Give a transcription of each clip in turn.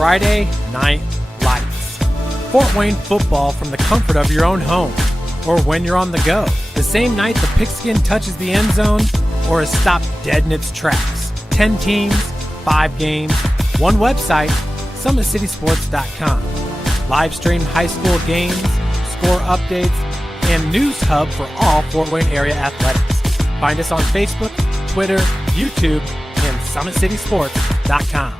Friday Night Lights. Fort Wayne football from the comfort of your own home, or when you're on the go. The same night the pigskin touches the end zone, or is stopped dead in its tracks. 10 teams, 5 games, one website, SummitCitySports.com. Live stream high school games, score updates, and news hub for all Fort Wayne area athletics. Find us on Facebook, Twitter, YouTube, and SummitCitySports.com.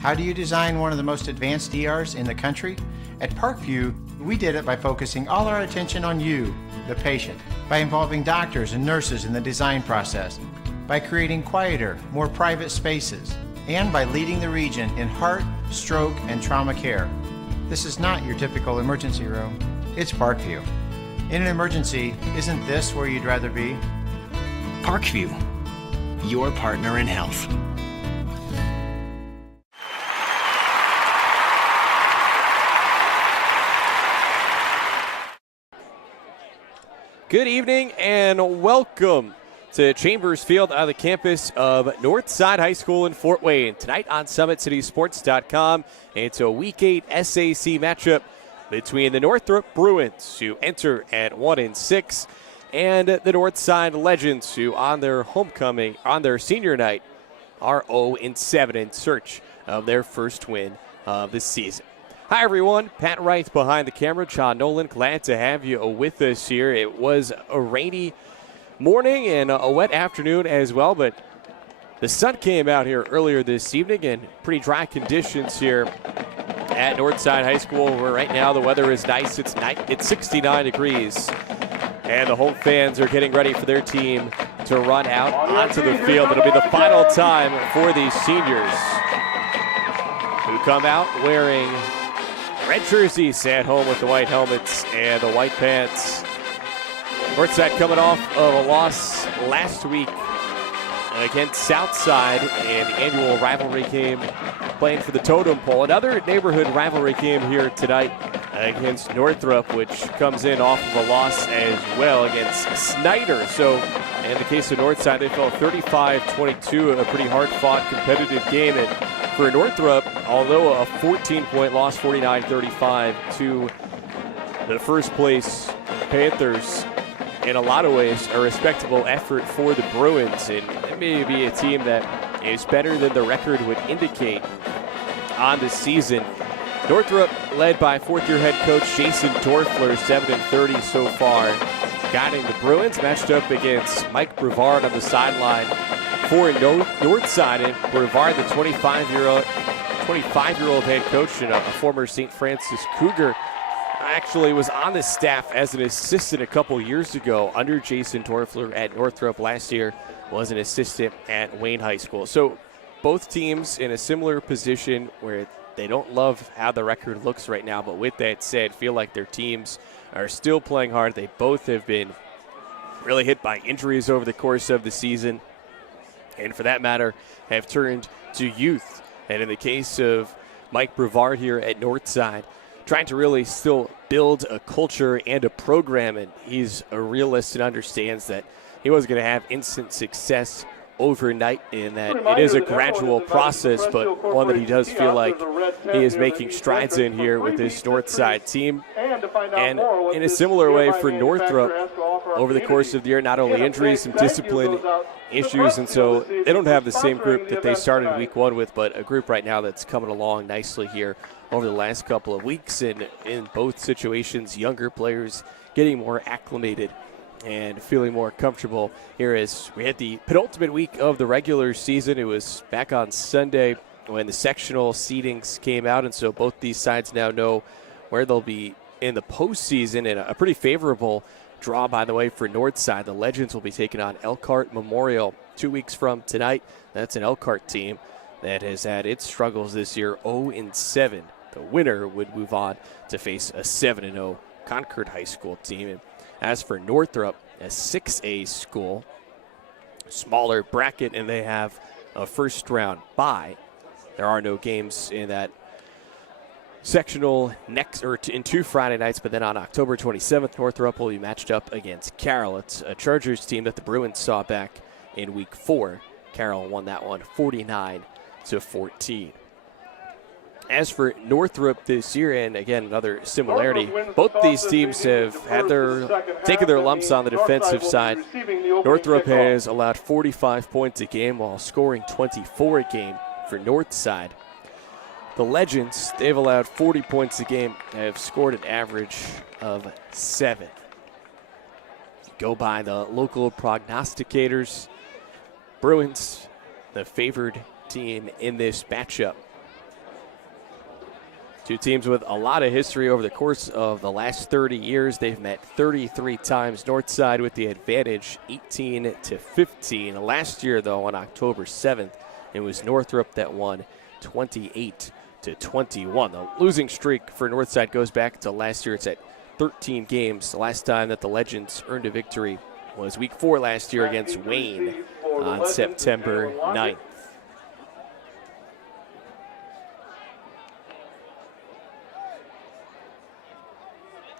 How do you design one of the most advanced ERs in the country? At Parkview, we did it by focusing all our attention on you, the patient, by involving doctors and nurses in the design process, by creating quieter, more private spaces, and by leading the region in heart, stroke, and trauma care. This is not your typical emergency room. It's Parkview. In an emergency, isn't this where you'd rather be? Parkview, your partner in health. Good evening and welcome to Chambers Field on the campus of Northside High School in Fort Wayne. Tonight on SummitCitySports.com, it's a Week 8 SAC matchup between the Northrop Bruins, who enter at 1-6, and the Northside Legends, who on their homecoming, on their senior night, are 0-7 in search of their first win of the season. Hi, everyone. Pat Wright behind the camera. John Nolan, glad to have you with us here. It was a rainy morning and a wet afternoon as well, but the sun came out here earlier this evening and pretty dry conditions here at Northside High School, where right now the weather is nice. It's 69 degrees, and the home fans are getting ready for their team to run out onto the field. It'll be the final time for these seniors, who come out wearing red jerseys at home with the white helmets and the white pants. Northside coming off of a loss last week against Southside in the annual rivalry game, playing for the totem pole. Another neighborhood rivalry game here tonight against Northrop, which comes in off of a loss as well against Snyder. So in the case of Northside, they fell 35-22, a pretty hard-fought competitive game. And for Northrop, although a 14-point loss, 49-35 to the first place Panthers, in a lot of ways a respectable effort for the Bruins, and it may be a team that is better than the record would indicate on the season. Northrop, led by fourth-year head coach Jason Dorfler, 7-30 so far, guiding the Bruins, matched up against Mike Brevard on the sideline for Northside. And Brevard, the 25-year-old head coach and a former St. Francis Cougar, actually was on the staff as an assistant a couple years ago under Jason Dorfler at Northrop. Last year was an assistant at Wayne High School. So both teams in a similar position where they don't love how the record looks right now, but with that said, feel like their teams are still playing hard. They both have been really hit by injuries over the course of the season, and for that matter, have turned to youth. And in the case of Mike Brevard here at Northside, trying to really still build a culture and a program, and he's a realist and understands that he wasn't going to have instant success overnight, in that it is a gradual process, but one that he does feel like he is making strides in here with this Northside team. And in a similar way for Northrop, over the course of the year, not only injuries, some discipline issues, and so they don't have the same group that they started week 1 with, but a group right now that's coming along nicely here over the last couple of weeks. And in both situations, younger players getting more acclimated and feeling more comfortable here as we had the penultimate week of the regular season. It was back on Sunday when the sectional seedings came out, and so both these sides now know where they'll be in the postseason, and a pretty favorable draw, by the way, for Northside. The Legends will be taking on Elkhart Memorial 2 weeks from tonight. That's an Elkhart team that has had its struggles this year, 0-7. The winner would move on to face a 7-0 Concord High School team. And as for Northrop, a 6A school, smaller bracket, and they have a first-round bye. There are no games in that sectional in 2 Friday nights, but then on October 27th, Northrop will be matched up against Carroll. It's a Chargers team that the Bruins saw back in week 4. Carroll won that one 49-14. As for Northrop this year, and again, another similarity, both these teams have taken their lumps on the defensive side. Northrop has allowed 45 points a game while scoring 24 a game for Northside. The Legends, they've allowed 40 points a game and have scored an average of 7. Go by the local prognosticators. Bruins, the favored team in this matchup. Two teams with a lot of history over the course of the last 30 years. They've met 33 times. Northside with the advantage, 18-15. Last year, though, on October 7th, it was Northrop that won 28-21. The losing streak for Northside goes back to last year. It's at 13 games. The last time that the Legends earned a victory was week 4 last year against Wayne on September 9th.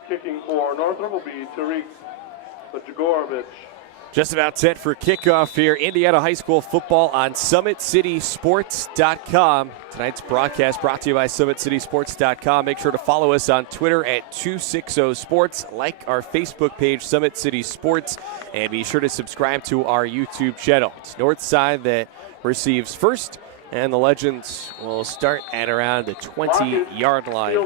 Kicking for Northrop will be Tariq Jagorovich. Just about set for kickoff here. Indiana High School football on SummitCitySports.com. Tonight's broadcast brought to you by SummitCitySports.com. Make sure to follow us on Twitter at 260sports. Like our Facebook page, Summit City Sports. And be sure to subscribe to our YouTube channel. It's Northside that receives first. And the Legends will start at around the 20-yard line.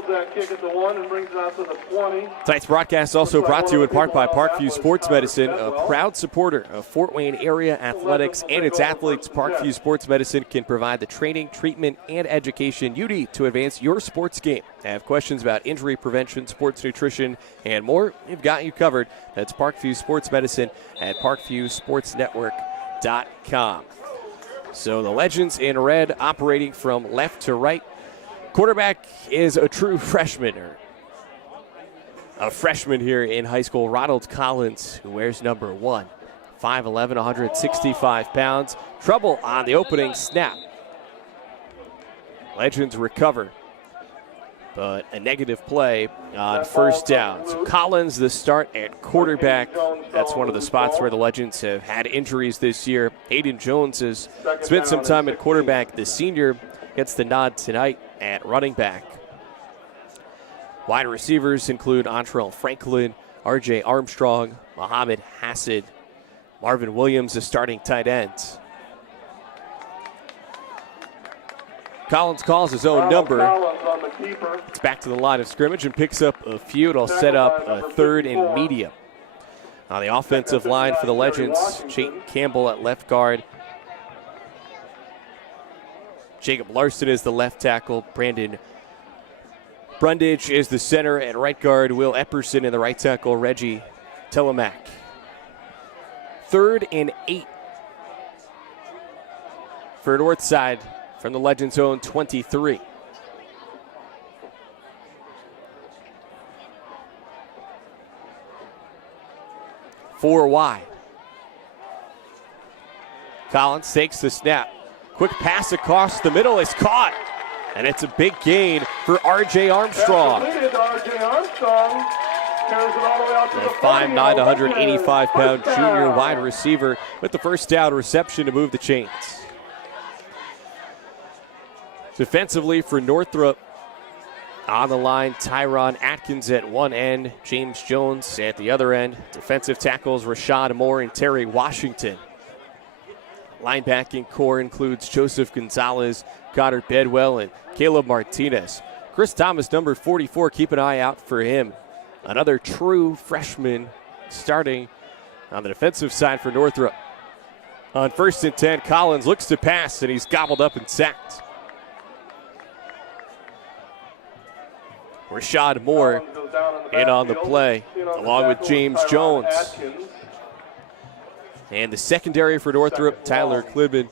Tonight's broadcast also brought to you in part by Parkview Sports Medicine, a proud supporter of Fort Wayne area athletics and its athletes. Parkview Sports Medicine can provide the training, treatment, and education you need to advance your sports game. Have questions about injury prevention, sports nutrition, and more? We've got you covered. That's Parkview Sports Medicine at parkviewsportsnetwork.com. So the Legends in red operating from left to right. Quarterback is a true freshman, or a freshman here in high school, Ronald Collins, who wears number 1. 5'11", 165 pounds. Trouble on the opening snap. Legends recover, but a negative play on first down. So Collins, the start at quarterback. That's one of the spots where the Legends have had injuries this year. Aiden Jones has spent some time at quarterback. The senior gets the nod tonight at running back. Wide receivers include Antrell Franklin, R.J. Armstrong, Muhammad Hassad, Marvin Williams, the starting tight end. Collins calls his own number. It's back to the line of scrimmage and picks up a few. It'll set up a 3rd and medium. On the offensive line for the Legends, Chayton Campbell at left guard. Jacob Larson is the left tackle. Brandon Brundage is the center at right guard. Will Epperson in the right tackle. Reggie Telemack. 3rd and 8 for Northside from the Legends' own 23. Four wide. Collins takes the snap. Quick pass across the middle is caught. And it's a big gain for R.J. Armstrong. The 5'9", 185-pound junior wide receiver with the first down reception to move the chains. Defensively for Northrop, on the line, Tyron Atkins at one end, James Jones at the other end. Defensive tackles, Rashad Moore and Terry Washington. Linebacking core includes Joseph Gonzalez, Goddard Bedwell, and Caleb Martinez. Chris Thomas, number 44, keep an eye out for him. Another true freshman starting on the defensive side for Northrop. On 1st and 10, Collins looks to pass, and he's gobbled up and sacked. Rashad Moore in on the play, along with James Jones. And the secondary for Northrop, Tyler Klibben,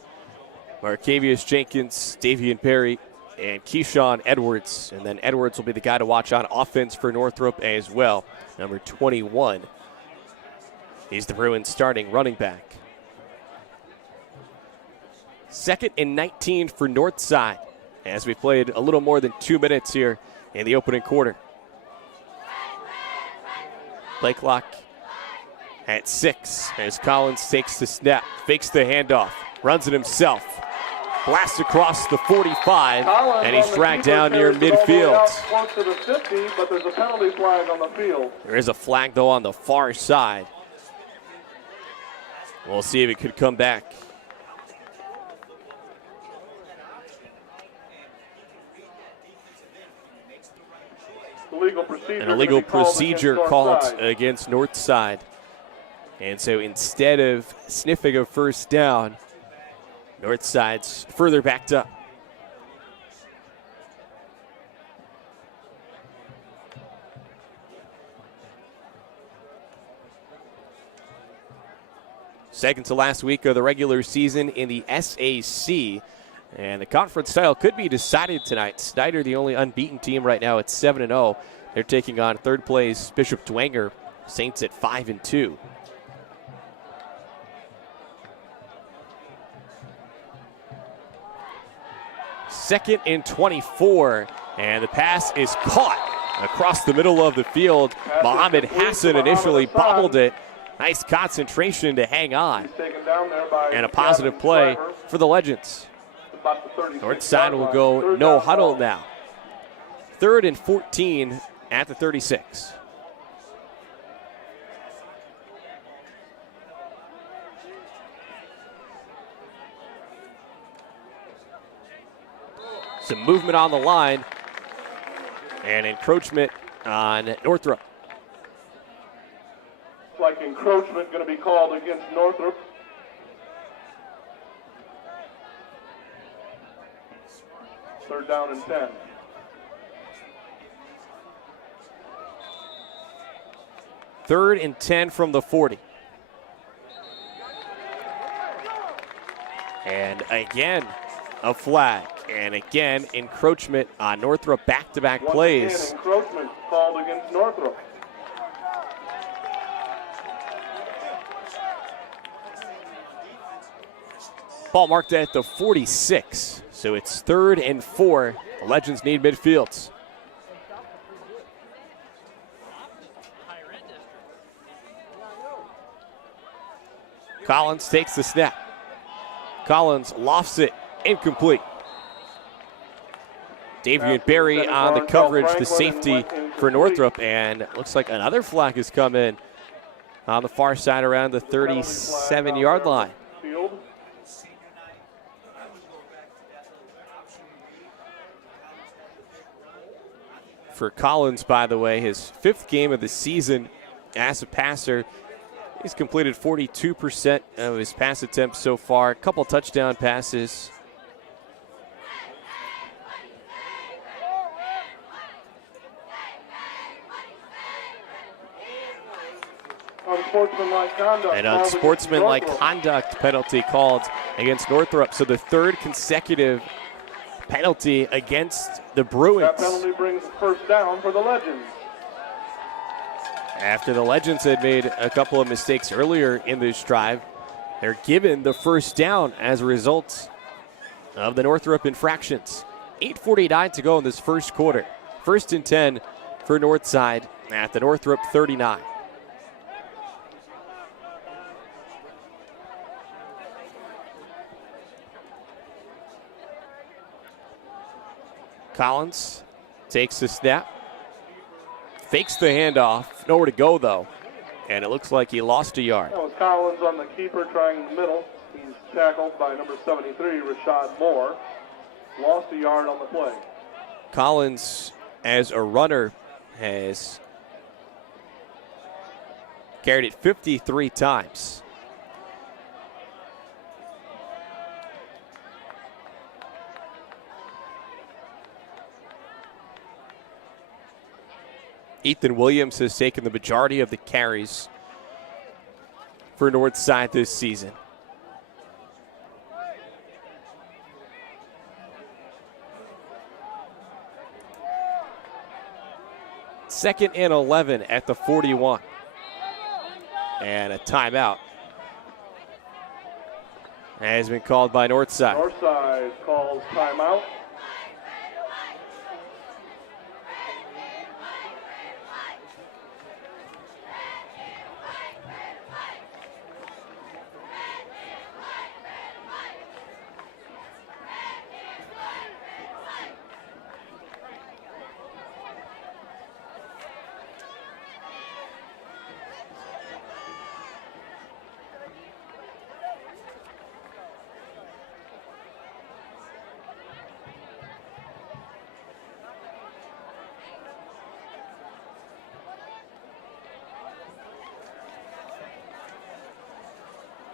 Marcavius Jenkins, Davian Perry, and Keyshawn Edwards. And then Edwards will be the guy to watch on offense for Northrop as well. Number 21. He's the Bruins starting running back. 2nd and 19 for Northside, as we played a little more than 2 minutes here in the opening quarter. Play clock at 6 as Collins takes the snap, fakes the handoff, runs it himself. Blast across the 45, Collins and he's on the dragged keeper down near carries it all the way out midfield. Close to the 50, but there's a penalty flag on the field. There is a flag, though, on the far side. We'll see if it could come back. An illegal procedure called against Northside. And so instead of sniffing a first down, Northside's further backed up. Second to last week of the regular season in the SAC. And the conference title could be decided tonight. Snyder, the only unbeaten team right now at 7-0. They're taking on third place Bishop Dwenger, Saints at 5-2. Second and 24, and the pass is caught across the middle of the field. Mohammed Hassan initially bobbled it. Nice concentration to hang on. And a positive play for the Legends. Northside will go no huddle now. 3rd and 14 at the 36. Some movement on the line and encroachment on Northrop. It's like encroachment going to be called against Northrop. Third down and 10. Third and 10 from the 40. And again, a flag. And again, encroachment on Northrop, back-to-back plays. Again, encroachment called against Northrop. Ball marked at the 46. So it's 3rd and 4. The Legends need midfields. Collins takes the snap. Collins lofts it, incomplete. Davian Berry on the coverage, the safety for Northrop, and it looks like another flag has come in on the far side around the 37-yard line. For Collins, by the way, his 5th game of the season as a passer. He's completed 42% of his pass attempts so far, a couple touchdown passes. Unsportsmanlike conduct. An unsportsmanlike conduct penalty called against Northrop. So the 3rd consecutive penalty against the Bruins. That penalty brings first down for the Legends. After the Legends had made a couple of mistakes earlier in this drive, they're given the first down as a result of the Northrop infractions. 8:49 to go in this first quarter. 1st and 10 for Northside at the Northrop 39. Collins takes the snap. Fakes the handoff. Nowhere to go, though. And it looks like he lost a yard. That was Collins on the keeper trying the middle. He's tackled by number 73, Rashad Moore. Lost a yard on the play. Collins, as a runner, has carried it 53 times. Ethan Williams has taken the majority of the carries for Northside this season. Second and 11 at the 41. And a timeout has been called by Northside. Northside calls timeout.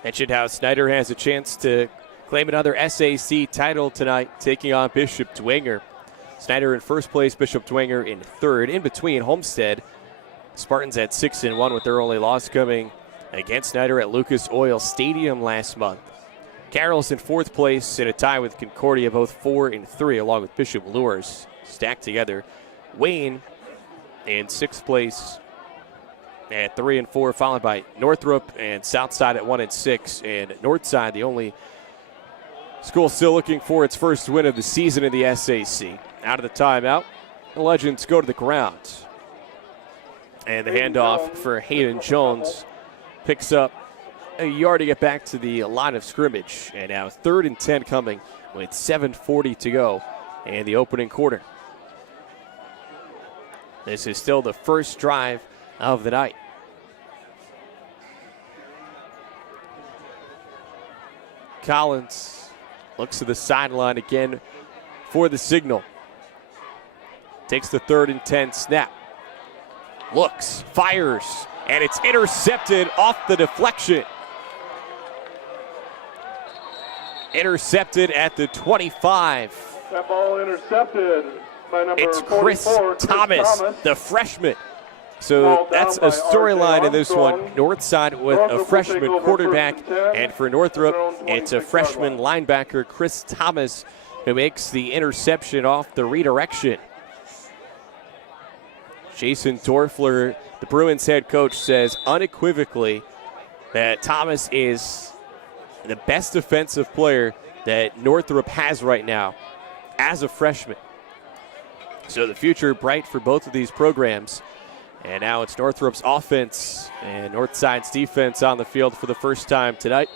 Mentioned how Snyder has a chance to claim another SAC title tonight, taking on Bishop Dwenger. Snyder in first place, Bishop Dwenger in third. In between, Homestead. Spartans at 6-1 with their only loss coming against Snyder at Lucas Oil Stadium last month. Carroll's in fourth place in a tie with Concordia, both 4-3, along with Bishop Lures stacked together. Wayne in sixth place at 3-4, followed by Northrop and Southside at 1-6, and Northside, the only school still looking for its first win of the season in the SAC. Out of the timeout, the Legends go to the ground. And the handoff for Hayden Jones picks up a yard to get back to the line of scrimmage. And now 3rd and 10 coming with 7:40 to go in the opening quarter. This is still the first drive of the night. Collins looks to the sideline again for the signal. Takes the 3rd and 10 snap. Looks, fires, and it's intercepted off the deflection. Intercepted at the 25. That ball intercepted by number It's 44, Chris Thomas, the freshman. So Ball that's down a by storyline in this one. Armstrong. Northside with Northrop a will freshman take over quarterback, 1st and 10. and for Northrop, Their own it's a 26-yard freshman line. linebacker, Chris Thomas, who makes the interception off the redirection. Jason Dorfler, the Bruins head coach, says unequivocally that Thomas is the best defensive player that Northrop has right now as a freshman. So the future bright for both of these programs. And now it's Northrop's offense and Northside's defense on the field for the first time tonight.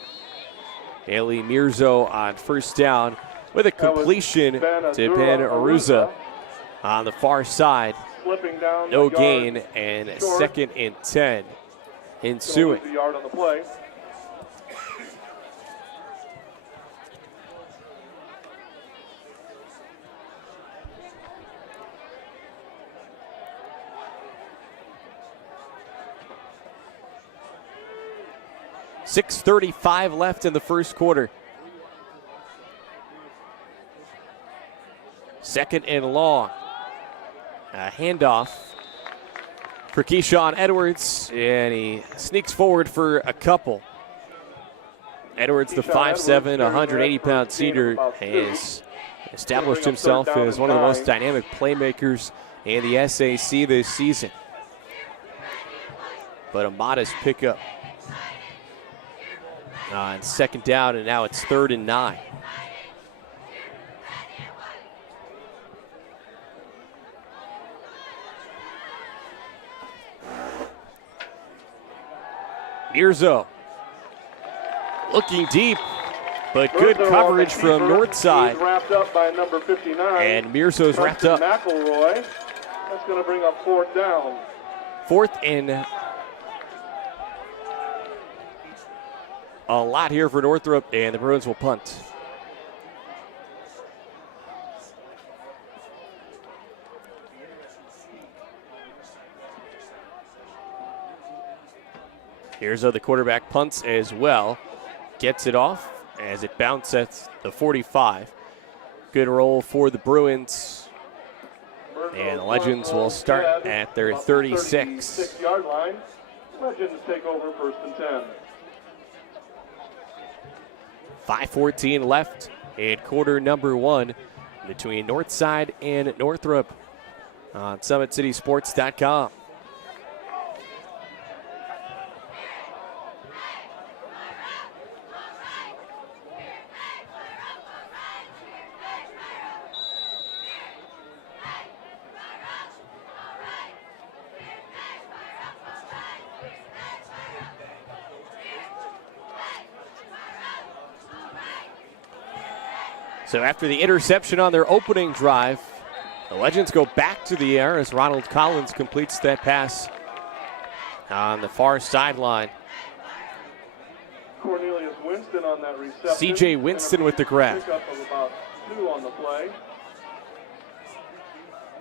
Haley Mirzo on first down with a completion to Ben Aruza on the far side. Slipping down No the gain, yard and short. 2nd and 10 So ensuing. lose the yard on the play. .6:35 left in the first quarter. 2nd and long. A handoff for Keyshawn Edwards, and he sneaks forward for a couple. Edwards, the Keyshawn 5'7", Edwards, 180-pound senior, about 2. has established Bring up himself 3rd down as and one of the 9. most dynamic playmakers in the SAC this season. But a modest pickup on 2nd down, and now it's 3rd and 9. Mirzo looking deep, but good Mirzo coverage off the from keeper. Northside. He's wrapped up by number 59. And Mirzo's wrapped up. McElroy. That's going to bring up 4th down. 4th and a lot here for Northrop, and the Bruins will punt. Here's the quarterback punts as well. Gets it off as it bounces at the 45. Good roll for the Bruins. And the Legends will start at their 36. 36-yard line. Legends take over 1st and 10. 5:14 left in quarter number 1 between Northside and Northrop on SummitCitySports.com. So after the interception on their opening drive, the Legends go back to the air as Ronald Collins completes that pass on the far sideline. Cornelius Winston on that reception. C.J. Winston with the grab. Pickup of about 2 on the play.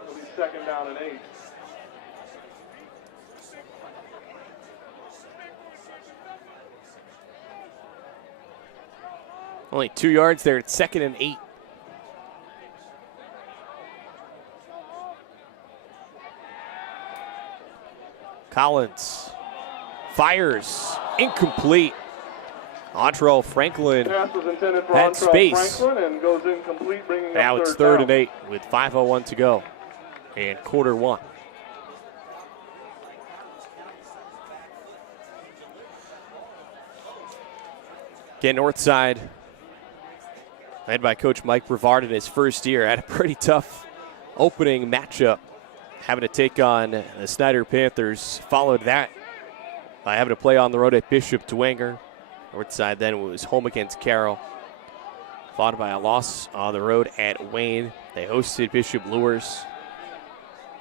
It'll be 2nd down and 8. Only 2 yards there. It's 2nd and 8. Collins fires. Incomplete. Antrell Franklin Pass was intended for had Antrell space. Franklin and goes incomplete, bringing Now up it's 3rd down. and 8 with 5:01 to go in quarter 1. Again, Northside, led by Coach Mike Brevard in his first year, had a pretty tough opening matchup, having to take on the Snyder Panthers. Followed that by having to play on the road at Bishop Dwenger. Northside then was home against Carroll, followed by a loss on the road at Wayne. They hosted Bishop Lures.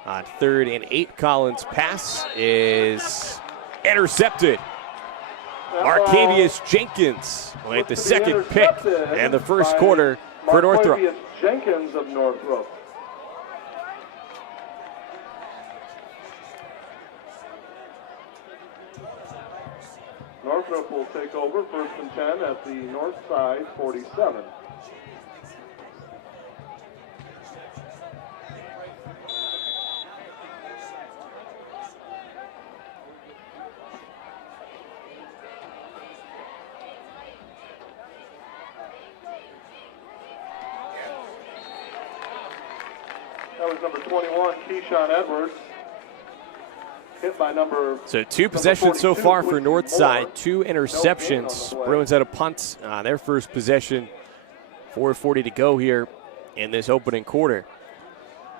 On 3rd and 8, Collins' pass is intercepted. Arcavius Jenkins with the second pick and the first quarter for Northrop. Arcavius Jenkins of Northrop. Northrop will take over 1st and 10 at the north side 47. That was number 21, Keyshawn Edwards. Hit by So 2 possessions so far for Northside, 2 interceptions. Bruins had a punt on their first possession. 4:40 to go here in this opening quarter.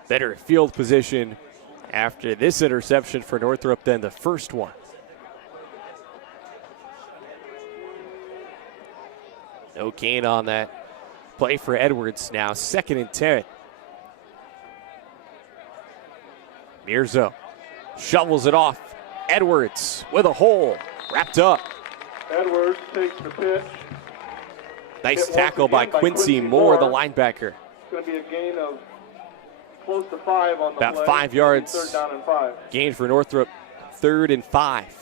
Better field position after this interception for Northrop than the first one. No gain on that play for Edwards. Now 2nd and 10. Mirzo shovels it off. Edwards with a hole. Wrapped up. Edwards takes the pitch. Nice Hit tackle once by again by Quincy Quincy Moore, the Moore. linebacker. It's going to be a gain of close to 5 on the About play. 5 yards. 3rd down and 5. Gain for Northrop. 3rd and 5.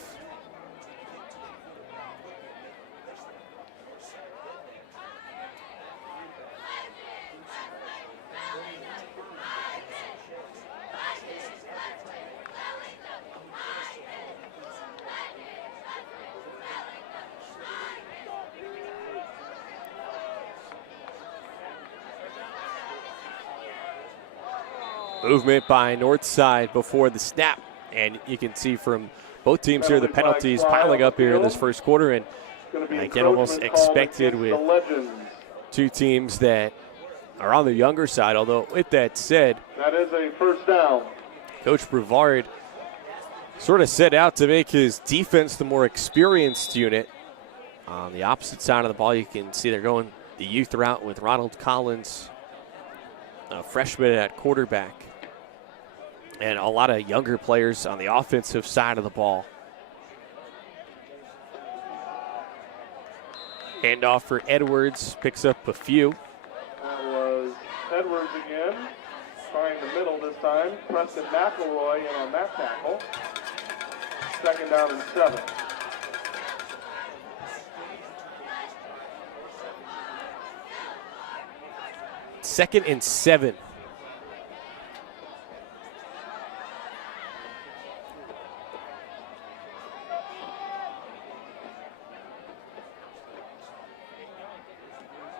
Movement by Northside before the snap. And you can see from both teams here the penalties piling up here in this first quarter. And I get almost expected with 2 teams that are on the younger side. Although, with that said, that is a 1st down. Coach Brevard sort of set out to make his defense the more experienced unit. On the opposite side of the ball, you can see they're going the youth route with Ronald Collins, a freshman at quarterback, and a lot of younger players on the offensive side of the ball. Handoff for Edwards, picks up a few. That was Edwards again, trying the middle this time. Preston McElroy in on that tackle. 2nd down and 7. Second and 7.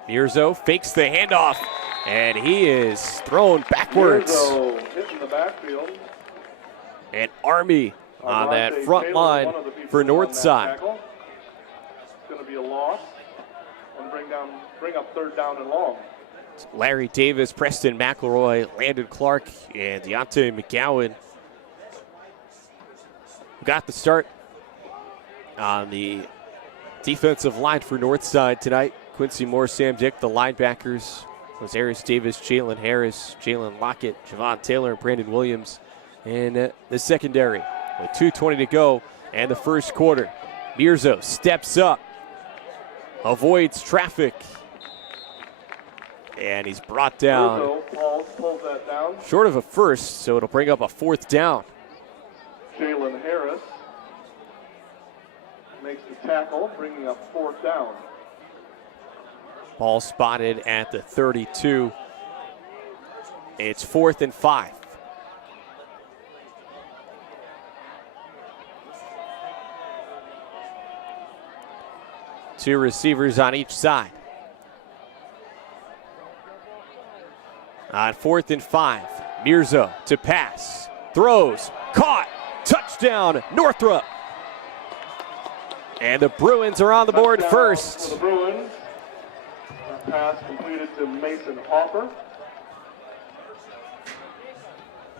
Mirzo fakes the handoff, and he is thrown backwards. Mirzo hitting the backfield. And Army on that Ronte front Taylor, line one of the people for on that Northside. tackle. It's going to be a loss and bring up 3rd down and long. Larry Davis, Preston McElroy, Landon Clark, and Deontay McGowan got the start on the defensive line for Northside tonight. Quincy Moore, Sam Dick, the linebackers. Osiris Davis, Jalen Harris, Jalen Lockett, Javon Taylor, and Brandon Williams in the secondary. With 2:20 to go and the first quarter. Mirzo steps up, avoids traffic, and he's brought down. Mirzo pulls that down. Short of a first, so it'll bring up a 4th down. Jalen Harris makes the tackle, bringing up 4th down. Ball spotted at the 32. It's 4th and 5. Two receivers on each side. On 4th and 5, Mirza to pass, throws, caught, touchdown, Northrop. And the Bruins are on the board Touchdown first. for the Bruins. A pass completed to Mason Hopper.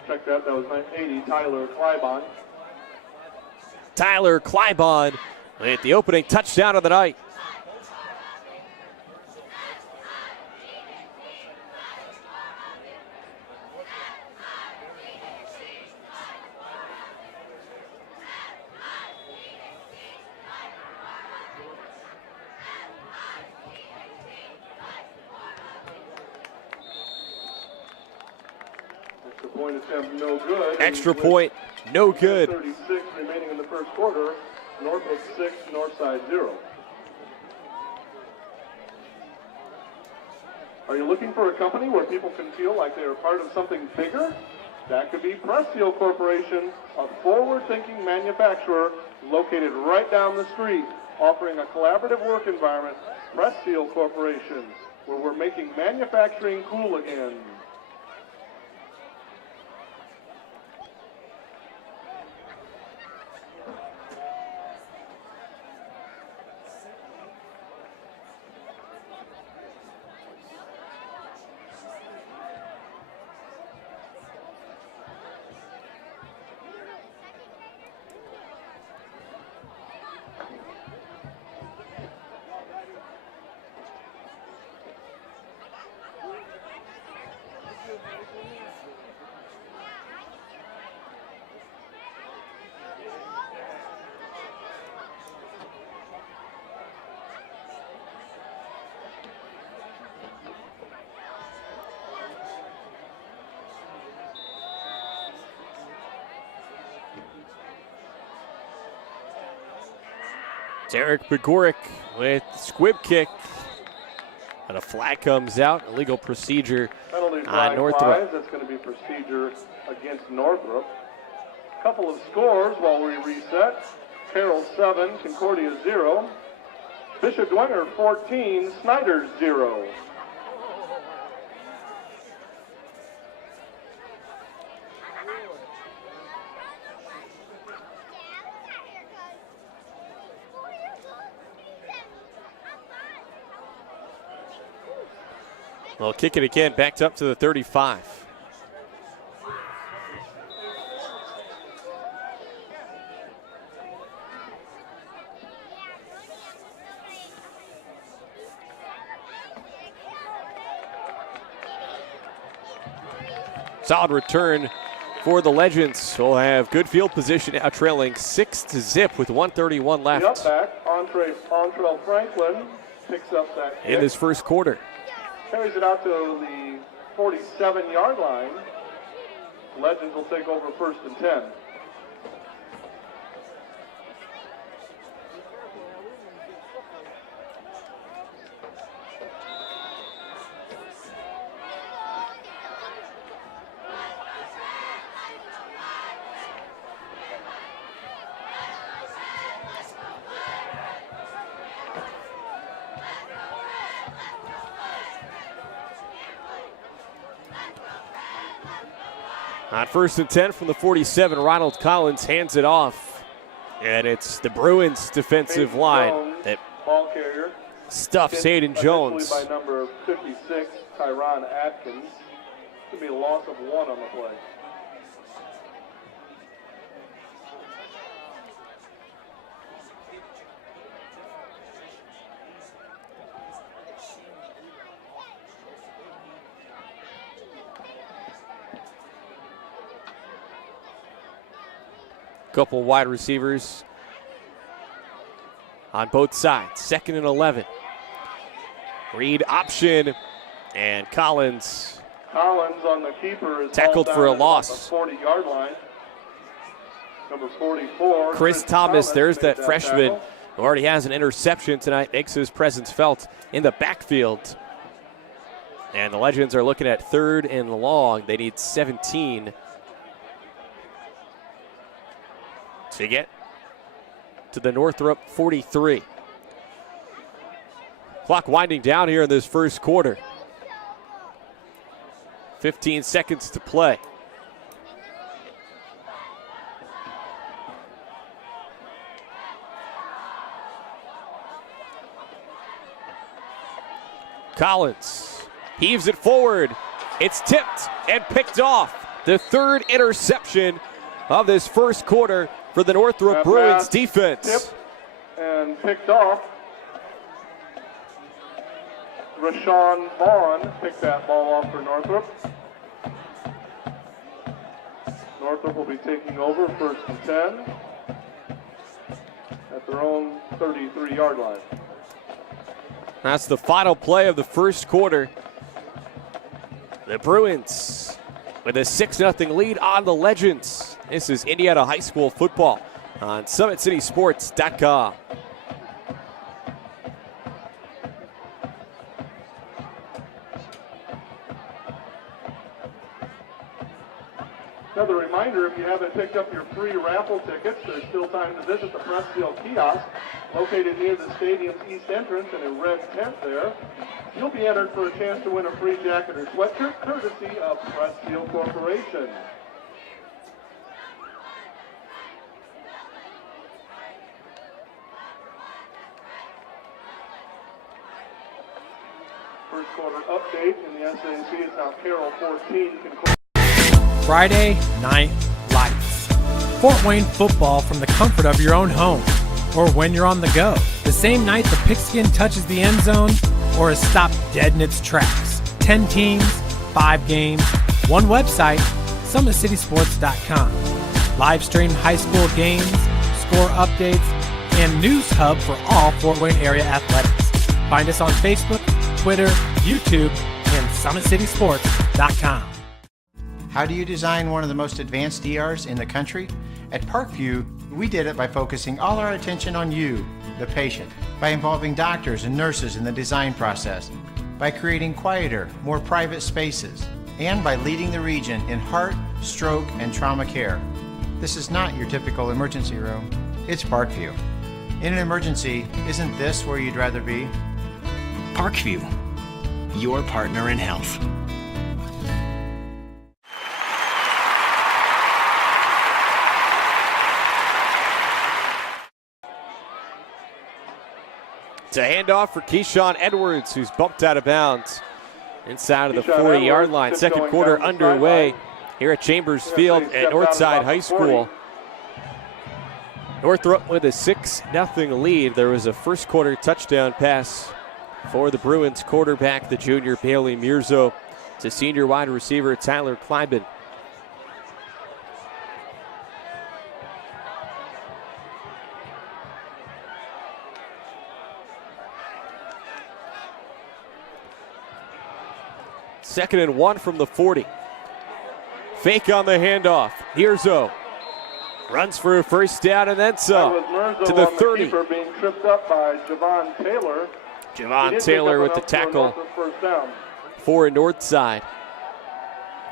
Check that was 80, Tyler Klybon. Tyler Klybon with the opening touchdown of the night. No good. Extra point, no good. 36 remaining in the first quarter. Northrop 6, Northside 0. Are you looking for a company where people can feel like they are part of something bigger? That could be Press Seal Corporation, a forward-thinking manufacturer located right down the street, offering a collaborative work environment. Press Seal Corporation, where we're making manufacturing cool again. Derek Begoric with squib kick. And a flag comes out, illegal procedure Penalty on flag Northrop. flies. That's going to be procedure against Northrop. Couple of scores while we reset. Carroll 7, Concordia 0. Bishop Dwenger 14, Snyder 0. Well, kick it again, backed up to the 35. Solid return for the Legends. We'll have good field position now, trailing 6-0 with 1:31 left. The up back, Entrell Franklin picks up that kick. In this first quarter. Carries it out to the 47-yard line. Legends will take over 1st and 10. On 1st and 10 from the 47, Ronald Collins hands it off. And it's the Bruins defensive Hayden line Jones, that ball carrier. stuffs Hayden Jones. By number 56, Tyron Atkins. Could be a loss of 1 on the play. Couple wide receivers on both sides. 2nd and 11. Read option, and Collins On the keeper is tackled for a loss. The 40-yard line. Number 44. Chris Thomas, there's made that freshman tackle. who already has an interception tonight, makes his presence felt in the backfield. And the Legends are looking at 3rd and long. They need 17 to get to the Northrop 43. Clock winding down here in this first quarter. 15 seconds to play. Collins heaves it forward. It's tipped and picked off. The 3rd interception of this first quarter for the Northrop Bruins defense. Tipped and picked off. Rashawn Vaughn picked that ball off for Northrop. Northrop will be taking over 1st and 10 at their own 33-yard line. That's the final play of the first quarter. The Bruins with a 6-0 lead on the Legends. This is Indiana High School football on SummitCitySports.com. Another reminder, if you haven't picked up your free raffle tickets, there's still time to visit the Pressfield kiosk located near the stadium's east entrance in a red tent there. You'll be entered for a chance to win a free jacket or sweatshirt courtesy of Pressfield Corporation. First quarter update in the SAC is now Carroll 14. Friday Night Lights. Fort Wayne football from the comfort of your own home or when you're on the go. The same night the pigskin touches the end zone or is stopped dead in its tracks. 10 teams, 5 games, 1 website, SummitCitySports.com. Live stream high school games, score updates, and news hub for all Fort Wayne area athletics. Find us on Facebook, Twitter, YouTube, and SummitCitySports.com. How do you design one of the most advanced ERs in the country? At Parkview, we did it by focusing all our attention on you, the patient, by involving doctors and nurses in the design process, by creating quieter, more private spaces, and by leading the region in heart, stroke, and trauma care. This is not your typical emergency room. It's Parkview. In an emergency, isn't this where you'd rather be? Parkview, your partner in health. It's a handoff for Keyshawn Edwards, who's bumped out of bounds inside of the 40-yard line. Second quarter underway here at Chambers Field at Northside High School. Northrop with a 6-0 lead. There was a first quarter touchdown pass for the Bruins quarterback, the junior Bailey Mirzo, to senior wide receiver Tyler Kleinman. Second and 1 from the 40. Fake on the handoff. Mirzo runs for a first down and then some to the 30. Being tripped up by Javon Taylor. Javon Taylor with the tackle for Northside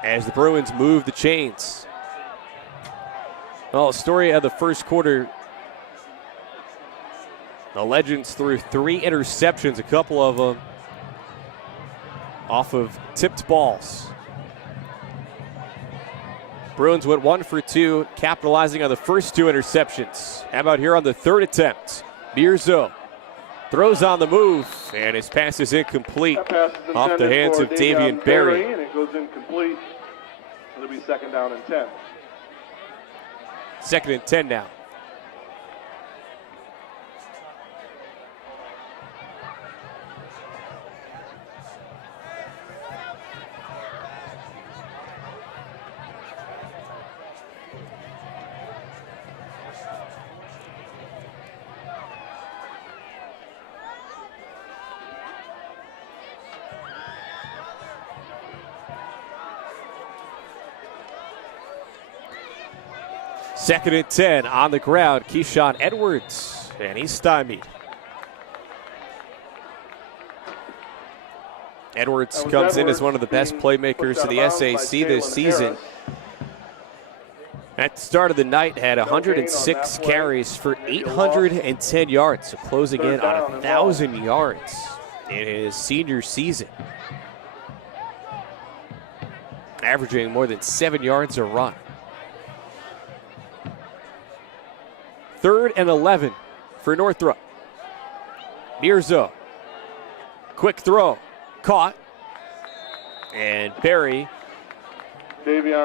as the Bruins move the chains. Well, story of the first quarter. The Legends threw 3 interceptions, a couple of them off of tipped balls. Bruins went 1 for 2, capitalizing on the first 2 interceptions. How about here on the 3rd attempt? Mirzo throws on the move, and his pass is incomplete off the hands of Davian Berry. And it goes incomplete. It'll be second down and 10. Second and 10 now. Second and 10 on the ground. Keyshawn Edwards and he's stymied. Edwards comes in as one of the best playmakers of the SAC this season. At the start of the night, had 106 carries for 810 yards, so closing in on 1,000 yards in his senior season. Averaging more than 7 yards a run. 3rd and 11 for Northrop. Mirzo, quick throw, caught, and Barry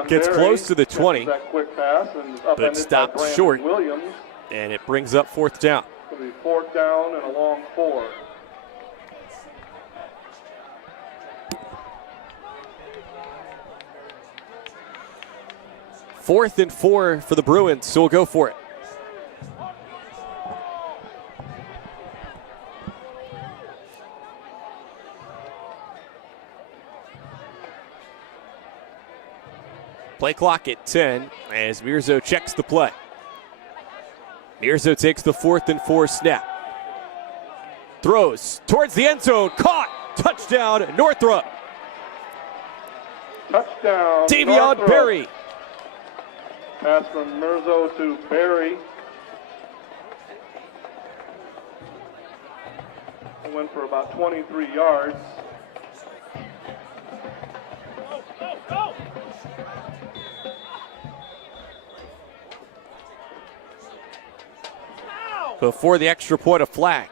gets close to the 20, but stops short, and it brings up 4th down. It'll be 4th down and a long 4. Fourth and 4 for the Bruins, so we'll go for it. Play clock at 10 as Mirzo checks the play. Mirzo takes the 4th and 4 snap. Throws towards the end zone, caught, touchdown, Northrop. Touchdown, Davion Northrop. Berry. Pass from Mirzo to Berry. He went for about 23 yards. Before the extra point, a flag.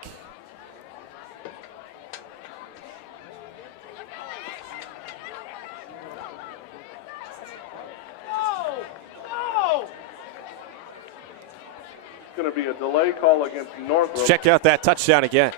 It's going to be a delay call against Northrop. Check out that touchdown again.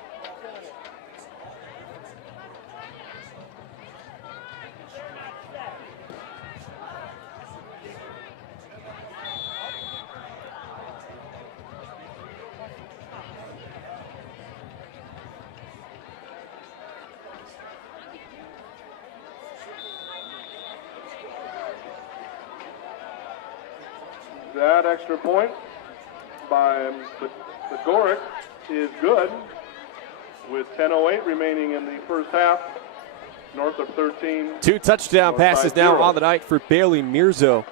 That extra point by the Gorick is good. With 10:08 remaining in the first half, Northrop 13. 2 touchdown passes now on the night for Bailey Mirzo.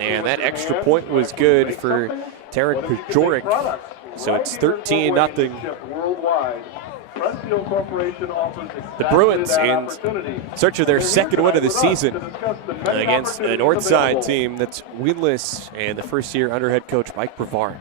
And that extra point was good for Tarek Pajoric. So it's 13-0. Worldwide. The Bruins in search of their second win of the season against a Northside team that's winless, and the first year under head coach Mike Brevard.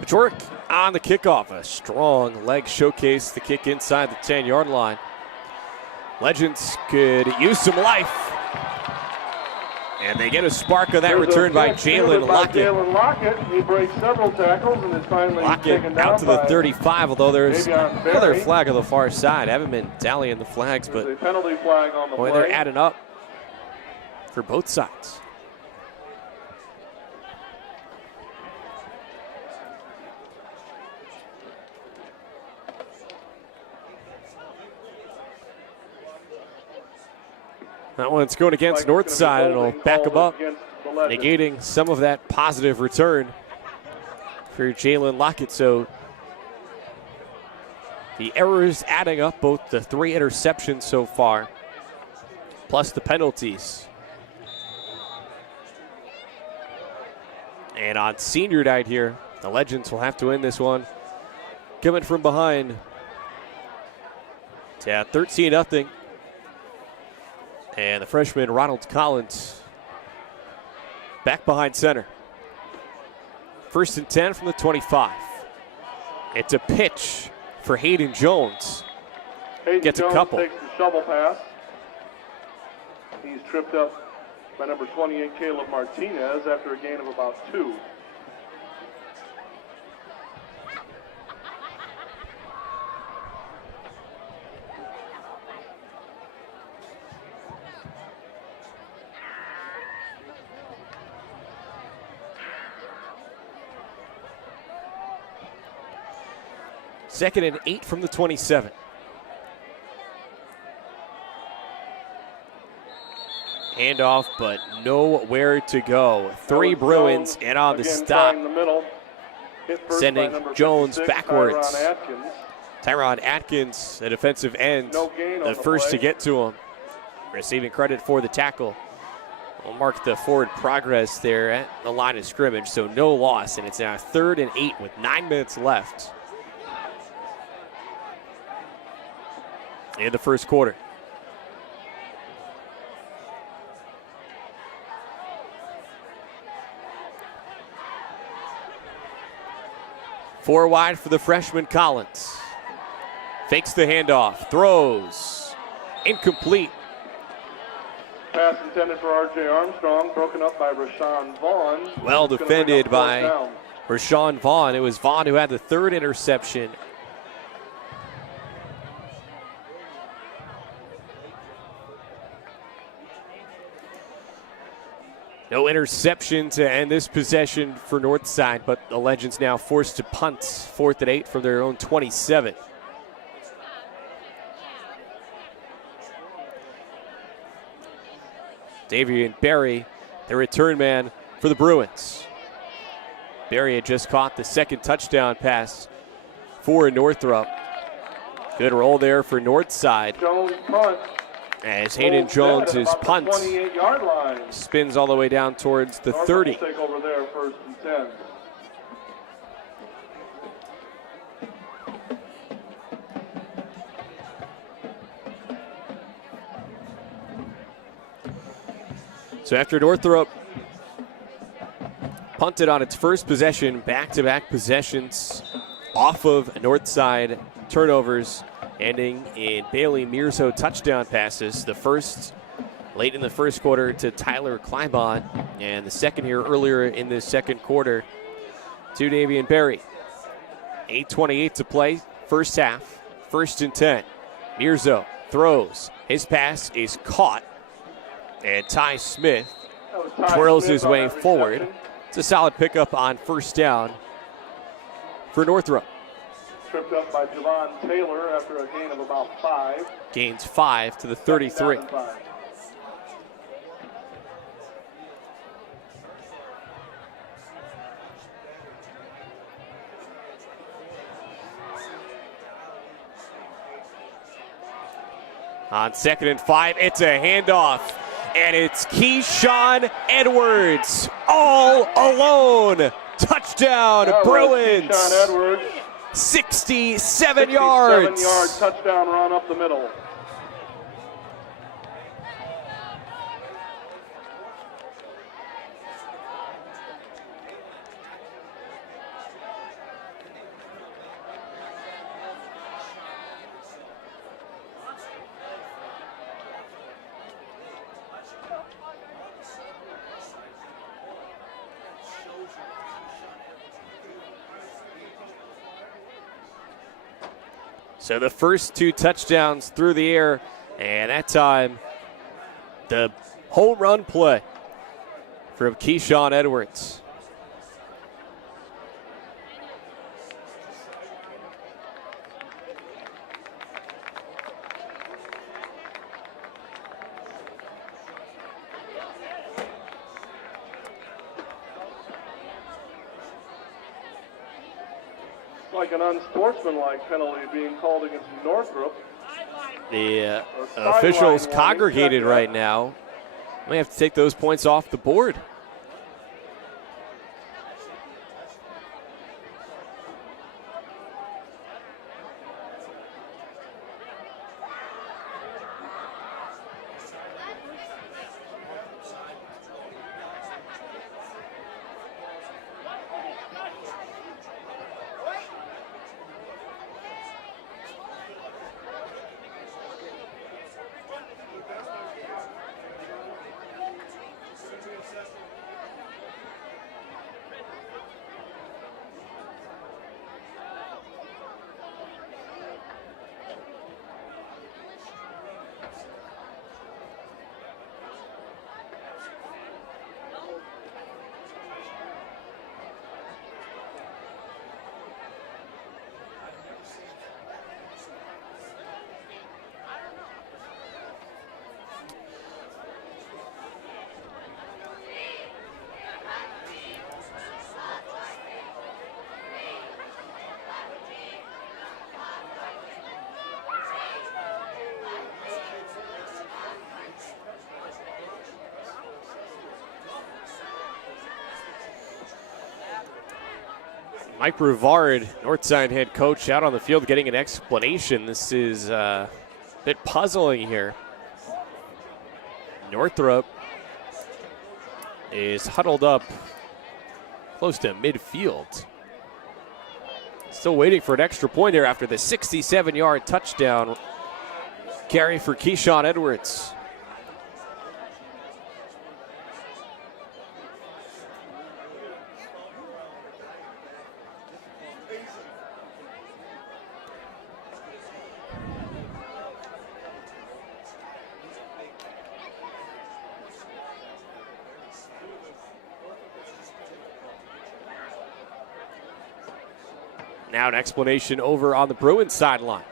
Bajoric on the kickoff. A strong leg showcase, the kick inside the 10-yard line. Legends could use some life. And they get a spark of that return by Jalen Lockett. He breaks several tackles and is finally taken down out to the by 35, although there's Davion another Berry. flag on the far side. Haven't been tallying the flags, There's but a penalty flag on the boy, play. they're adding up for both sides. That one's going against Northside, and it'll back them up, negating some of that positive return for Jalen Lockett. So the errors adding up, both the 3 interceptions so far, plus the penalties. And on senior night here, the Legends will have to win this one. Coming from behind, It's 13-0. And the freshman Ronald Collins back behind center. 1st and 10 from the 25. It's a pitch for Hayden Jones. Gets Jones a couple. Takes the shovel pass. He's tripped up by number 28, Caleb Martinez, after a gain of about 2. Second and 8 from the 27. Handoff, but nowhere to go. 3 Bruins and on the stop, sending Jones backwards. Tyron Atkins, the defensive end, the first to get to him, receiving credit for the tackle. We'll mark the forward progress there at the line of scrimmage, so no loss, and it's now 3rd and 8 with 9 minutes left in the first quarter. Four wide for the freshman Collins. Fakes the handoff, throws, incomplete. Pass intended for R.J. Armstrong, broken up by Rashawn Vaughn. Well defended by Rashawn Vaughn. It was Vaughn who had the 3rd interception. No interception to end this possession for Northside, but the Legends now forced to punt 4th and 8 from their own 27. Davian Berry, the return man for the Bruins. Berry had just caught the 2nd touchdown pass for Northrop. Good roll there for Northside. Jones punt. As Hayden Jones' punt spins all the way down towards the 30. Take over there, 1st and 10. So after Northrop punted on its first possession, back-to-back possessions off of Northside turnovers, ending in Bailey Mirzo touchdown passes. The first late in the first quarter to Tyler Kleinbond, and the second here earlier in the second quarter to Davian Berry. 8:28 to play, first half, 1st and 10. Mirzo throws. His pass is caught, and Ty Smith twirls his way forward. It's a solid pickup on 1st down for Northrop. Tripped up by Javon Taylor after a gain of about 5. Gains 5 to the 33. On 2nd and 5, it's a handoff, and it's Keyshawn Edwards all alone. Touchdown, Bruins. Keyshawn Edwards. 67 yards. 7-yard touchdown run up the middle. So the first 2 touchdowns through the air, and that time the home run play from Keyshawn Edwards. Like an unsportsmanlike penalty being called against Northrop. The officials congregated right now. May have to take those points off the board. Mike Brevard, Northside head coach, out on the field getting an explanation. This is a bit puzzling here. Northrop is huddled up close to midfield. Still waiting for an extra point there after the 67-yard touchdown carry for Keyshawn Edwards. Now an explanation over on the Bruins sideline.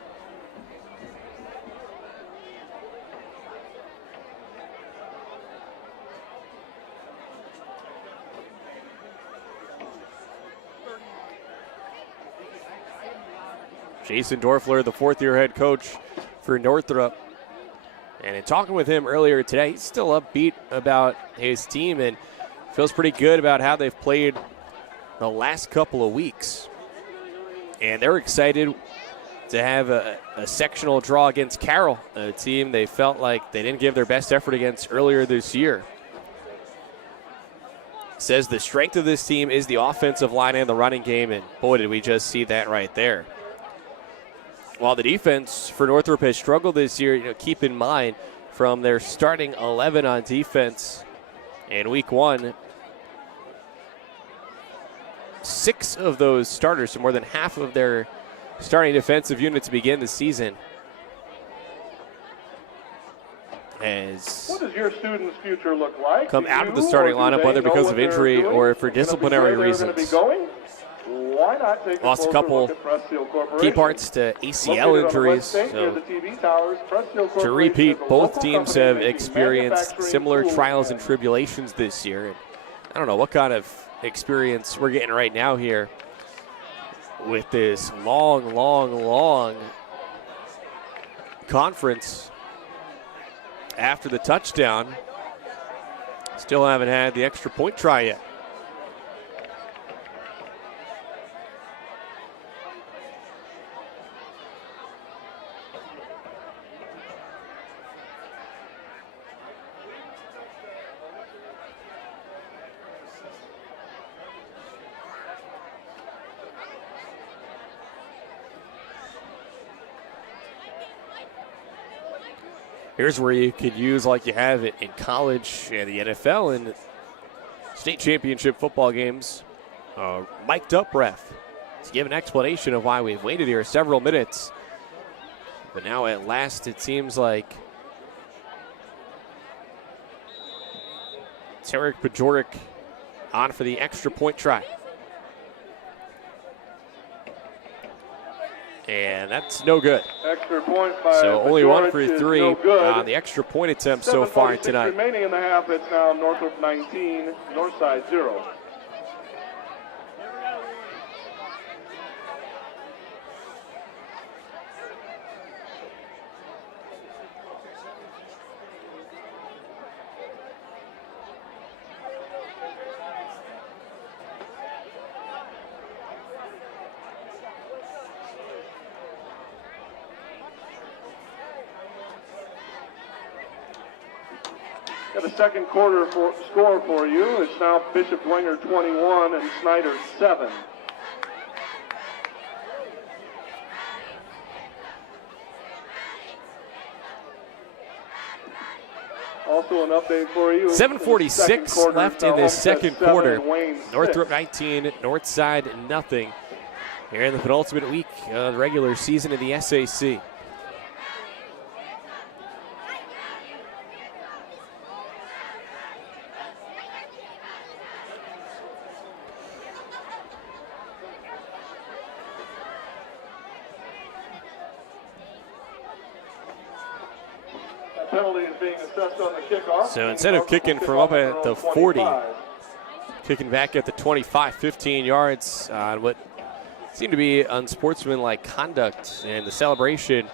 Jason Dorfler, the fourth-year head coach for Northrop. And in talking with him earlier today, he's still upbeat about his team and feels pretty good about how they've played the last couple of weeks. And they're excited to have a sectional draw against Carroll, a team they felt like they didn't give their best effort against earlier this year. Says the strength of this team is the offensive line and the running game, and boy, did we just see that right there. While the defense for Northrop has struggled this year, keep in mind from their starting 11 on defense in week one, 6 of those starters, so more than half of their starting defensive units begin the season. What does your student's future look like? Come out of the starting lineup, whether because of injury or for disciplinary reasons. Why not take lost a couple key parts to ACL injuries. So to repeat, both teams have experienced similar trials and tribulations this year. And I don't know what kind of experience we're getting right now here with this long conference after the touchdown. Still haven't had the extra point try yet. Here's where you could use, like you have it in college and the NFL and state championship football games, mic'd up ref to give an explanation of why we've waited here several minutes. But now at last it seems like Tarek Bajoric on for the extra point try. And that's no good. Extra point by so only 1 for 3 no on the extra point attempt so far tonight. Remaining in the half, it's now Northrop 19, Northside 0. Got a second quarter score for you. It's now Bishop Dwenger 21 and Snyder 7. Also an update for you. 7:46 left in this second quarter. Northrop 19, Northside nothing. Here in the penultimate week of the regular season of the SAC. Penalty is being assessed on the kickoff. So instead of kicking from up at the 40, kicking back at the 25, 15 yards on what seemed to be unsportsmanlike conduct and the celebration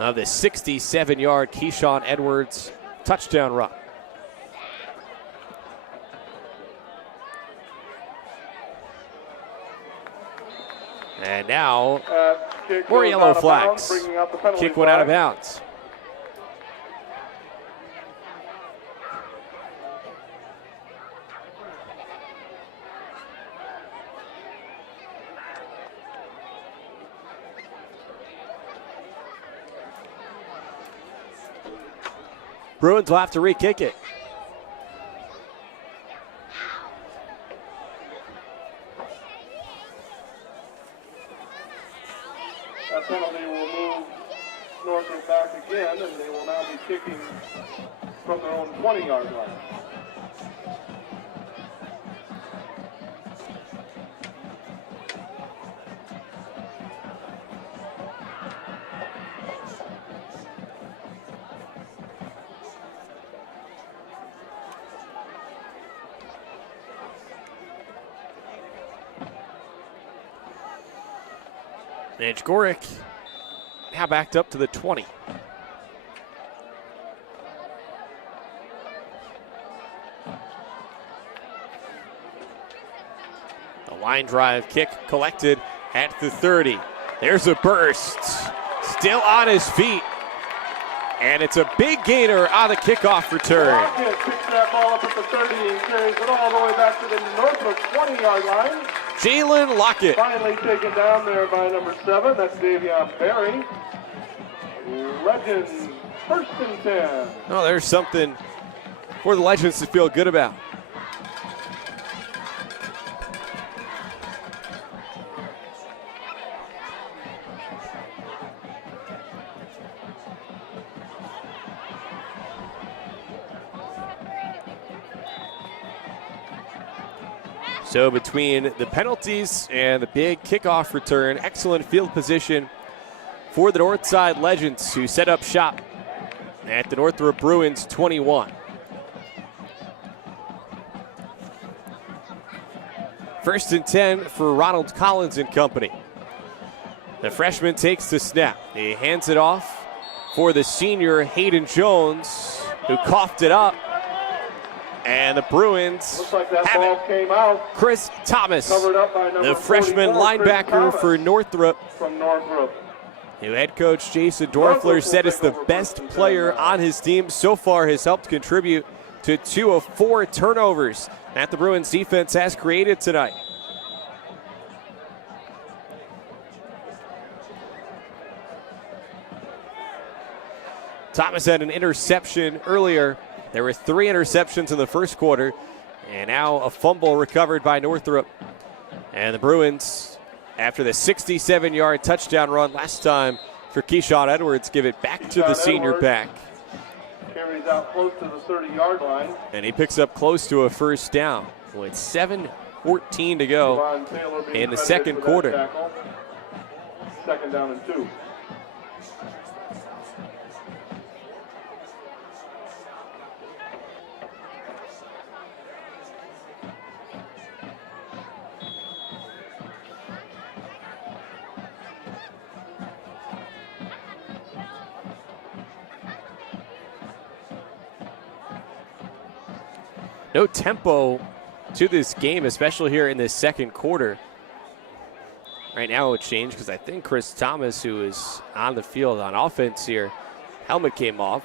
of the 67-yard Keyshawn Edwards touchdown run. And now, Kick more goes yellow out of bounds, flags. bringing out the penalty Kick went out of flag. bounds. Bruins will have to re-kick it. That penalty will move Northrop back again, and they will now be kicking from their own 20-yard line. And Jgorek now backed up to the 20. The line drive kick collected at the 30. There's a burst. Still on his feet. And it's a big gainer on the kickoff return. Lockett picks that ball up at the 30 and carries it all the way back to the Northrop 20-yard line. Jalen Lockett. Finally taken down there by number 7. That's Davion Berry. Legends, 1st and 10. Oh, there's something for the Legends to feel good about. So between the penalties and the big kickoff return, excellent field position for the Northside Legends, who set up shop at the Northrop Bruins 21. First and 10 for Ronald Collins and company. The freshman takes the snap. He hands it off for the senior Hayden Jones, who coughed it up. And the Bruins Looks like that have ball it. came out. Chris Thomas, Covered up by number the freshman 44, Chris linebacker Thomas for Northrop, from Northrop. who head coach Jason Northrop will Dorfler said is take the over best first and 10 player now. on his team so far, has helped contribute to 2 of 4 turnovers that the Bruins defense has created tonight. Thomas had an interception earlier. There were 3 interceptions in the first quarter, and now a fumble recovered by Northrop. And the Bruins, after the 67-yard touchdown run last time for Keyshawn Edwards, give it back to the senior Edwards back. Carries out close to the 30-yard line. And he picks up close to a first down with 7:14 to go Devon Taylor being in the credited second for that quarter. tackle. 2nd down and 2. No tempo to this game, especially here in this second quarter. Right now it would change because I think Chris Thomas, who is on the field on offense here, helmet came off.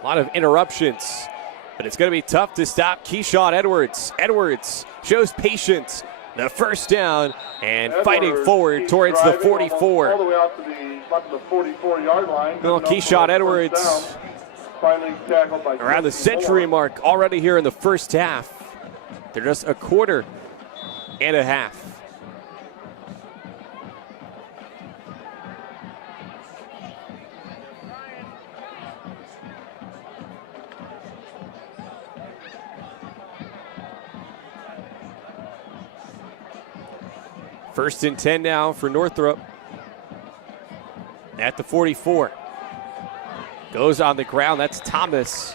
A lot of interruptions, but it's going to be tough to stop Keyshawn Edwards. Edwards shows patience. The first down and fighting Edwards forward keeps towards the driving 44. All the way out to the 44-yard line. Well, Good enough Keyshawn for a Edwards first down. Finally tackled by around the Quincy century Moore. mark already here in the first half. They're just a quarter and a half. First and 10 now for Northrop at the 44. Goes on the ground. That's Thomas.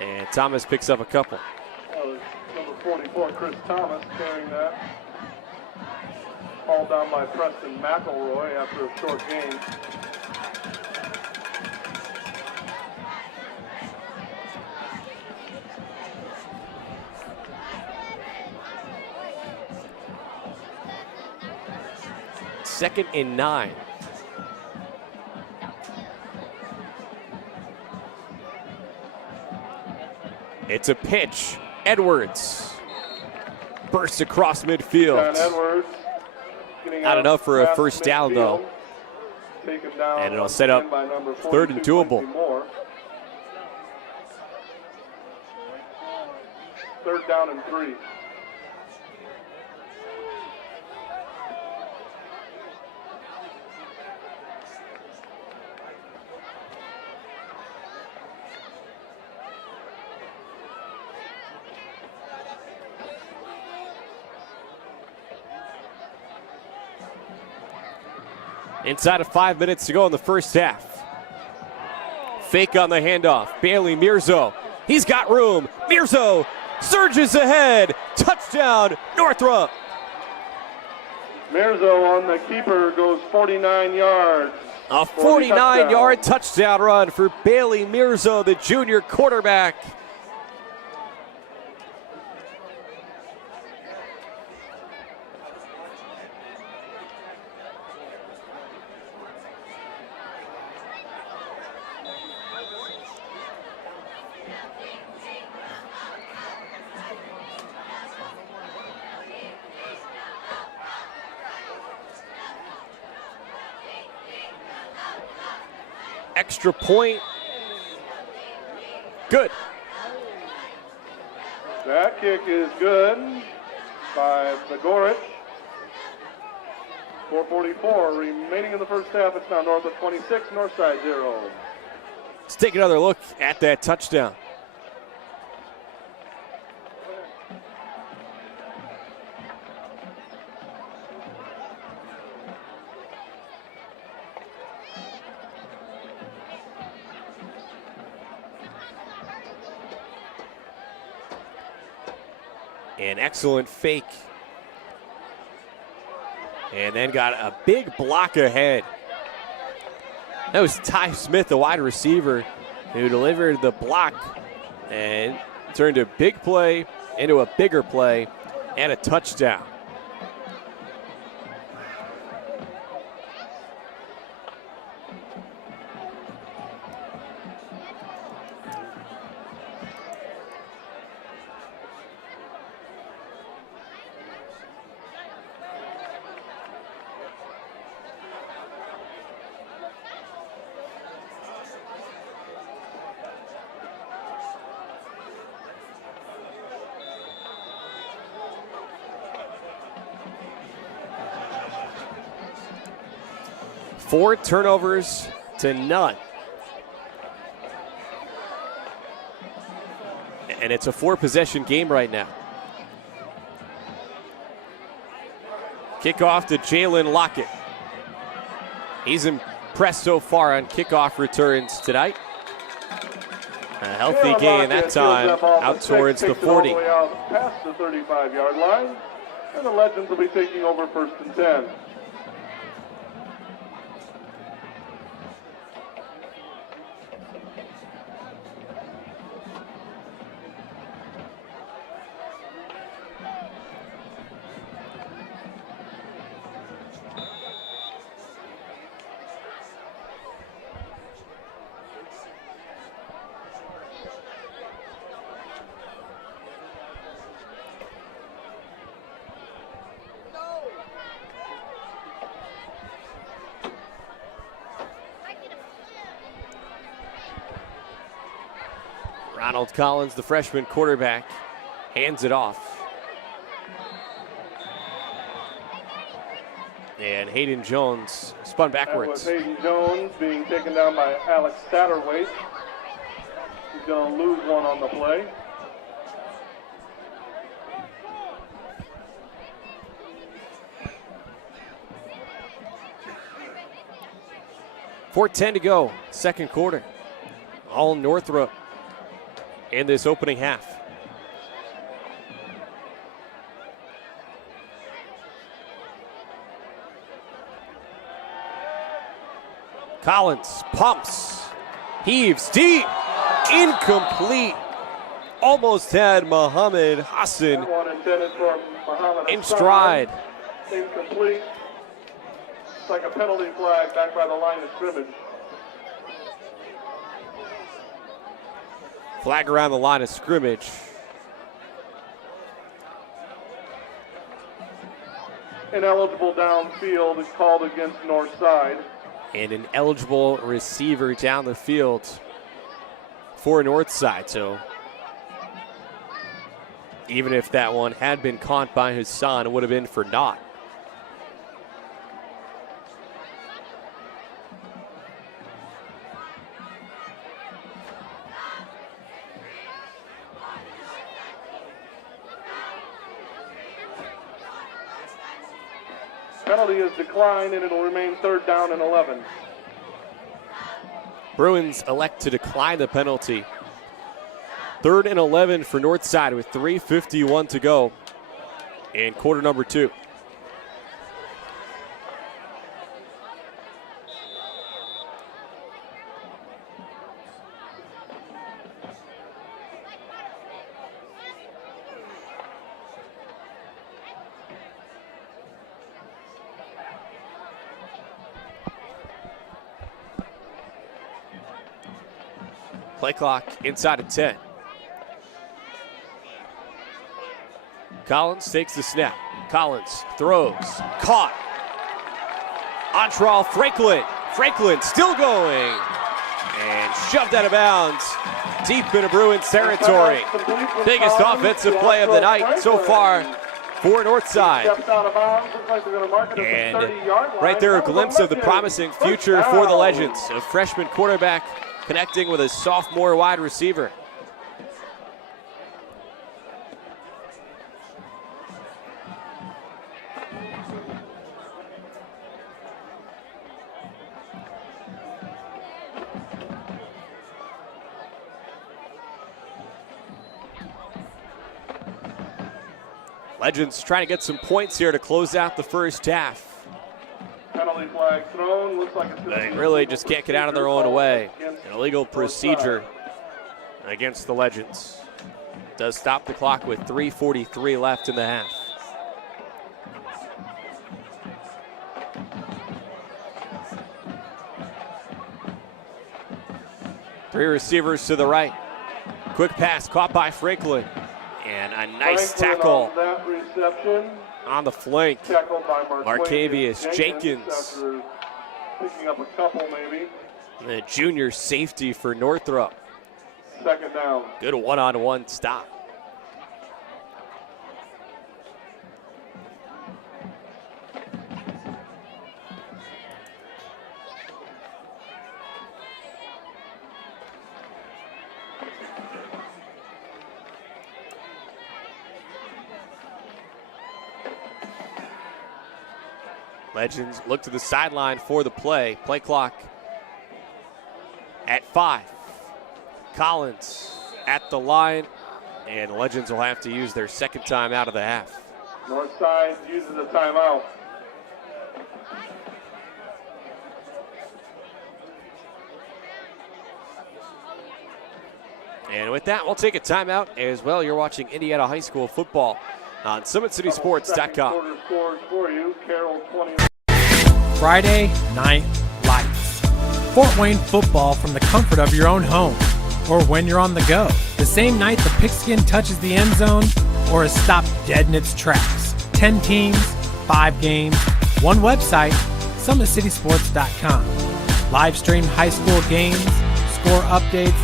And Thomas picks up a couple. Number 44, Chris Thomas, carrying that. Hauled down by Preston McElroy after a short gain. 2nd and 9. It's a pitch. Edwards bursts across midfield. Edwards Not enough for a first down, though. And it'll set up 3rd and doable. 3rd down and 3. Inside of 5 minutes to go in the first half. Fake on the handoff. Bailey Mirzo. He's got room. Mirzo surges ahead. Touchdown, Northrop. Mirzo on the keeper goes 49 yards. A 49-yard touchdown run for Bailey Mirzo, the junior quarterback. Extra point. Good. That kick is good by Begorich. 4:44 remaining in the first half. It's now Northrop 26, Northside 0. Let's take another look at that touchdown. An excellent fake. And then got a big block ahead. That was Ty Smith, the wide receiver, who delivered the block and turned a big play into a bigger play and a touchdown. Four turnovers to none. And it's a 4-possession game right now. Kickoff to Jalen Lockett. He's impressed so far on kickoff returns tonight. A healthy gain that time out towards the 40. Past the 35-yard line. And the Legends will be taking over 1st and 10. Ronald Collins, the freshman quarterback, hands it off. And Hayden Jones spun backwards. That was Hayden Jones being taken down by Alex Satterwhite. He's going to lose one on the play. .410 to go, second quarter. All Northrop in this opening half. Collins pumps, heaves deep, incomplete. Almost had Muhammad Hassan in stride. Incomplete. Looks like a penalty flag back by the line of scrimmage. Flag around the line of scrimmage. Ineligible downfield is called against Northside. And an eligible receiver down the field for Northside. So even if that one had been caught by Hassan, it would have been for naught. Penalty is declined, and it'll remain 3rd down and 11. Bruins elect to decline the penalty. 3rd and 11 for Northside with 3:51 to go in quarter number 2. Play clock inside of 10. Collins takes the snap. Collins throws. Caught. Antral Franklin. Franklin still going. And shoved out of bounds. Deep into Bruins territory. Biggest offensive play of the night so far for Northside. And right there, a glimpse of the promising future for the Legends. A freshman quarterback connecting with a sophomore wide receiver. Legends trying to get some points here to close out the first half. Penalty flag thrown. Looks like it's They really just can't get out of their own way. An illegal procedure against the Legends. Does stop the clock with 3:43 left in the half. Three receivers to the right. Quick pass caught by Franklin. And a nice tackle on that reception. on the flank. Tackled by Marcavius Jenkins. After picking up a couple maybe. The junior safety for Northrop. 2nd down. Good one-on-one stop. Legends look to the sideline for the play. Play clock at 5. Collins at the line, and the Legends will have to use their second time out of the half. Northside uses a timeout. And with that, we'll take a timeout as well. You're watching Indiana High School football on SummitCitySports.com. Quarter scores for you. Carroll 20. Friday Night Lights. Fort Wayne football from the comfort of your own home or when you're on the go. The same night the pigskin touches the end zone or is stopped dead in its tracks. 10 teams, 5 games, one website, SummitCitySports.com. Live stream high school games, score updates,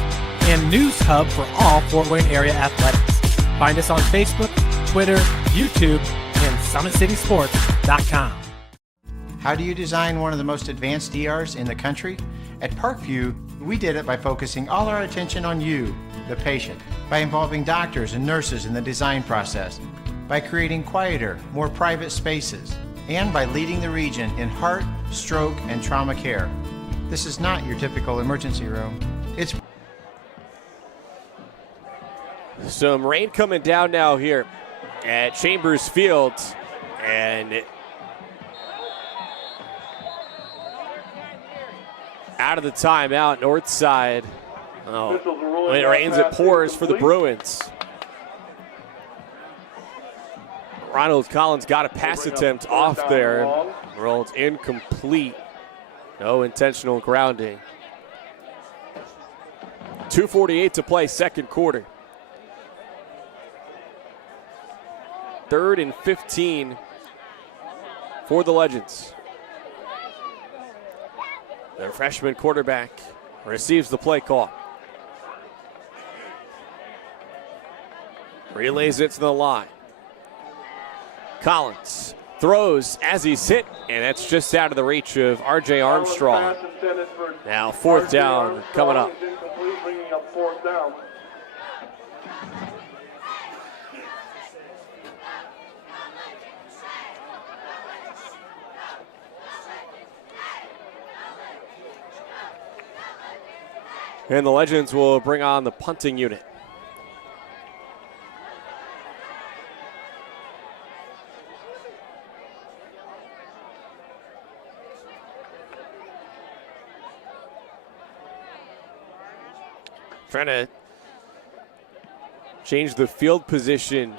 and news hub for all Fort Wayne area athletics. Find us on Facebook, Twitter, YouTube, and SummitCitySports.com. How do you design one of the most advanced ERs in the country? At Parkview, we did it by focusing all our attention on you, the patient, by involving doctors and nurses in the design process, by creating quieter, more private spaces, and by leading the region in heart, stroke, and trauma care. This is not your typical emergency room. It's Some rain coming down now here at Chambers Field, and out of the timeout, Northside. Oh, when it rains, it pours for the Bruins. Ronald Collins got a pass attempt off there. rolled incomplete. No intentional grounding. 2:48 to play, second quarter. 3rd and 15 for the Legends. Their freshman quarterback receives the play call. Relays it to the line. Collins throws as he's hit, and that's just out of the reach of R.J. Armstrong. Now 4th down coming up. Bringing up 4th down. And the Legends will bring on the punting unit. Trying to change the field position.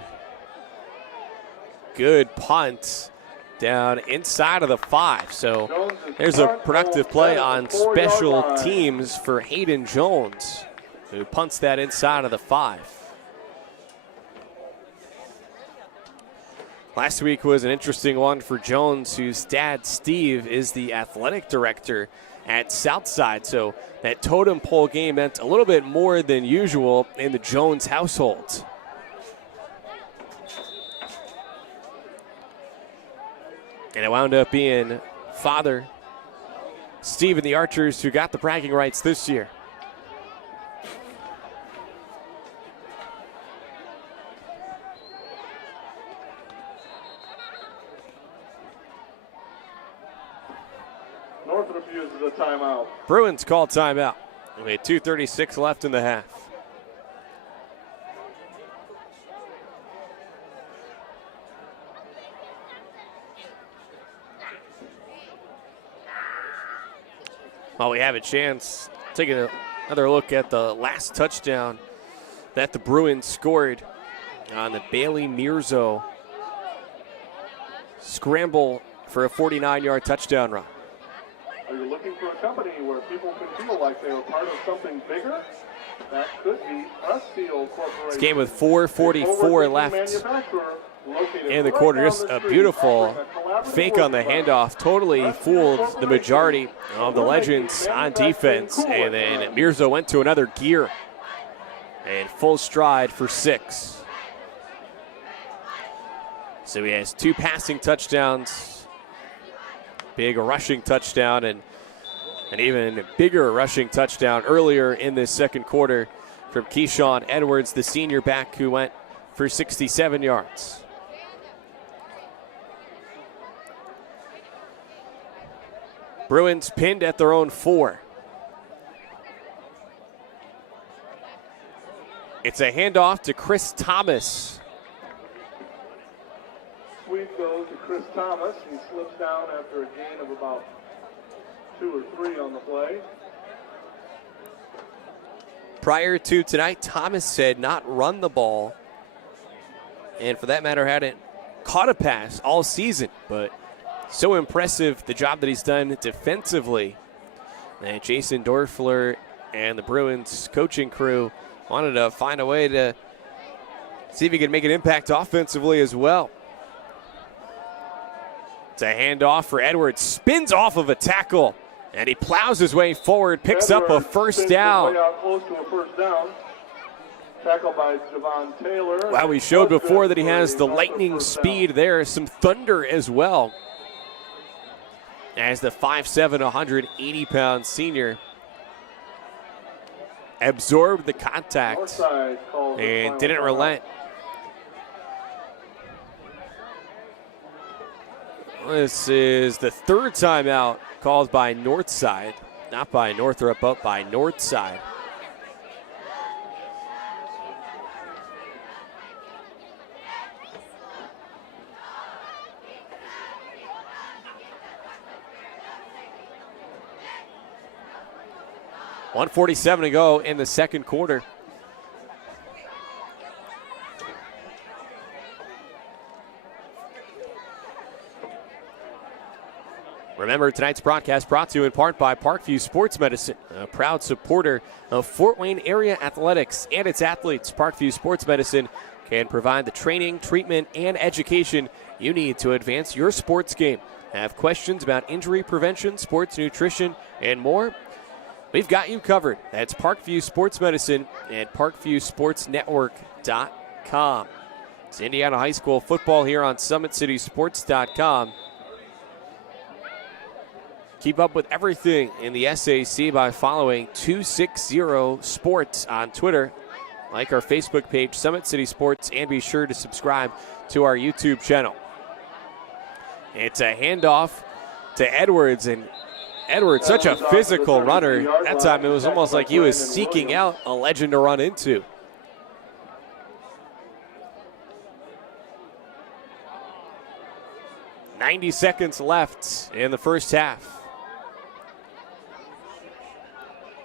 Good punt down inside of the 5. So there's a productive play on special teams for Hayden Jones, who punts that inside of the 5. Last week was an interesting one for Jones, whose dad, Steve, is the athletic director at Southside. So that totem pole game meant a little bit more than usual in the Jones household. And it wound up being father Steve and the Archers who got the bragging rights this year. Northrop uses a timeout. Bruins call timeout. We had 2:36 left in the half. While we have a chance, taking another look at the last touchdown that the Bruins scored on the Bailey Mirzo scramble for a 49-yard touchdown run. Are you looking for a company where people can feel like they were part of something bigger? That could be Pressfield Corporation. This game with 4:44 left in the quarter. Just a beautiful fake on the handoff. Totally fooled the majority of the Legends on defense. And then Mirzo went to another gear. And full stride for 6. So he has 2 passing touchdowns, big rushing touchdown, and an even bigger rushing touchdown earlier in this second quarter from Keyshawn Edwards, the senior back who went for 67 yards. Bruins pinned at their own 4. It's a handoff to Chris Thomas. Sweep goes to Chris Thomas. He slips down after a gain of about 2 or 3 on the play. Prior to tonight, Thomas had not run the ball, and for that matter, hadn't caught a pass all season. But so impressive the job that he's done defensively. And Jason Dorfler and the Bruins coaching crew wanted to find a way to see if he could make an impact offensively as well. It's a handoff for Edwards, spins off of a tackle, and he plows his way forward, picks up a first down. Way out close to a first down. Tackled by Javon Taylor. Wow, we showed before that he has the lightning speed there, some thunder as well. As the 5'7", 180-pound senior absorbed the contact and didn't relent. This is the 3rd timeout called by Northside, not by Northrop, but by Northside. .147 to go in the second quarter. Remember, tonight's broadcast brought to you in part by Parkview Sports Medicine, a proud supporter of Fort Wayne area athletics and its athletes. Parkview Sports Medicine can provide the training, treatment, and education you need to advance your sports game. Have questions about injury prevention, sports nutrition, and more? We've got you covered. That's Parkview Sports Medicine at parkviewsportsnetwork.com. It's Indiana High School football here on SummitCitySports.com. Keep up with everything in the SAC by following 260 Sports on Twitter. Like our Facebook page, Summit City Sports, and be sure to subscribe to our YouTube channel. It's a handoff to Edwards, and Edwards, such a physical runner. That time it was almost like he was seeking out a legend to run into. "90 seconds left in the first half.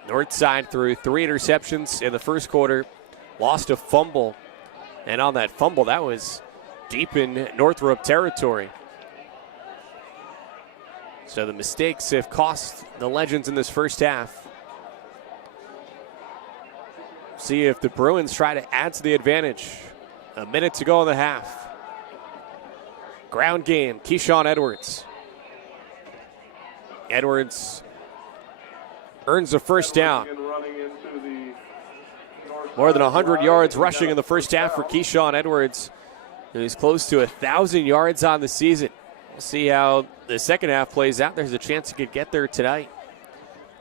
Northside threw 3 interceptions in the first quarter, lost a fumble, and on that fumble, that was deep in Northrop territory. So the mistakes have cost the Legends in this first half. See if the Bruins try to add to the advantage. A minute to go in the half. Ground game, Keyshawn Edwards. Edwards earns a first down. More than 100 yards rushing in the first half for Keyshawn Edwards. He's close to 1,000 yards on the season. We'll see how the second half plays out. There's a chance he could get there tonight.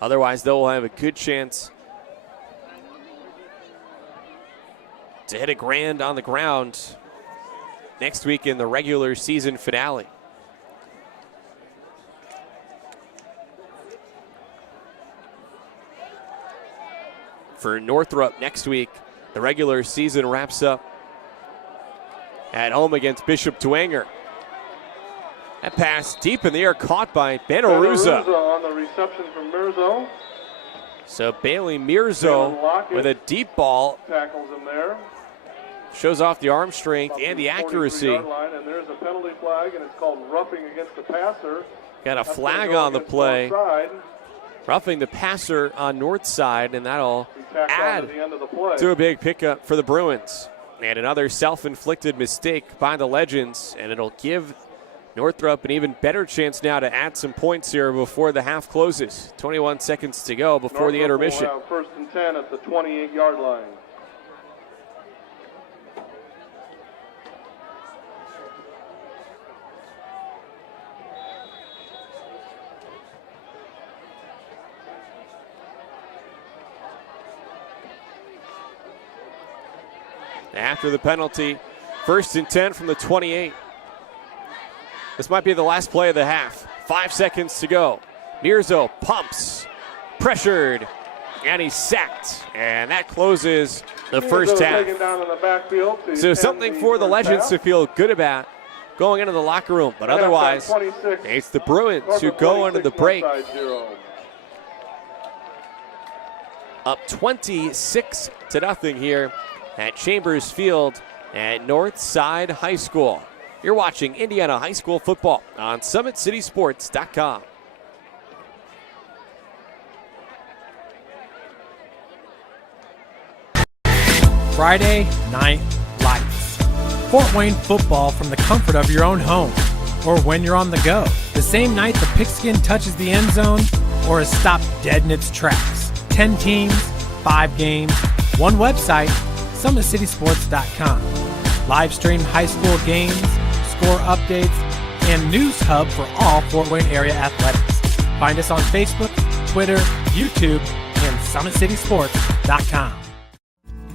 Otherwise, they'll have a good chance to hit a grand on the ground next week in the regular season finale. For Northrop next week, the regular season wraps up at home against Bishop Dwenger. That pass deep in the air, caught by Benaruza. On the reception from Mirzo. So Bailey Mirzo with a deep ball. Tackles him there. Shows off the arm strength and the accuracy. Line, and there's a penalty flag, and it's called roughing against the passer. Got a flag on the play. Roughing the passer on north side, and that'll add to a big pickup for the Bruins. And another self-inflicted mistake by the Legends, and it'll give Northrop an even better chance now to add some points here before the half closes. 21 seconds to go before the intermission. Will have first and 10 at the 28-yard line. After the penalty, first and 10 from the 28. This might be the last play of the half. 5 seconds to go. Mirzo pumps, pressured, and he's sacked. And that closes the first half. So something for the Legends to feel good about going into the locker room. But otherwise, it's the Bruins who go into the break up 26-0 here at Chambers Field at Northside High School. You're watching Indiana High School football on SummitCitySports.com. Friday Night Lights. Fort Wayne football from the comfort of your own home or when you're on the go. The same night the pigskin touches the end zone or is stopped dead in its tracks. 10 teams, 5 games, one website, SummitCitySports.com. Live stream high school games, score updates, and news hub for all Fort Wayne area athletics. Find us on Facebook, Twitter, YouTube, and SummitCitySports.com.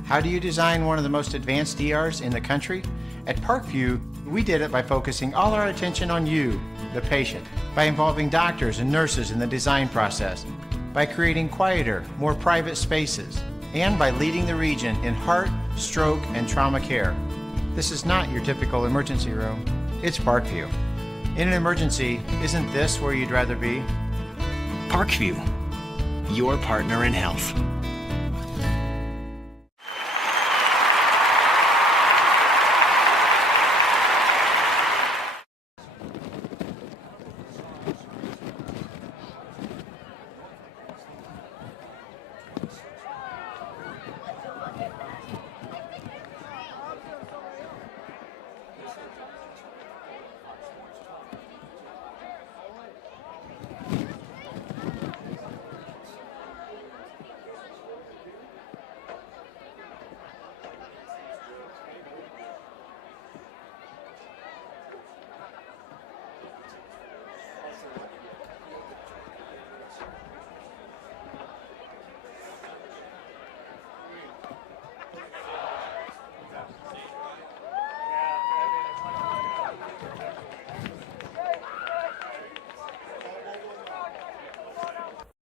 How do you design one of the most advanced ERs in the country? At Parkview, we did it by focusing all our attention on you, the patient, by involving doctors and nurses in the design process, by creating quieter, more private spaces, and by leading the region in heart, stroke, and trauma care. This is not your typical emergency room. It's Parkview. In an emergency, isn't this where you'd rather be? Parkview, your partner in health.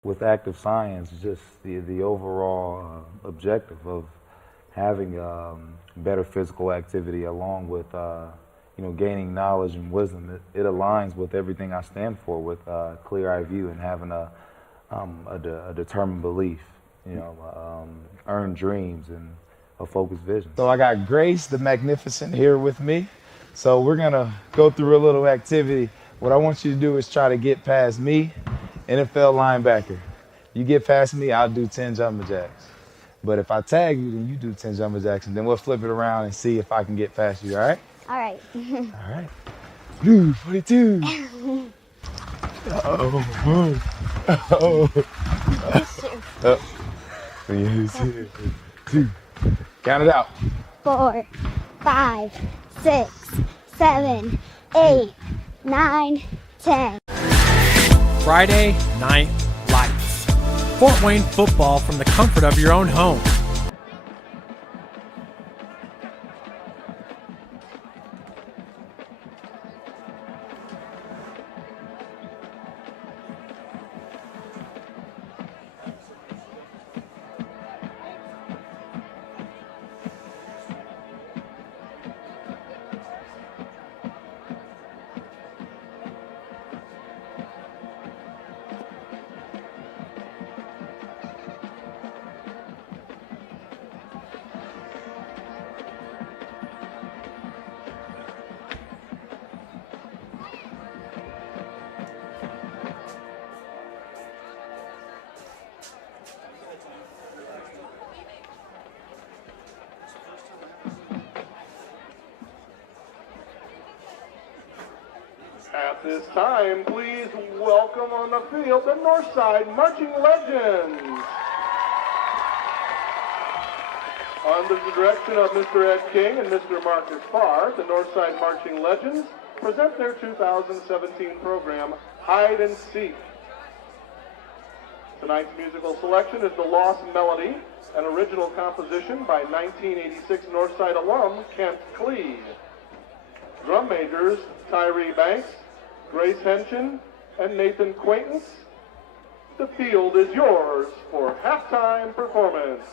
With active science, just the overall objective of having better physical activity along with gaining knowledge and wisdom, it aligns with everything I stand for, with clear-eye view and having a determined belief, earned dreams and a focused vision. So I got Grace the Magnificent here with me. So we're gonna go through a little activity. What I want you to do is try to get past me, NFL linebacker. You get past me, I'll do 10 jumping jacks. But if I tag you, then you do 10 jumping jacks, and then we'll flip it around and see if I can get past you, all right? All right. All right. Blue 42. Uh-oh. Uh-oh. Uh-oh. 2. Count it out. 4, 5, 6, 7, 8, 9, 10. Friday Night Lights. Fort Wayne football from the comfort of your own home. At this time, please welcome on the field the Northside Marching Legends. Under the direction of Mr. Ed King and Mr. Marcus Farr, the Northside Marching Legends present their 2017 program, Hide and Seek. Tonight's musical selection is The Lost Melody, an original composition by 1986 Northside alum Kent Clee. Drum majors Tyree Banks, Grace Henshin, and Nathan Quaintance. The field is yours for halftime performance.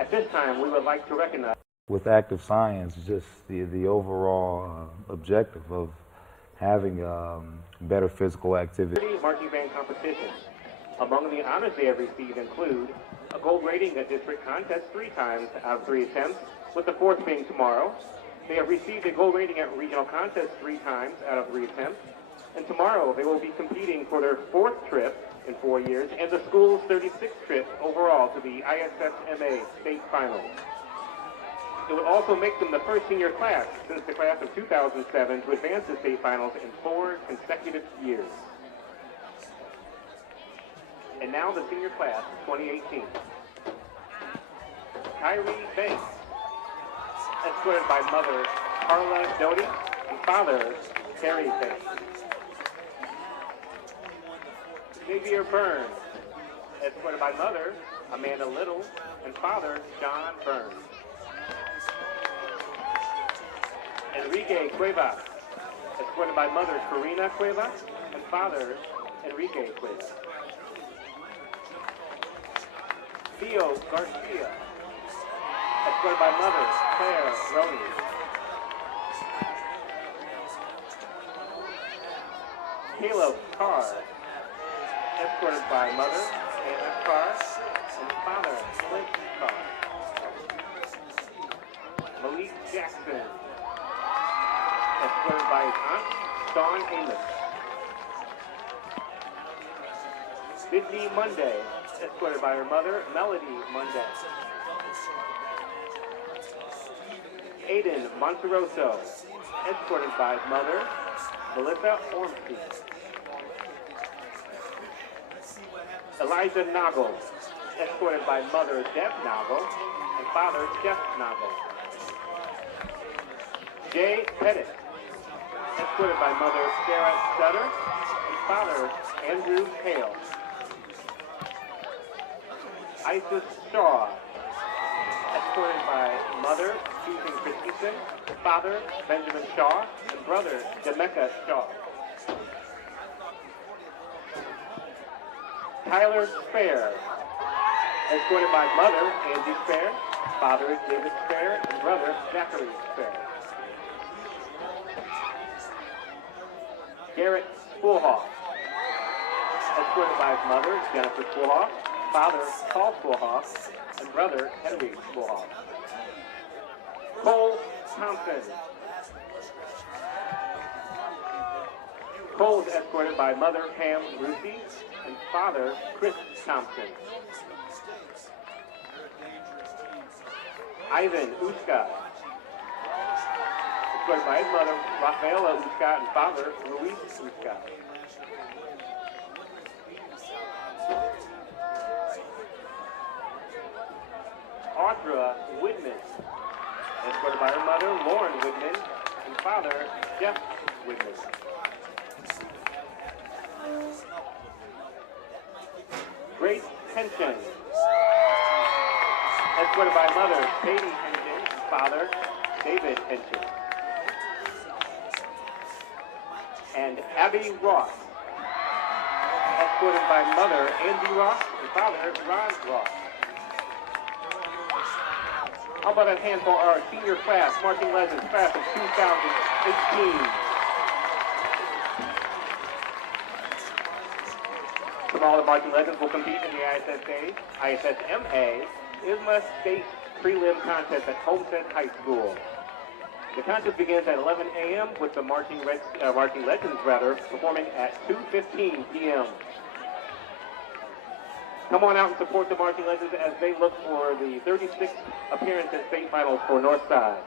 At this time, we would like to recognize With active science, just the overall objective of having better physical activity. marching band competitions. Among the honors they have received include a gold rating at district contests 3 times out of 3 attempts, with the 4th being tomorrow. They have received a gold rating at regional contests 3 times out of 3 attempts. And tomorrow they will be competing for their 4th trip in 4 years and the school's 36th trip overall to the ISSMA state finals. It would also make them the first senior class since the class of 2007 to advance to state finals in 4 consecutive years. And now the senior class of 2018. Kyrie Banks, escorted by mother Carla Doty and father Terry Banks. Xavier Burns, escorted by mother Amanda Little and father John Burns. Enrique Cuevas, escorted by mother Karina Cuevas and father Enrique Cuevas. Theo Garcia, escorted by mother Claire Roney. Caleb Carr, escorted by mother Anna Carr and father Clint Carr. Malik Jackson, escorted by his aunt Dawn Amos. Sydney Monday, escorted by her mother Melody Monday. Aiden Monteroso, escorted by mother Melissa Ormsby. Elijah Noggle, escorted by mother Deb Noggle and father Jeff Noggle. Jay Pettit, escorted by mother Sarah Sutter and father Andrew Hale. Isis Shaw, escorted by mother Susan Christensen, father Benjamin Shaw, and brother Jamaica Shaw. Tyler Spare, escorted by mother Angie Spare, father David Spare, and brother Zachary Spare. Garrett Spoolhoff, escorted by his mother Jennifer Spoolhoff, father Paul Spoolhoff, and brother Henry Spoolhoff. Cole Thompson. Cole is escorted by mother Pam Ruthie and father Chris Thompson. Ivan Uska, escorted by his mother Rafaela Uska and father Luis Uska. Audra Whitman, escorted by her mother Lauren Whitman and father Jeff Whitman. Grace Henson, escorted by mother Katie Henson and father David Henson. And Abby Ross, escorted by mother Angie Ross and father Ron Ross. How about a hand for our senior class, Marching Legends class of 2018. Some all the Marching Legends will compete in the ISSMA ISMA State Prelim Contest at Homestead High School. The contest begins at 11 a.m. with the Marching Legends performing at 2:15 p.m. Come on out and support the Marching Legends as they look for the 36th appearance at state finals for Northside.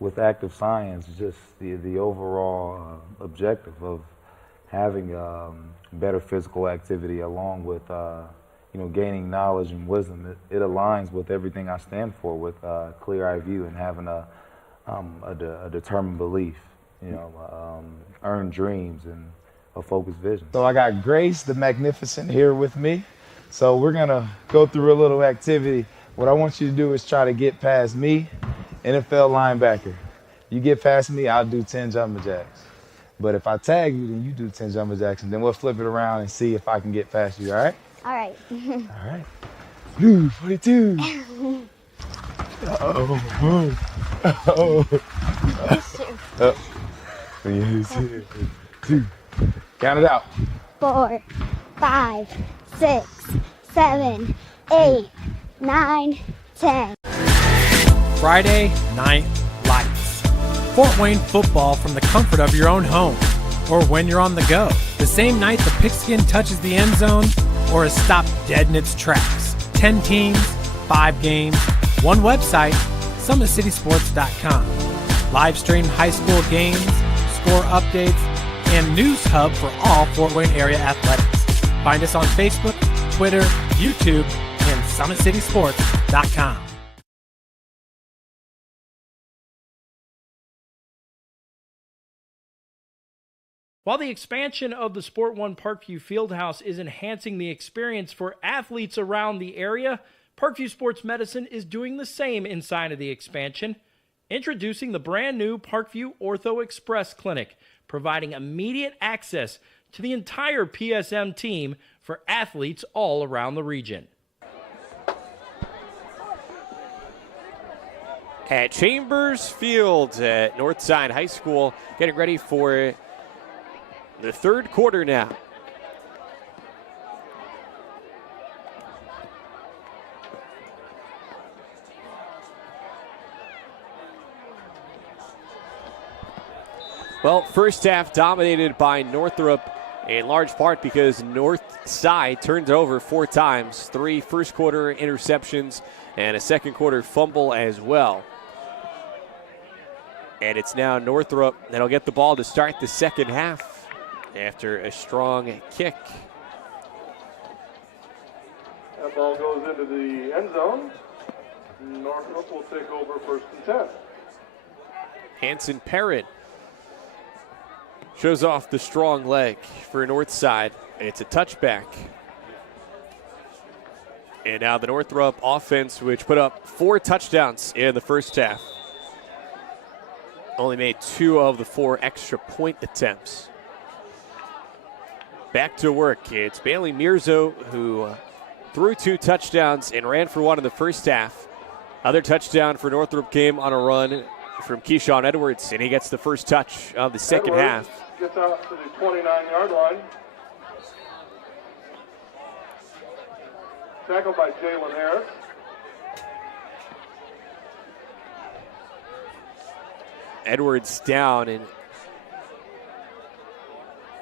With active science, just the overall objective of having better physical activity along with gaining knowledge and wisdom, it aligns with everything I stand for, with clear-eye view and having a determined belief, earned dreams and a focused vision. So I got Grace the Magnificent here with me. So we're gonna go through a little activity. What I want you to do is try to get past me, NFL linebacker. You get past me, I'll do 10 jumping jacks. But if I tag you, then you do 10 jumping jacks, and then we'll flip it around and see if I can get past you, all right? All right. All right. Blue 42. Uh-oh. Uh-oh. Uh-oh. 2. Count it out. 4, 5, 6, 7, 8, 9, 10. Friday Night Lights. Fort Wayne football from the comfort of your own home or when you're on the go. The same night the pigskin touches the end zone or is stopped dead in its tracks. 10 teams, 5 games, 1 website, SummitCitySports.com. Live stream high school games, score updates, and news hub for all Fort Wayne area athletics. Find us on Facebook, Twitter, YouTube, and SummitCitySports.com. While the expansion of the Sport One Parkview Fieldhouse is enhancing the experience for athletes around the area, Parkview Sports Medicine is doing the same inside of the expansion. Introducing the brand new Parkview Ortho Express Clinic, providing immediate access to the entire PSM team for athletes all around the region. At Chambers Field at Northside High School, getting ready for the third quarter now. Well, first half dominated by Northrop, in large part because Northside turned it over 4 times, 3 first quarter interceptions and a second quarter fumble as well. And it's now Northrop that'll get the ball to start the second half after a strong kick. That ball goes into the end zone. Northrop will take over 1st and 10. Hanson Parrott shows off the strong leg for Northside. It's a touchback. And now the Northrop offense, which put up 4 touchdowns in the first half, only made 2 of the 4 extra point attempts. Back to work. It's Bailey Mirzo who threw 2 touchdowns and ran for 1 in the first half. Other touchdown for Northrop came on a run from Keyshawn Edwards, and he gets the first touch of the second half. Gets out to the 29-yard line. Tackled by Jalen Harris. Edwards down, and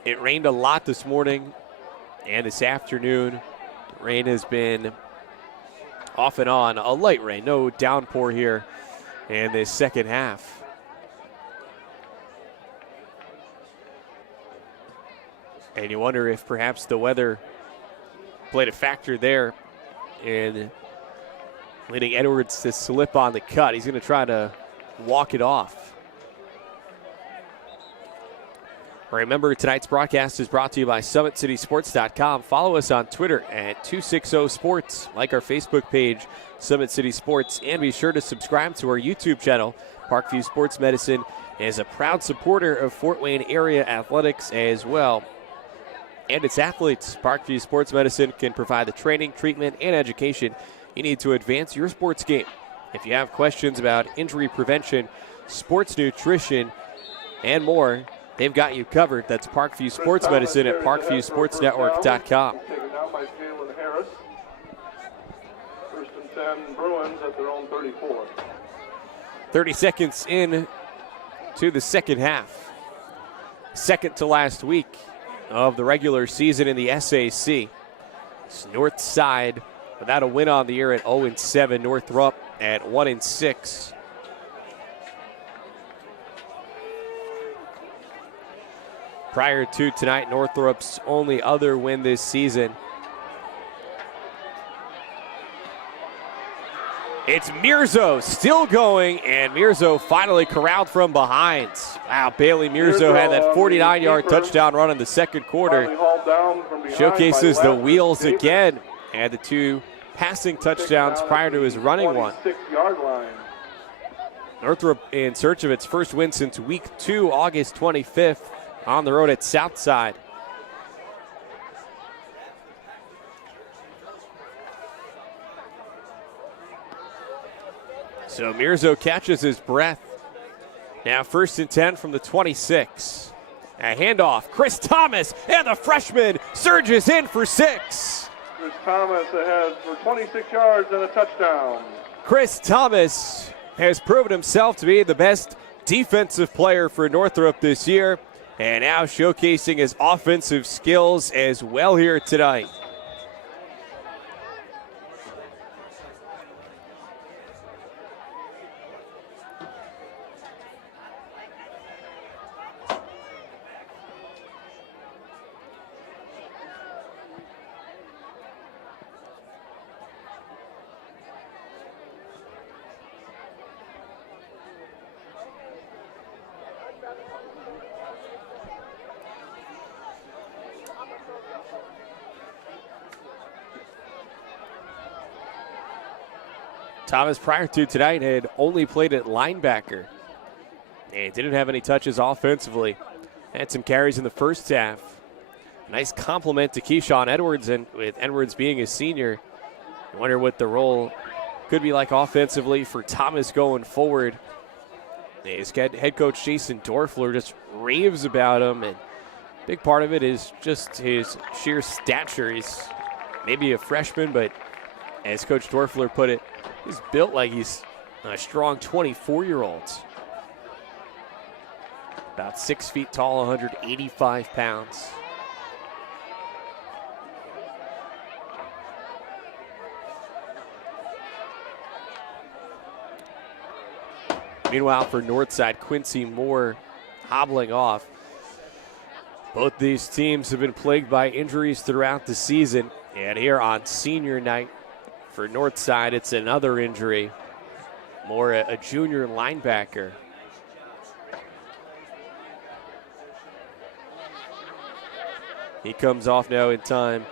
it rained a lot this morning and this afternoon. Rain has been off and on, a light rain, no downpour here in this second half. And you wonder if perhaps the weather played a factor there in leading Edwards to slip on the cut. He's going to try to walk it off. Remember, tonight's broadcast is brought to you by SummitCitySports.com. Follow us on Twitter at 260sports. Like our Facebook page, Summit City Sports. And be sure to subscribe to our YouTube channel. Parkview Sports Medicine is a proud supporter of Fort Wayne area athletics as well. And its athletes. Parkview Sports Medicine can provide the training, treatment, and education you need to advance your sports game. If you have questions about injury prevention, sports nutrition, and more, they've got you covered. That's Parkview Sports Medicine at ParkviewSportsNetwork.com. Taken down by Jalen Harris. 1st and 10 Bruins at their own 34. 30 seconds in to the second half. Second to last week of the regular season in the SAC. It's Northside without a win on the year at 0-7. Northrop at 1-6. prior to tonight, Northrop's only other win this season. It's Mirzo still going, and Mirzo finally corralled from behind. Wow, Bailey Mirzo had that 49-yard touchdown run in the second quarter. Showcases the wheels again. Had the 2 passing touchdowns prior to his running one. Northrop in search of its first win since week 2, August 25th, on the road at Southside. So Mirzo catches his breath. Now 1st and 10 from the 26. A handoff, Chris Thomas, and the freshman surges in for 6. Chris Thomas ahead for 26 yards and a touchdown. Chris Thomas has proven himself to be the best defensive player for Northrop this year, and now showcasing his offensive skills as well here tonight. Thomas, prior to tonight, had only played at linebacker and didn't have any touches offensively. Had some carries in the first half. Nice compliment to Keyshawn Edwards, and with Edwards being a senior, I wonder what the role could be like offensively for Thomas going forward. His head coach Jason Dorfler just raves about him, and a big part of it is just his sheer stature. He's maybe a freshman, but as Coach Dorfler put it, he's built like he's a strong 24-year-old. About 6 feet tall, 185 pounds. Meanwhile, for Northside, Quincy Moore hobbling off. Both these teams have been plagued by injuries throughout the season, and here on senior night, for Northside, it's another injury. More a junior linebacker. He comes off now in time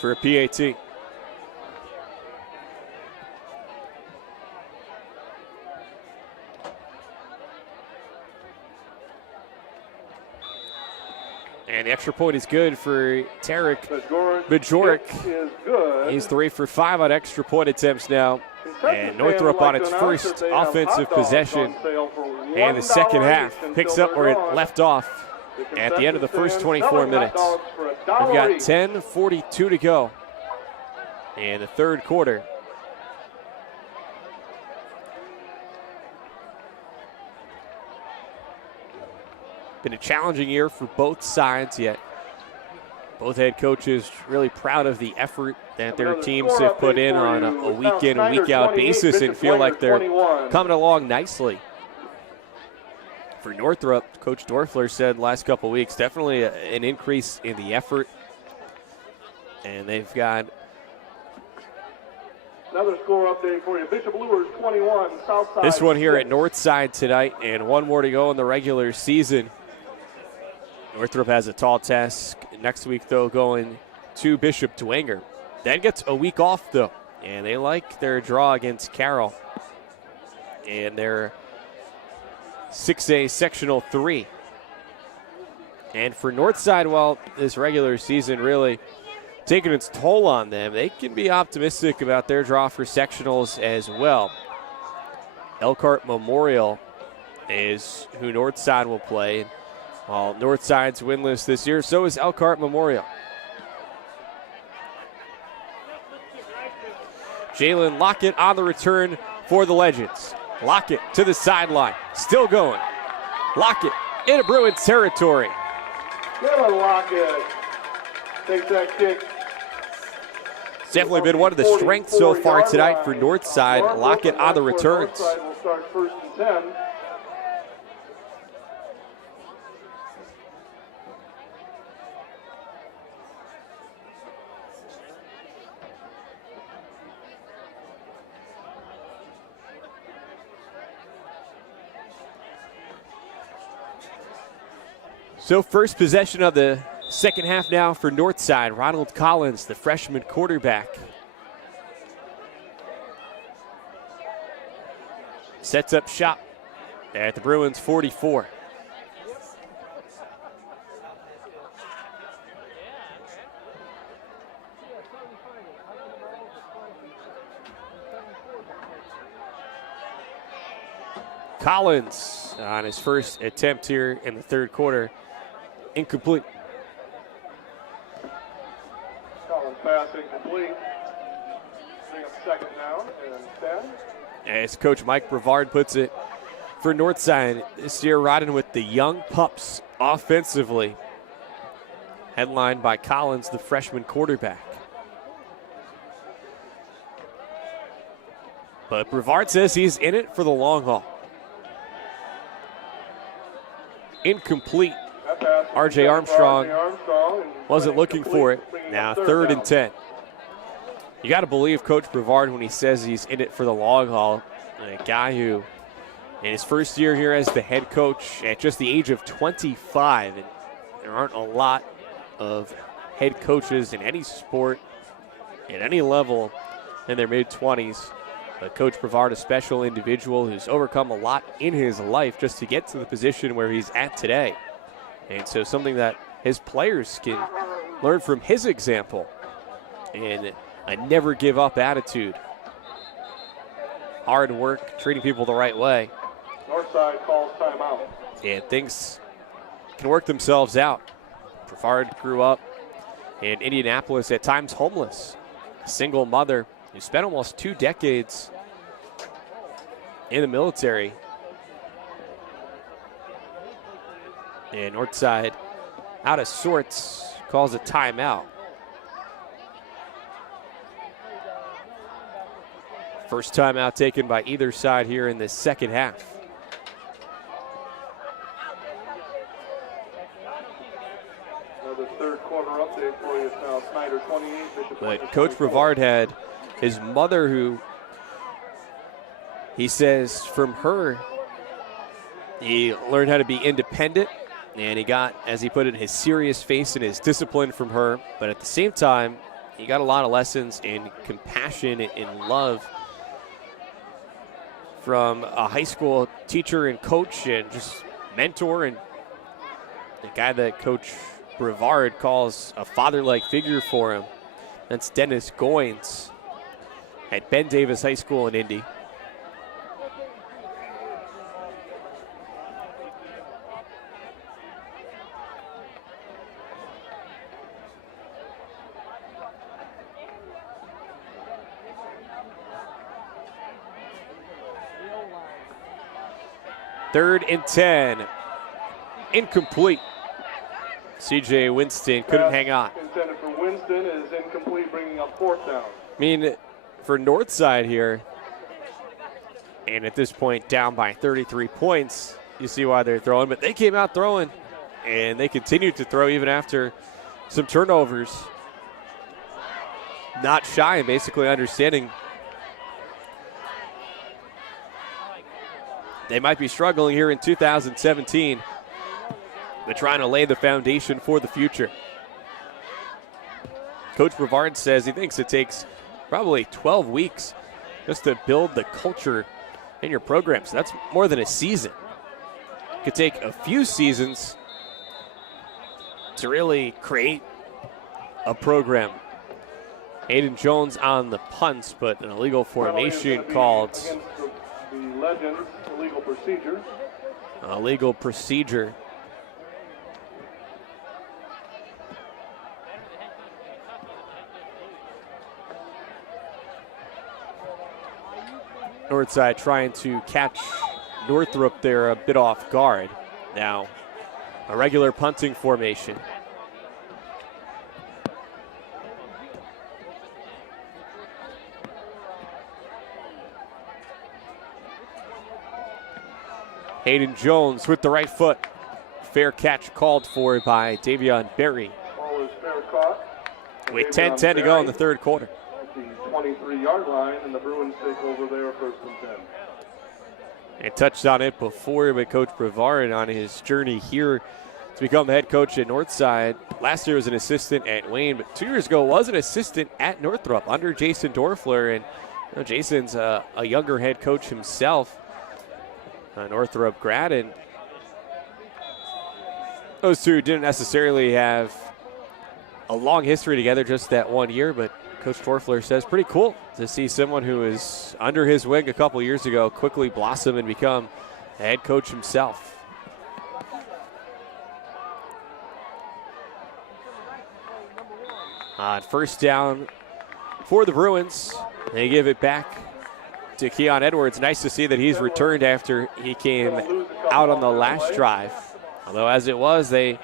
for a PAT. And the extra point is good for Tarek Bajorek. He's 3 for 5 on extra point attempts now. And Northrop on its first offensive possession. And the second half picks up where it left off at the end of the first 24 minutes. We've got 10:42 to go in the third quarter. Been a challenging year for both sides, yet both head coaches really proud of the effort that their teams have put in on a week-in, week-out basis, and feel like they're coming along nicely. For Northrop, Coach Dorfler said last couple weeks, definitely an increase in the effort. And they've got another score update for you. Bishop Luers 21, Southside. This one here at Northside tonight, and one more to go in the regular season. Northrop has a tall task next week, though, going to Bishop Dwenger. Then gets a week off, though, and they like their draw against Carroll. And they're 6A Sectional 3. And for Northside, while this regular season really taking its toll on them, they can be optimistic about their draw for sectionals as well. Elkhart Memorial is who Northside will play. While Northside's winless this year, so is Elkhart Memorial. Jalen Lockett on the return for the Legends. Lockett to the sideline, still going. Lockett into Bruins territory. Jalen Lockett takes that kick. It's definitely been one of the strengths so far tonight for Northside. Lockett on the returns. Northside will start 1st and 10. So first possession of the second half now for Northside. Ronald Collins, the freshman quarterback, sets up shop at the Bruins 44. Collins on his first attempt here in the third quarter, incomplete. Collins pass incomplete. Bring up second down and 10. As Coach Mike Brevard puts it, for Northside this year, riding with the young pups offensively, headlined by Collins, the freshman quarterback. But Brevard says he's in it for the long haul. Incomplete. R.J. Armstrong wasn't looking for it. Now third and 10. You got to believe Coach Brevard when he says he's in it for the long haul. And a guy who, in his first year here as the head coach at just the age of 25, and there aren't a lot of head coaches in any sport at any level in their mid-20s. But Coach Brevard, a special individual who's overcome a lot in his life just to get to the position where he's at today. And so something that his players can learn from his example, and a never give up attitude. Hard work, treating people the right way. Northside calls timeout. And things can work themselves out. Brevard grew up in Indianapolis, at times homeless. A single mother who spent almost 2 decades in the military. And Northside, out of sorts, calls a timeout. First timeout taken by either side here in the second half. Another third quarter update for you. It's now Snyder 28. But Coach Brevard had his mother, who he says from her, he learned how to be independent, and he got, as he put it, his serious face and his discipline from her. But at the same time, he got a lot of lessons in compassion and love from a high school teacher and coach and just mentor, and the guy that Coach Brevard calls a father-like figure for him. That's Dennis Goins at Ben Davis High School in Indy. Third and 10. Incomplete. C.J. Winston couldn't hang on. Intended for Winston is incomplete, bringing up fourth down. I mean, for Northside here, and at this point down by 33 points, you see why they're throwing. But they came out throwing, and they continued to throw even after some turnovers. Not shy and basically understanding they might be struggling here in 2017, but trying to lay the foundation for the future. Coach Brevard says he thinks it takes probably 12 weeks just to build the culture in your program. So that's more than a season. It could take a few seasons to really create a program. Hayden Jones on the punts, but an illegal formation called. The Legends, illegal procedure. Illegal procedure. Northside trying to catch Northrop there a bit off guard. Now, a regular punting formation. Hayden Jones with the right foot. Fair catch called for by Davion Berry. Ball is fair caught. With 10:10 to go in the third quarter. At the 23-yard line, and the Bruins take over there first and 10. And touched on it before, but Coach Brevard on his journey here to become the head coach at Northside. Last year was an assistant at Wayne, but 2 years ago was an assistant at Northrop under Jason Dorfler. And Jason's a younger head coach himself, a Northrop grad, and those two didn't necessarily have a long history together, just that 1 year, but Coach Dorfler says pretty cool to see someone who was under his wing a couple years ago quickly blossom and become a head coach himself. On first down for the Bruins, they give it back to Keon Edwards. Nice to see that he's returned after he came out on the last drive. Although as it was, they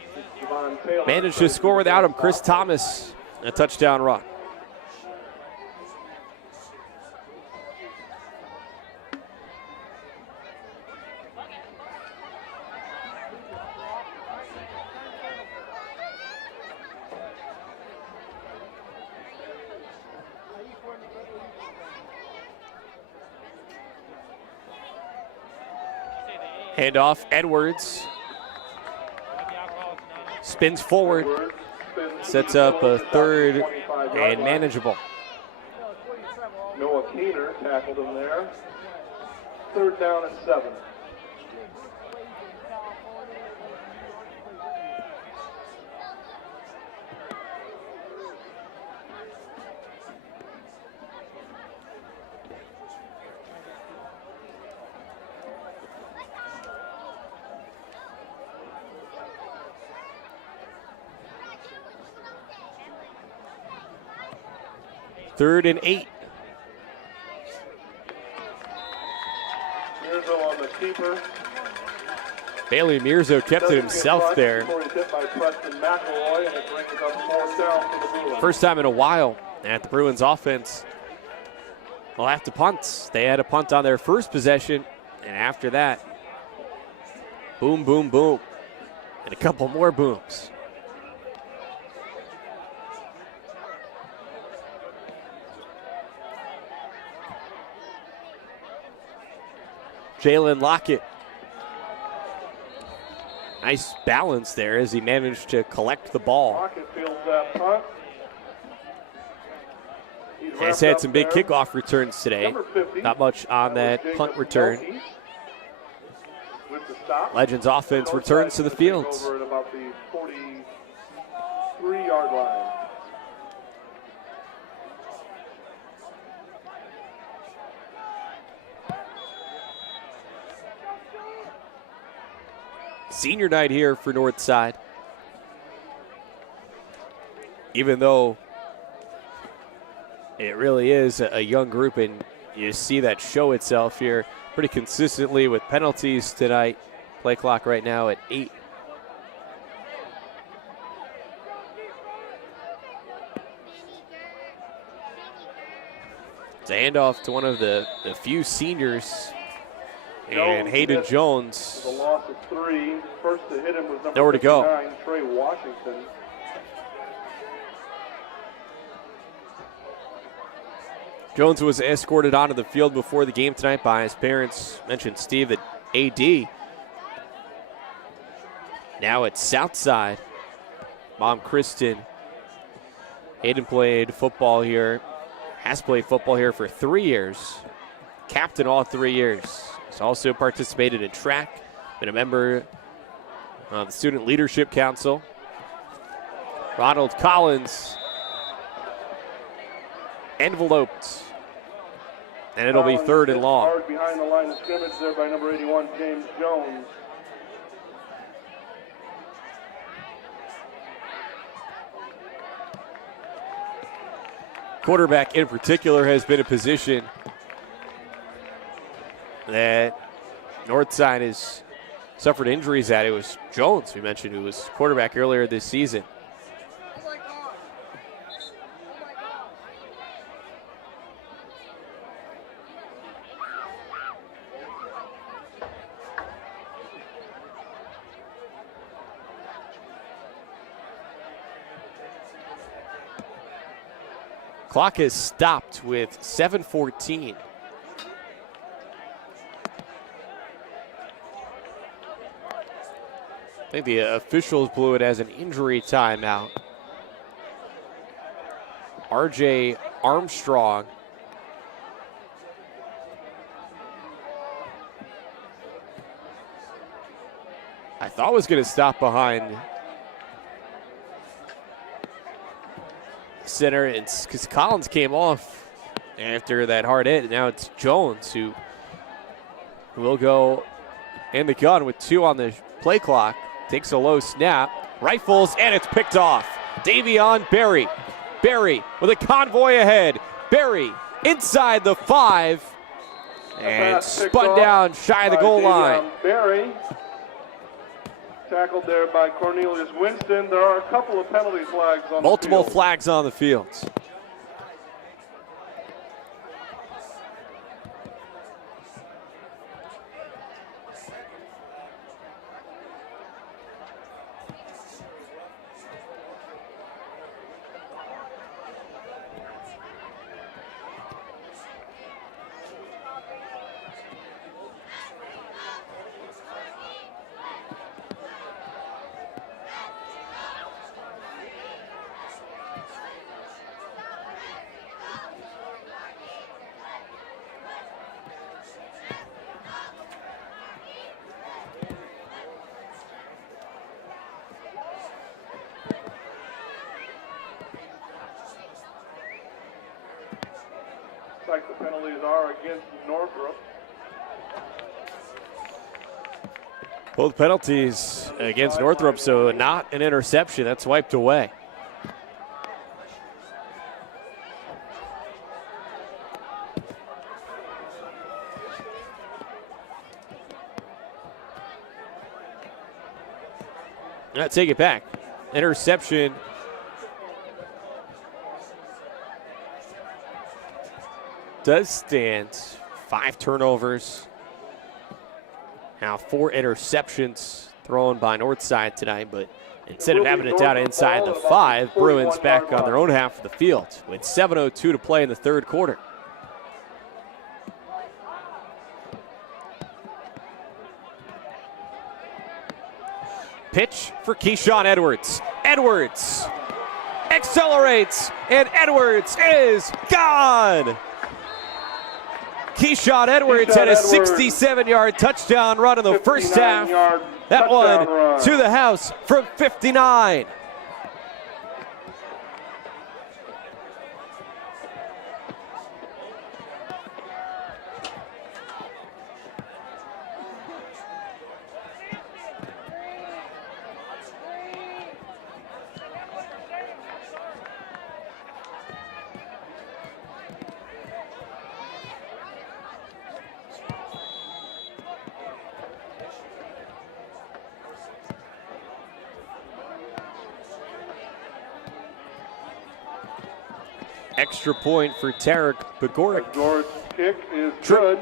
managed to score without him. Chris Thomas, a touchdown run. Handoff, Edwards spins forward, sets up a third and manageable. Noah Keener tackled him there. 3rd down and 7. Third and 8. Mirzo on the keeper. Bailey Mirzo kept it himself there. First time in a while that the Bruins offense will have to punt. They had a punt on their first possession, and after that, boom, boom, boom, and a couple more booms. Jalen Lockett. Nice balance there as he managed to collect the ball. Lockett fields that punt. Has had some big kickoff returns today. Not much on that punt return. Legends offense returns to the field. Over at about the 43-yard line. Senior night here for Northside. Even though it really is a young group, and you see that show itself here pretty consistently with penalties tonight. Play clock right now at 8. It's a handoff to one of the few seniors. And Hayden Jones. The loss of 3. First to hit him was number nowhere to go. 59, Trey Washington. Jones was escorted onto the field before the game tonight by his parents. Mentioned Steve at AD. Now at Southside. Mom Kristen. Hayden played football here. Has played football here for 3 years. Captain all 3 years. He's also participated in track, been a member of the Student Leadership Council. Ronald Collins enveloped, and it'll be 3rd and long. Hard behind the line of scrimmage there by number 81, James Jones. Quarterback in particular has been a position that Northside has suffered injuries at. It was Jones, we mentioned, who was quarterback earlier this season. Clock has stopped with 7:14. I think the officials blew it as an injury timeout. R.J. Armstrong. I thought was going to stop behind center, because Collins came off after that hard hit. And now it's Jones who will go in the gun with 2 on the play clock. Takes a low snap, rifles, and it's picked off. Davion Berry. Berry with a convoy ahead. Berry inside the 5 and spun down shy of the goal line. Berry. Tackled there by Cornelius Winston. There are a couple of penalty flags on Multiple the field. flags on the field. Like the penalties are against Northrop. Both penalties against Northrop, so not an interception. That's wiped away. Take it back. Interception. Does stand. 5 turnovers. Now 4 interceptions thrown by Northside tonight, but instead of having it down inside the 5, Bruins back on their own half of the field with 7:02 to play in the third quarter. Pitch for Keyshawn Edwards. Edwards accelerates, and Edwards is gone. Keyshawn Edwards had a 67-yard touchdown run in the first half. That one to the house from 59. Extra point for Tarek Begoric. Begoric's kick is good.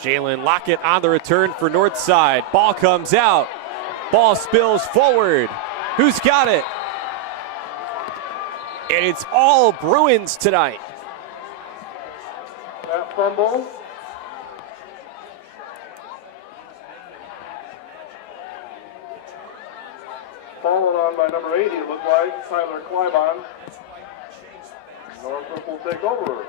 Jalen Lockett on the return for Northside. Ball comes out. Ball spills forward. Who's got it? And it's all Bruins tonight. That fumble. Fallen on by number 80, it looked like, Tyler Klybon. Northrop will take over.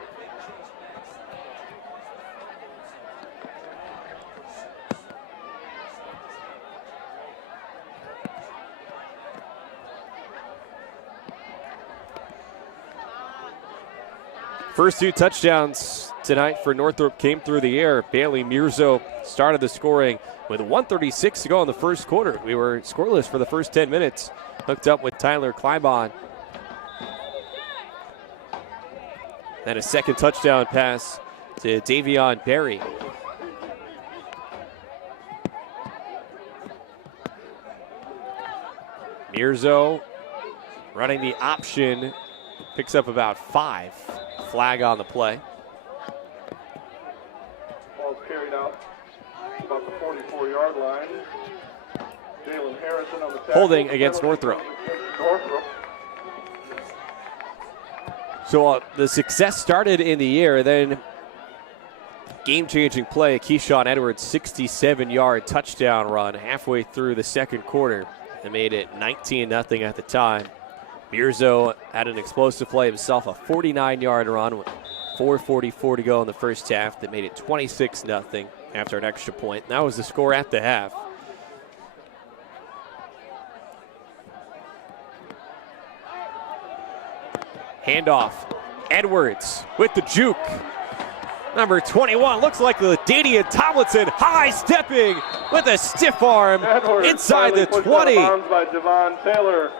First 2 touchdowns tonight for Northrop came through the air. Bailey Mirzo started the scoring with 1:36 to go in the first quarter. We were scoreless for the first 10 minutes. Hooked up with Tyler Klybon. Then a second touchdown pass to Davion Berry. Mirzo running the option, picks up about 5. Flag on the play. Ball's carried out about the 44-yard line. Jalen Harrison on the tackle. Holding against Northrop. So the success started in the air, then game-changing play, Keyshawn Edwards' 67-yard touchdown run halfway through the second quarter. They made it 19-0 at the time. Mirzo had an explosive play himself, a 49-yard run with 4:44 to go in the first half that made it 26-0 after an extra point. And that was the score at the half. Handoff. Edwards with the juke. Number 21 looks like the Dadian Tomlinson high stepping with a stiff arm Edwards inside the 20. Out of bounds by Javon Taylor.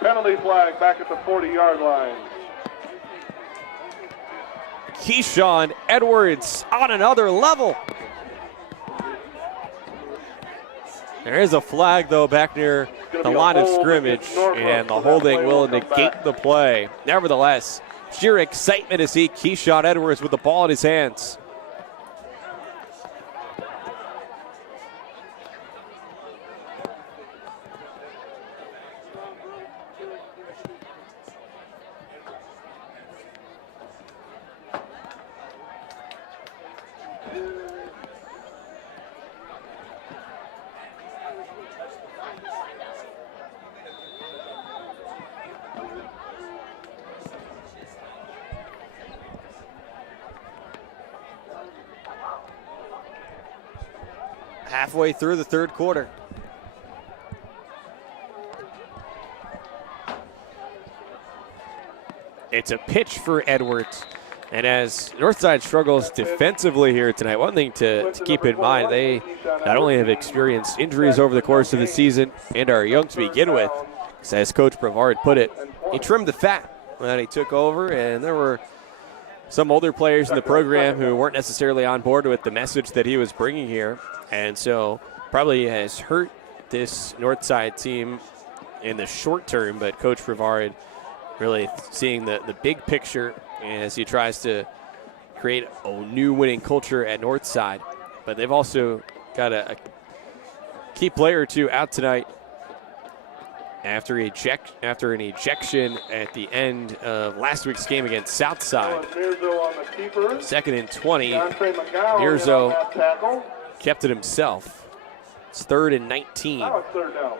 Penalty flag back at the 40-yard line. Keyshawn Edwards on another level. There is a flag, though, back near the line of scrimmage, and the holding will negate the play. Nevertheless, sheer excitement to see Keyshawn Edwards with the ball in his hands. Halfway through the third quarter. It's a pitch for Edwards. And as Northside struggles defensively here tonight, one thing to keep in mind, they not only have experienced injuries over the course of the season and are young to begin with, as Coach Brevard put it, he trimmed the fat when he took over, and there were some older players in the program who weren't necessarily on board with the message that he was bringing here. And so probably has hurt this Northside team in the short term, but Coach Brevard really seeing the big picture as he tries to create a new winning culture at Northside. But they've also got a key player or two out tonight after an ejection at the end of last week's game against Southside. Second and 20. Mirzo kept it himself. It's 3rd and 19. Now it's 3rd down.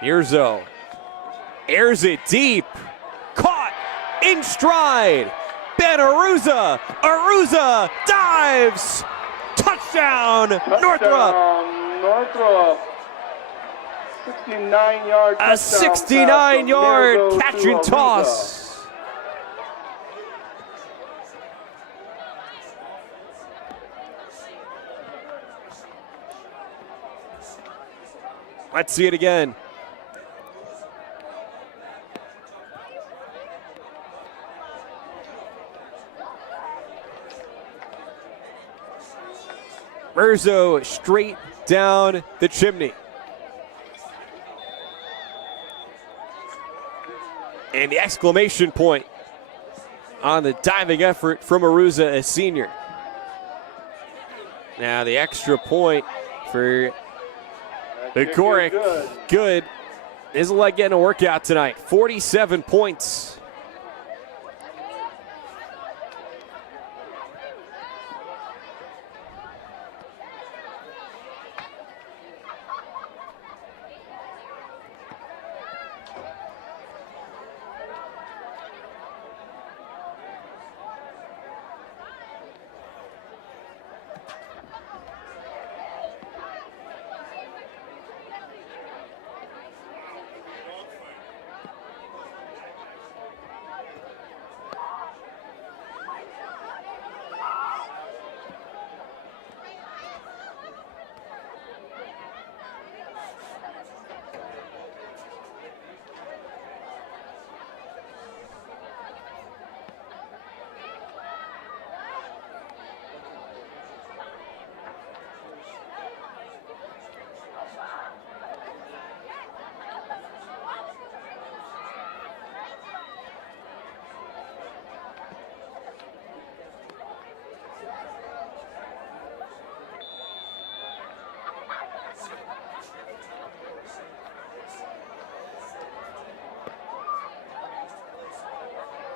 Mirzo airs it deep. Caught in stride. Ben Aruza. Aruza dives. Touchdown, Northrop. Northrop. 69-yard touchdown. A 69-yard catch and toss. Let's see it again. Merzo straight down the chimney. And the exclamation point on the diving effort from Aruza, a senior. Now the extra point for Bigoric. Good. Isn't like getting a workout tonight. 47 points.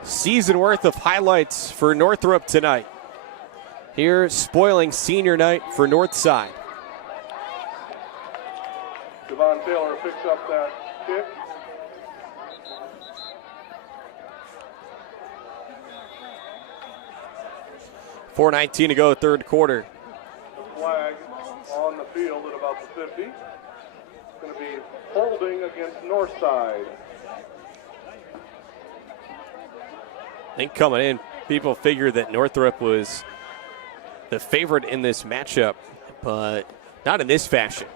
Season worth of highlights for Northrop tonight. Here, spoiling senior night for Northside. Devon Taylor picks up that kick. .4:19 to go, third quarter. The flag on the field at about the 50. It's going to be holding against Northside. I think coming in, people figured that Northrop was the favorite in this matchup, but not in this fashion.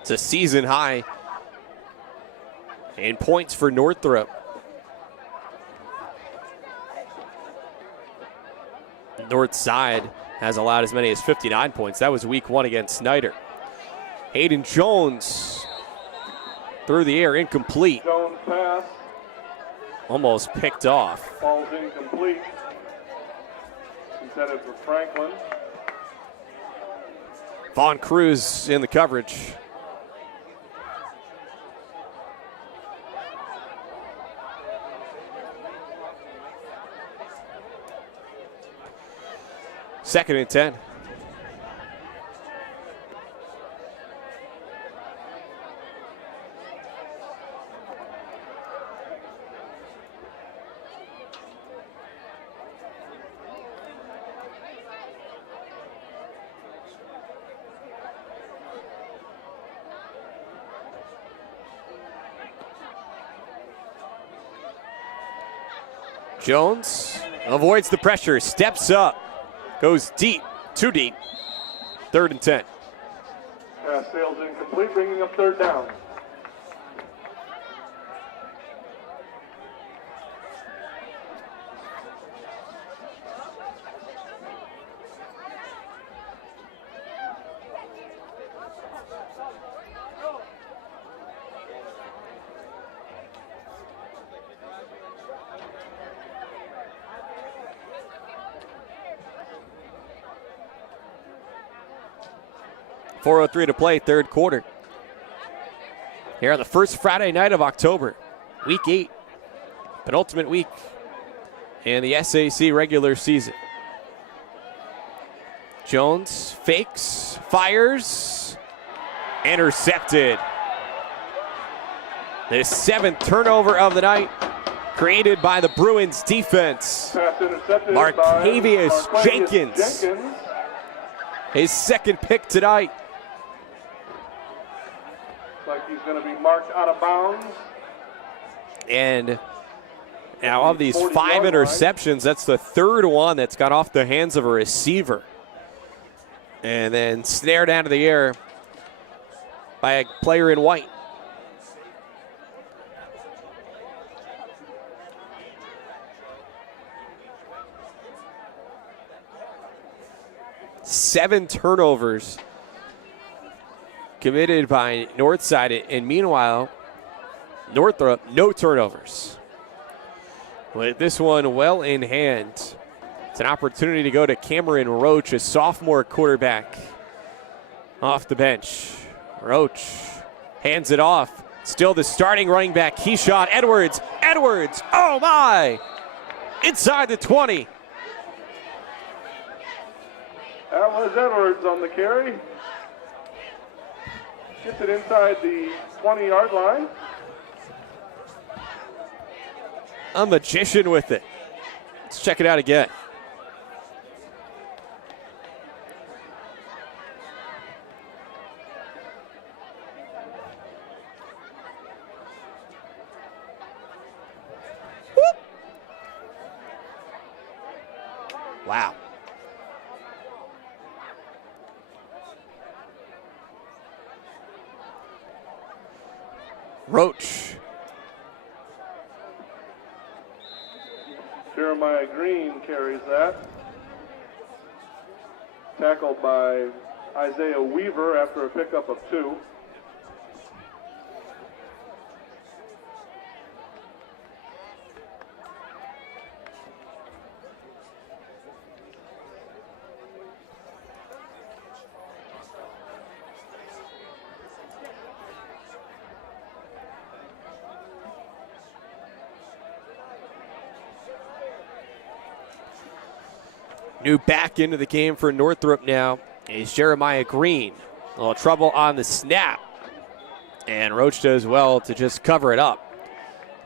It's a season high in points for Northrop. Northside has allowed as many as 59 points. That was week one against Snyder. Hayden Jones through the air, incomplete. Jones pass. Almost picked off. Ball's incomplete. Intended for Franklin. Vaughn Cruz in the coverage. Second and 10. Jones avoids the pressure, steps up, goes deep, too deep. Third and 10. Pass sails incomplete, bringing up third down. .403 to play, third quarter. Here on the first Friday night of October, week 8, penultimate week in the SAC regular season. Jones fakes, fires, intercepted. The 7th turnover of the night created by the Bruins defense. Markavius Jenkins. His second pick tonight. like he's going to be marked out of bounds. And now of these 5 interceptions, that's the third one that's got off the hands of a receiver. And then snared out of the air by a player in white. Seven turnovers committed by Northside, and meanwhile, Northrop, no turnovers. With this one well in hand, it's an opportunity to go to Cameron Roach, a sophomore quarterback, off the bench. Roach hands it off. Still the starting running back, Keyshawn Edwards. Edwards, oh my! Inside the 20. That was Edwards on the carry. Gets it inside the 20-yard line. A magician with it. Let's check it out again. Whoop. Wow. Roach. Jeremiah Green carries that. Tackled by Isaiah Weaver after a pickup of 2. New back into the game for Northrop now is Jeremiah Green. A little trouble on the snap. And Roach does well to just cover it up.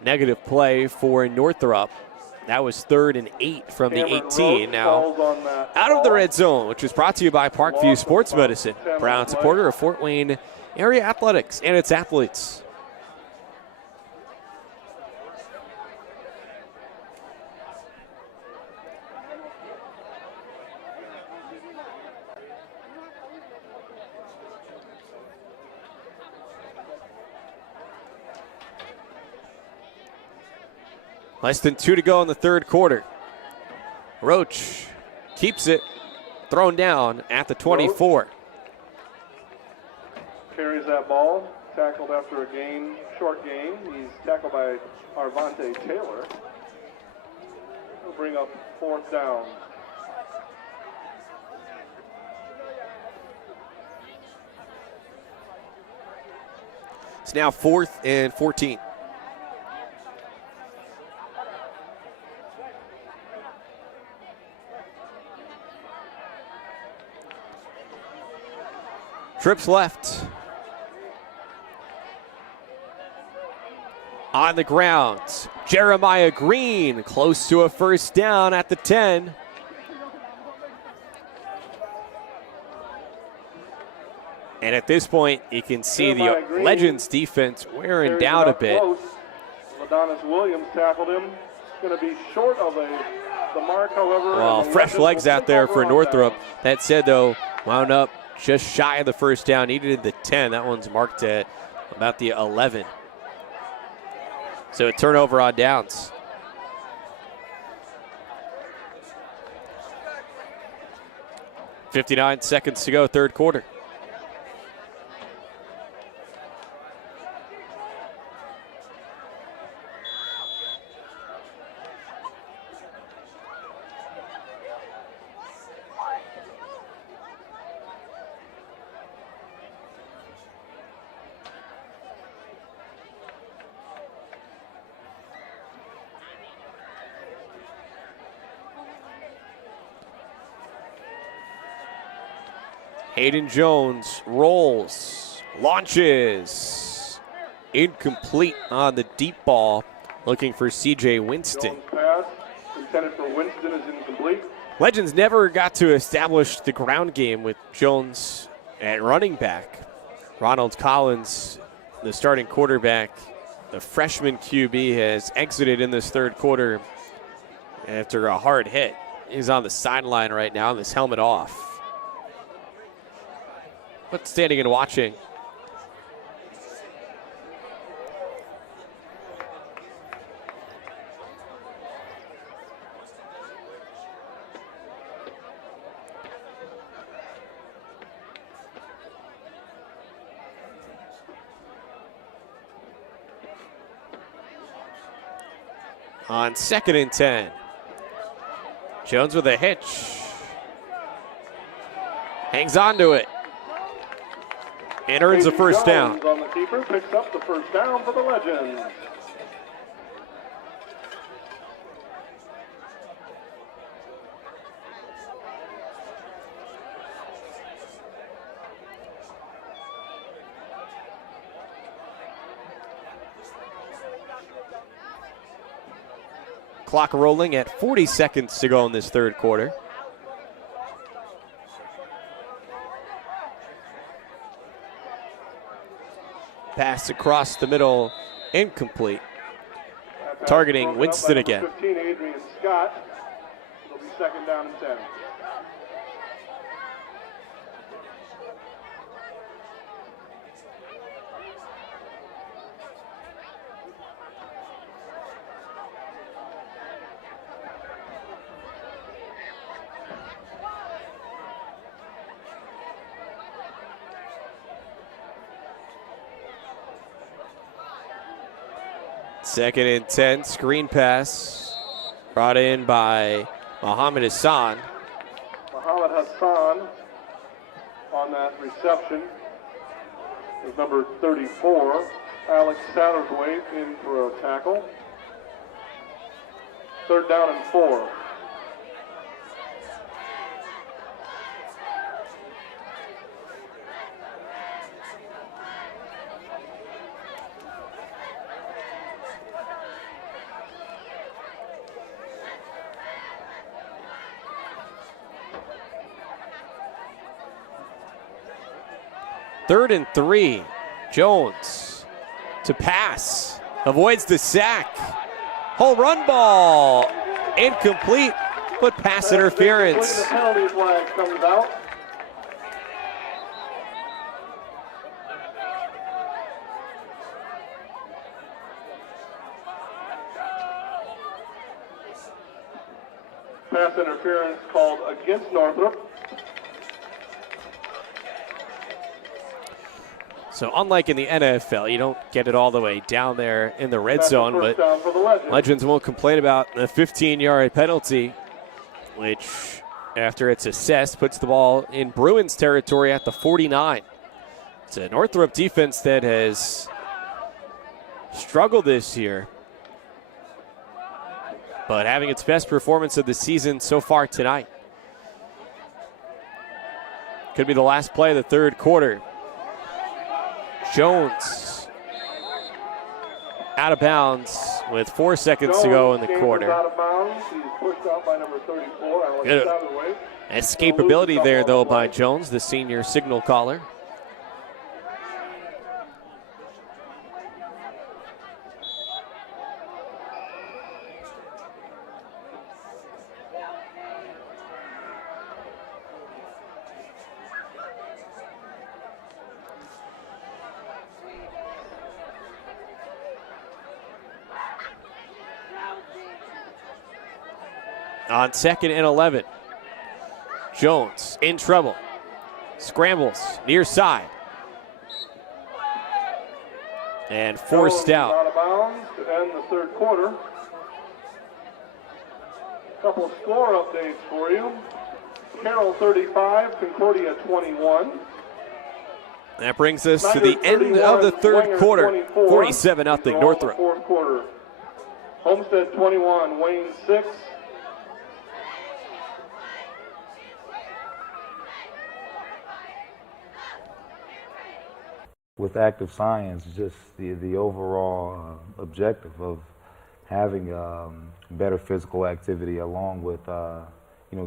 Negative play for Northrop. That was 3rd and 8 from the 18. Now out of the red zone, which is brought to you by Parkview Sports Medicine, proud supporter of Fort Wayne area athletics and its athletes. Less than 2 to go in the third quarter. Roach keeps it, thrown down at the 24. Carries that ball, tackled after a short gain. He's tackled by Arvante Taylor. He'll bring up 4th down. It's now 4th and 14. Trips left. On the ground, Jeremiah Green close to a first down at the 10. And at this point, you can see the Legends defense wearing down a bit. Ladonis Williams tackled him. Going to be short of the mark, however. Well, fresh legs out there for Northrop. That said, though, wound up just shy of the first down, needed the 10. That one's marked at about the 11. So a turnover on downs. .59 seconds to go, third quarter. Hayden Jones rolls, launches, incomplete on the deep ball, looking for C.J. Winston. Jones pass intended for Winston is incomplete. Legends never got to establish the ground game with Jones at running back. Ronald Collins the starting quarterback, the freshman QB, has exited in this third quarter after a hard hit. He's on the sideline right now with his helmet off. But standing and watching. On 2nd and 10. Jones with a hitch. Hangs on to it. And earns a first down. On the keeper, picks up the first down for the Legends. Clock rolling at 40 seconds to go in this third quarter. Pass across the middle, incomplete. Targeting Winston again. 15, Adrian Scott. It'll be 2nd down and 10. Second and 10, screen pass brought in by Mohammed Hassan. Mohammed Hassan on that reception is number 34. Alex Satterthwaite in for a tackle. 3rd down and 4. Third and 3. Jones to pass. Avoids the sack. Home run ball. Incomplete, but pass interference. The penalty flag comes out. Pass interference called against Northrop. So unlike in the NFL, you don't get it all the way down there in the red zone, but Legends won't complain about the 15-yard penalty, which, after it's assessed, puts the ball in Bruins territory at the 49. It's a Northrop defense that has struggled this year, but having its best performance of the season so far tonight. Could be the last play of the third quarter. Jones out of bounds with 4 seconds to go in the quarter. Out of bounds. He's pushed out by number 34, Alex Good Satterthwaite. escapability there, though, by Jones, the senior signal caller. On 2nd and 11, Jones in trouble, scrambles near side, and forced out. Out of bounds to end the third quarter. A couple of score updates for you. Carroll 35, Concordia 21. That brings us to the end of the third quarter, 47-0 Northrop. Fourth quarter. Homestead 21, Wayne 6. With active science, just the overall objective of having better physical activity along with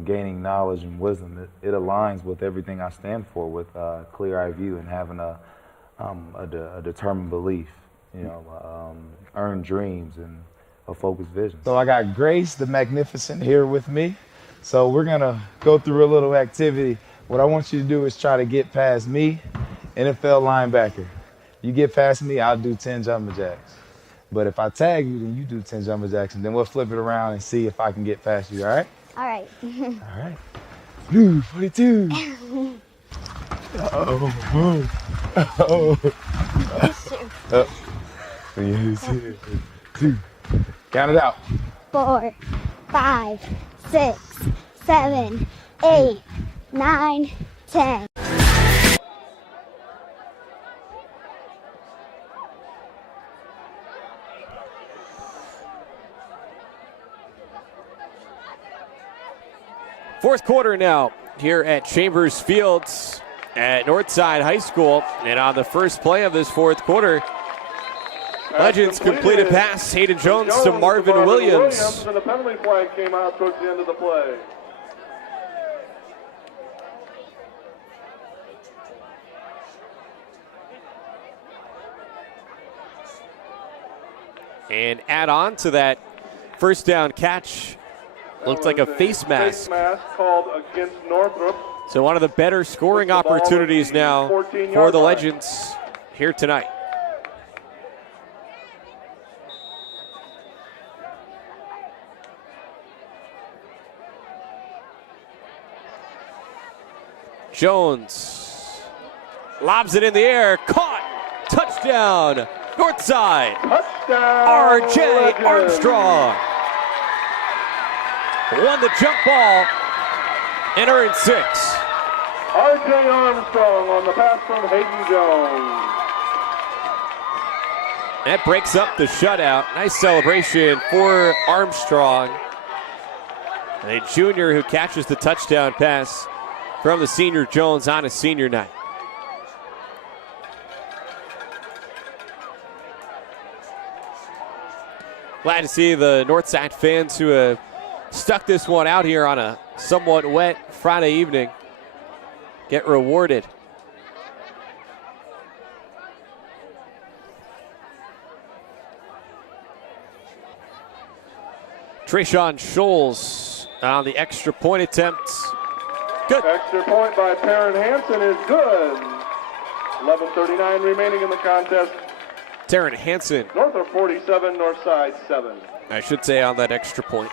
gaining knowledge and wisdom, it aligns with everything I stand for, with clear eye view and having a a determined belief, earned dreams, and a focused vision. So I got Grace the Magnificent here with me. So we're gonna go through a little activity. What I want you to do is try to get past me, NFL linebacker. You get past me, I'll do 10 jumping jacks. But if I tag you, then you do 10 jumping jacks, and then we'll flip it around and see if I can get past you, all right? All right. All right. Blue 42. Uh-oh. Uh-oh. Uh-oh. 2. Count it out. 4, 5, 6, 7, 8, 9, 10. Fourth quarter now here at Chambers Fields at Northside High School. And on the first play of this fourth quarter, Legends complete a pass. Hayden Jones to Marvin Williams. And the penalty flag came out towards the end of the play. And add on to that first down catch. Looked like a face mask. Face mask called against Northrop. So one of the better scoring opportunities now for the Legends here tonight. Jones lobs it in the air, caught, touchdown, Northside. Touchdown, R.J. Legends. Armstrong won the jump ball and earned 6. R.J. Armstrong on the pass from Hayden Jones. That breaks up the shutout. Nice celebration for Armstrong, a junior who catches the touchdown pass from the senior Jones on his senior night. Glad to see the Northside fans who have stuck this one out here on a somewhat wet Friday evening get rewarded. Trayshawn Scholes on the extra point attempt. Good. Extra point by Perrin Hansen is good. 11:39 remaining in the contest. Taryn Hansen, Northrop 47, Northside 7. I should say, on that extra point.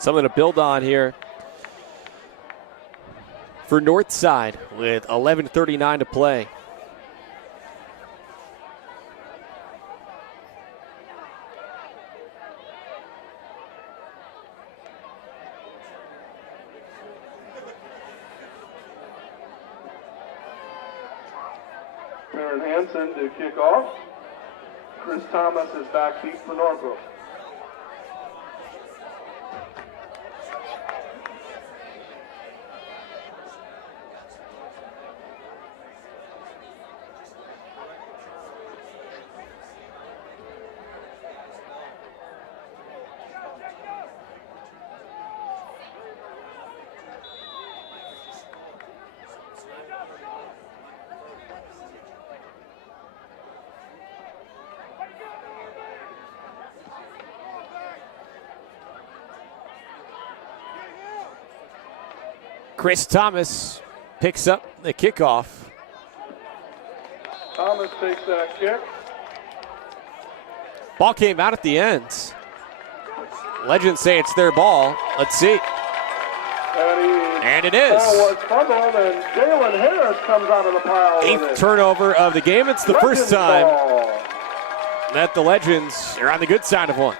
Something to build on here for Northside with 11:39 to play. Perrin Hansen to kick off. Chris Thomas is back deep for Northrop. Chris Thomas picks up the kickoff. Thomas takes that kick. Ball came out at the end. Legends say it's their ball. Let's see. And it is. Ball was fumbled, and Jalen Harris comes out of the pile. Eighth turnover of the game. It's the first time ball. that the Legends are on the good side of one.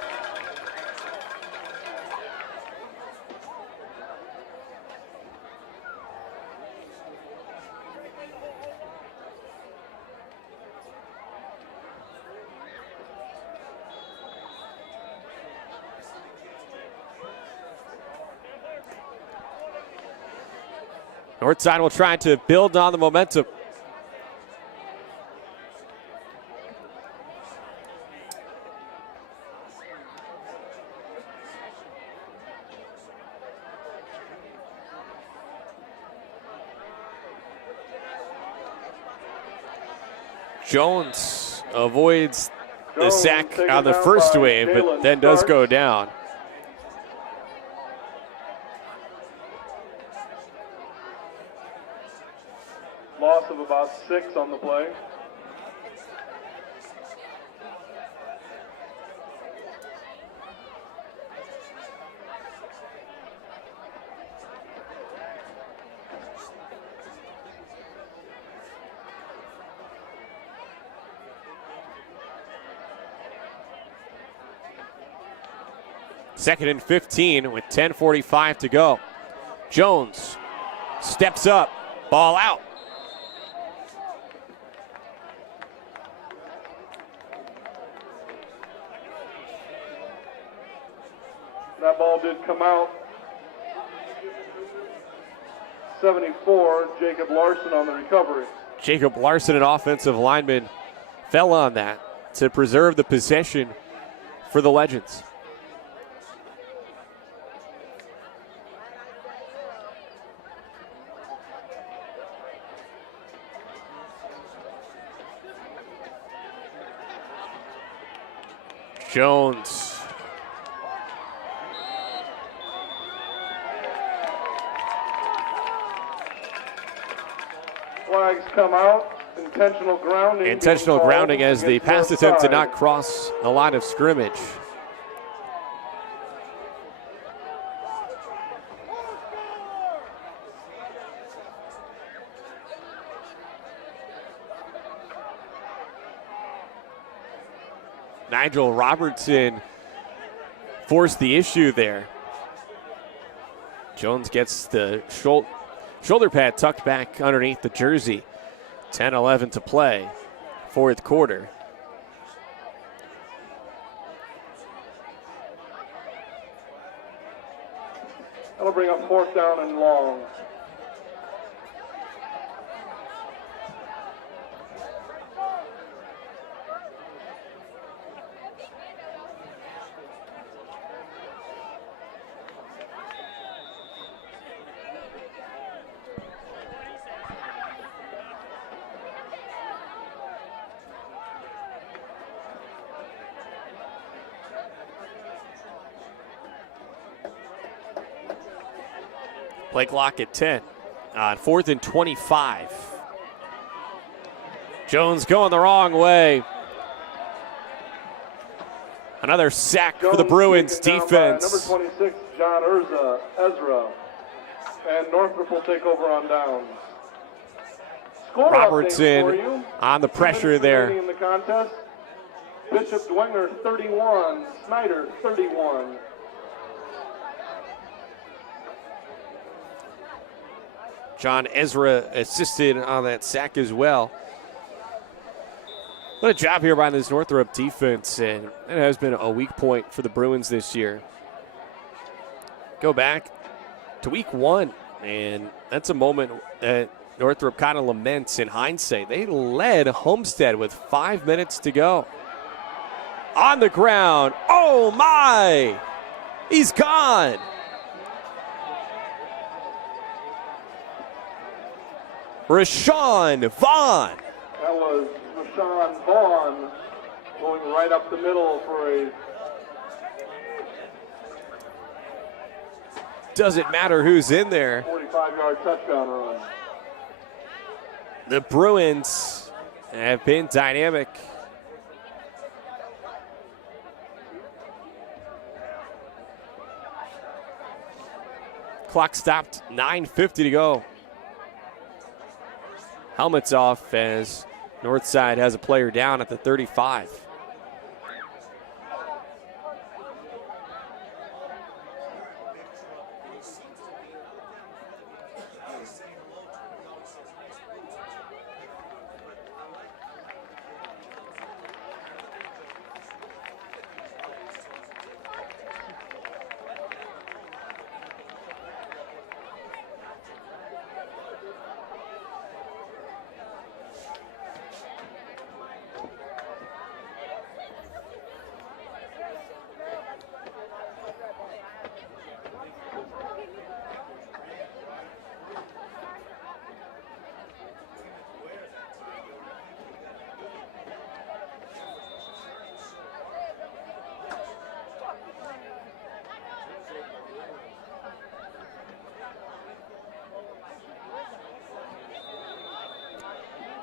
Northside will try to build on the momentum. Jones avoids the sack on the first wave, but then does go down. Loss of about 6 on the play. Second and 15 with 10:45 to go. Jones steps up, ball out. That ball did come out. 74, Jacob Larson on the recovery. Jacob Larson, an offensive lineman, fell on that to preserve the possession for the Legends. Jones. Flags come out. Intentional grounding. Intentional grounding as the pass attempt did not cross the line of scrimmage. Nigel Robertson forced the issue there. Jones gets the shoulder pad tucked back underneath the jersey. 10-11 to play, fourth quarter. That'll bring up 4th down and long. Play clock at 10 on 4th and 25. Jones going the wrong way. Another sack for the Bruins defense. Number 26, John Ezra. And Northrop will take over on downs. Score Robertson on the pressure there. In the contest. Bishop Dwenger 31, Snyder 31. John Ezra assisted on that sack as well. What a job here by this Northrop defense, and it has been a weak point for the Bruins this year. Go back to week 1, and that's a moment that Northrop kind of laments in hindsight. They led Homestead with 5 minutes to go. On the ground, oh my! He's gone! Rashawn Vaughn. That was Rashawn Vaughn going right up the middle for a... Doesn't matter who's in there. 45-yard touchdown run. The Bruins have been dynamic. Clock stopped, 9:50 to go. Helmets off as Northside has a player down at the 35.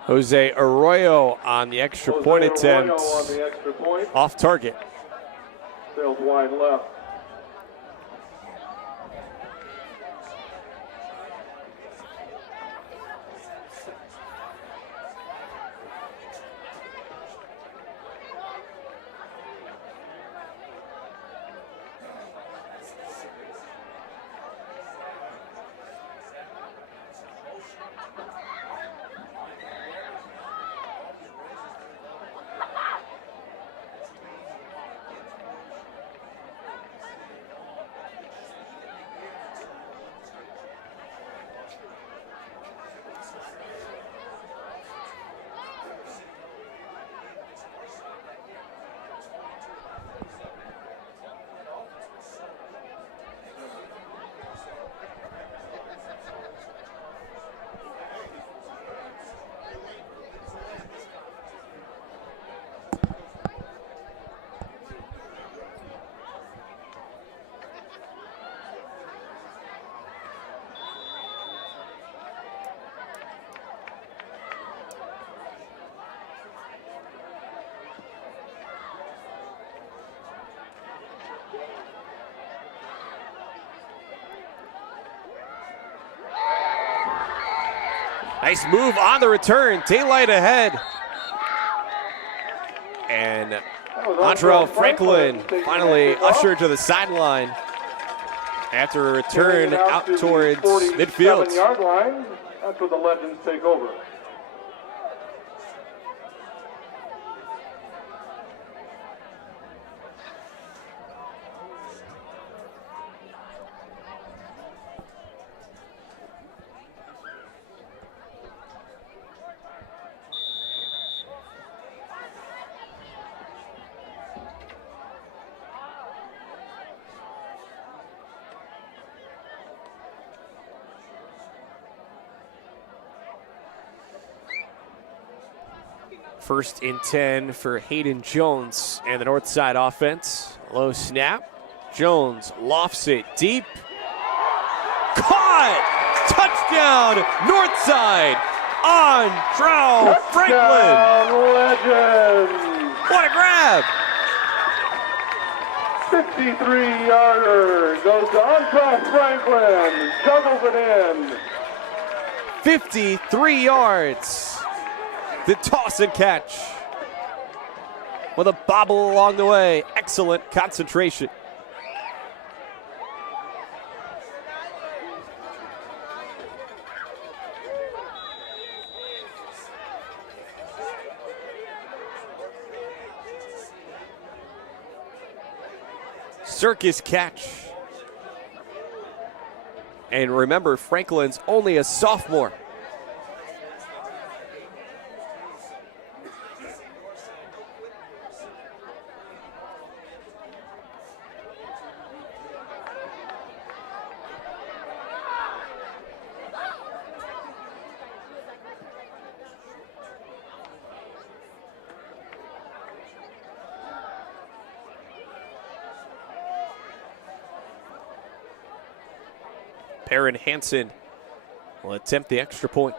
Jose Arroyo on the extra point attempt. On the extra point. Off target. Sails wide left. Nice move on the return. Daylight ahead. And Montreal Franklin finally ushered to the sideline after a return out towards midfield. 47-yard line. That's where the Legends take over. First and 10 for Hayden Jones and the north side offense. Low snap. Jones lofts it deep. Caught! Touchdown, north side on Trow Franklin. Legends. What a grab! 53-yarder goes to Northrop Franklin. Juggles it in. 53 yards. The toss and catch with a bobble along the way. Excellent concentration. Circus catch. And remember, Franklin's only a sophomore. Perrin Hansen will attempt the extra point.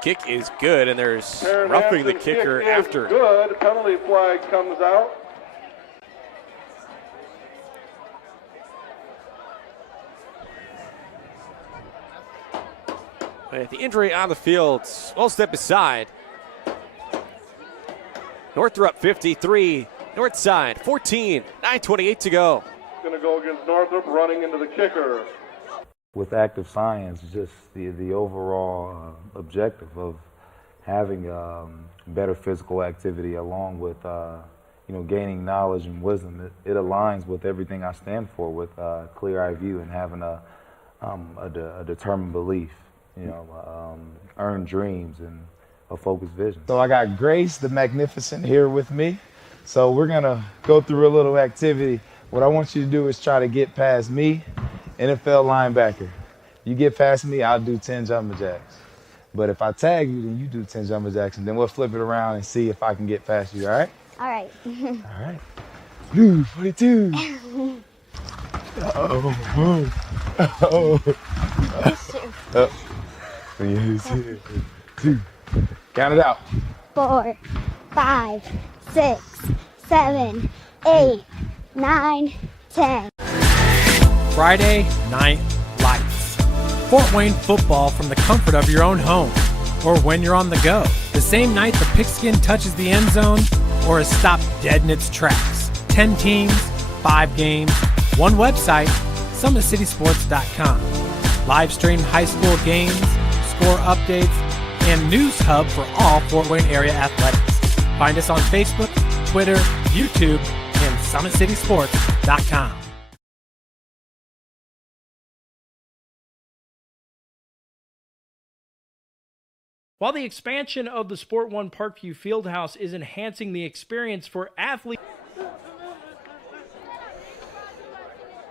Kick is good, and there's Perrin roughing the Hansen kicker kick is after. Good. Penalty flag comes out. With the injury on the field, we'll step aside. Northrop 53, north side 14, 9:28 to go. Going to go against Northrop, running into the kicker. With active science, just the overall objective of having better physical activity along with gaining knowledge and wisdom, it aligns with everything I stand for, with clear eye view and having a determined belief, earned dreams and a focused vision. So I got Grace the Magnificent here with me. So we're gonna go through a little activity. What I want you to do is try to get past me, NFL linebacker. You get past me, I'll do 10 jumping jacks. But if I tag you, then you do 10 jumping jacks, and then we'll flip it around and see if I can get past you, all right? All right. All right. Blue 42. Uh-oh. Two. Count it out. 4, 5, 6, 7, 8, 9, 10. Friday Night Lights. Fort Wayne football from the comfort of your own home or when you're on the go. The same night the pigskin touches the end zone or is stopped dead in its tracks. 10 teams, 5 games, one website, SummitCitySports.com. Live stream high school games, score updates, and news hub for all Fort Wayne area athletics. Find us on Facebook, Twitter, YouTube, and SummitCitySports.com. While the expansion of the Sport One Parkview Fieldhouse is enhancing the experience for athletes.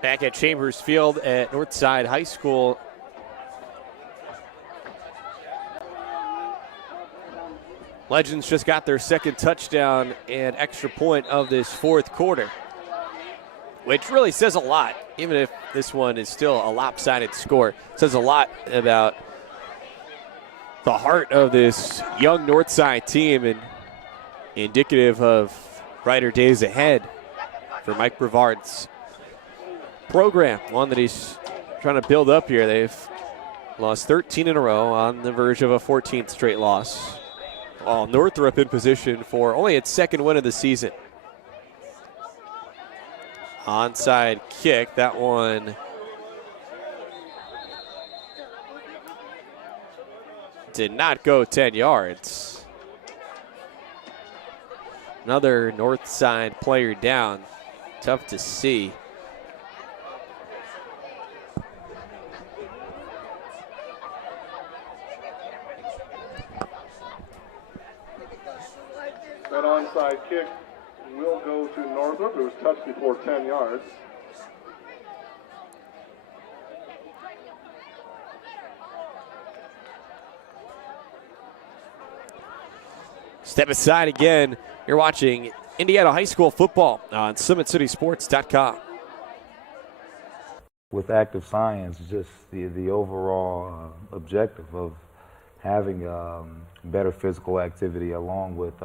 Back at Chambers Field at Northside High School. Legends just got their second touchdown and extra point of this fourth quarter, which really says a lot, even if this one is still a lopsided score. It says a lot about the heart of this young Northside team and indicative of brighter days ahead for Mike Brevard's program, one that he's trying to build up here. They've lost 13 in a row, on the verge of a 14th straight loss. While Northrop in position for only its second win of the season. Onside kick, that one did not go 10 yards. Another Northside player down. Tough to see. That onside kick will go to Northrop. It was touched before 10 yards. Step aside again. You're watching Indiana High School football on SummitCitySports.com. With active science, just the overall objective of having better physical activity along with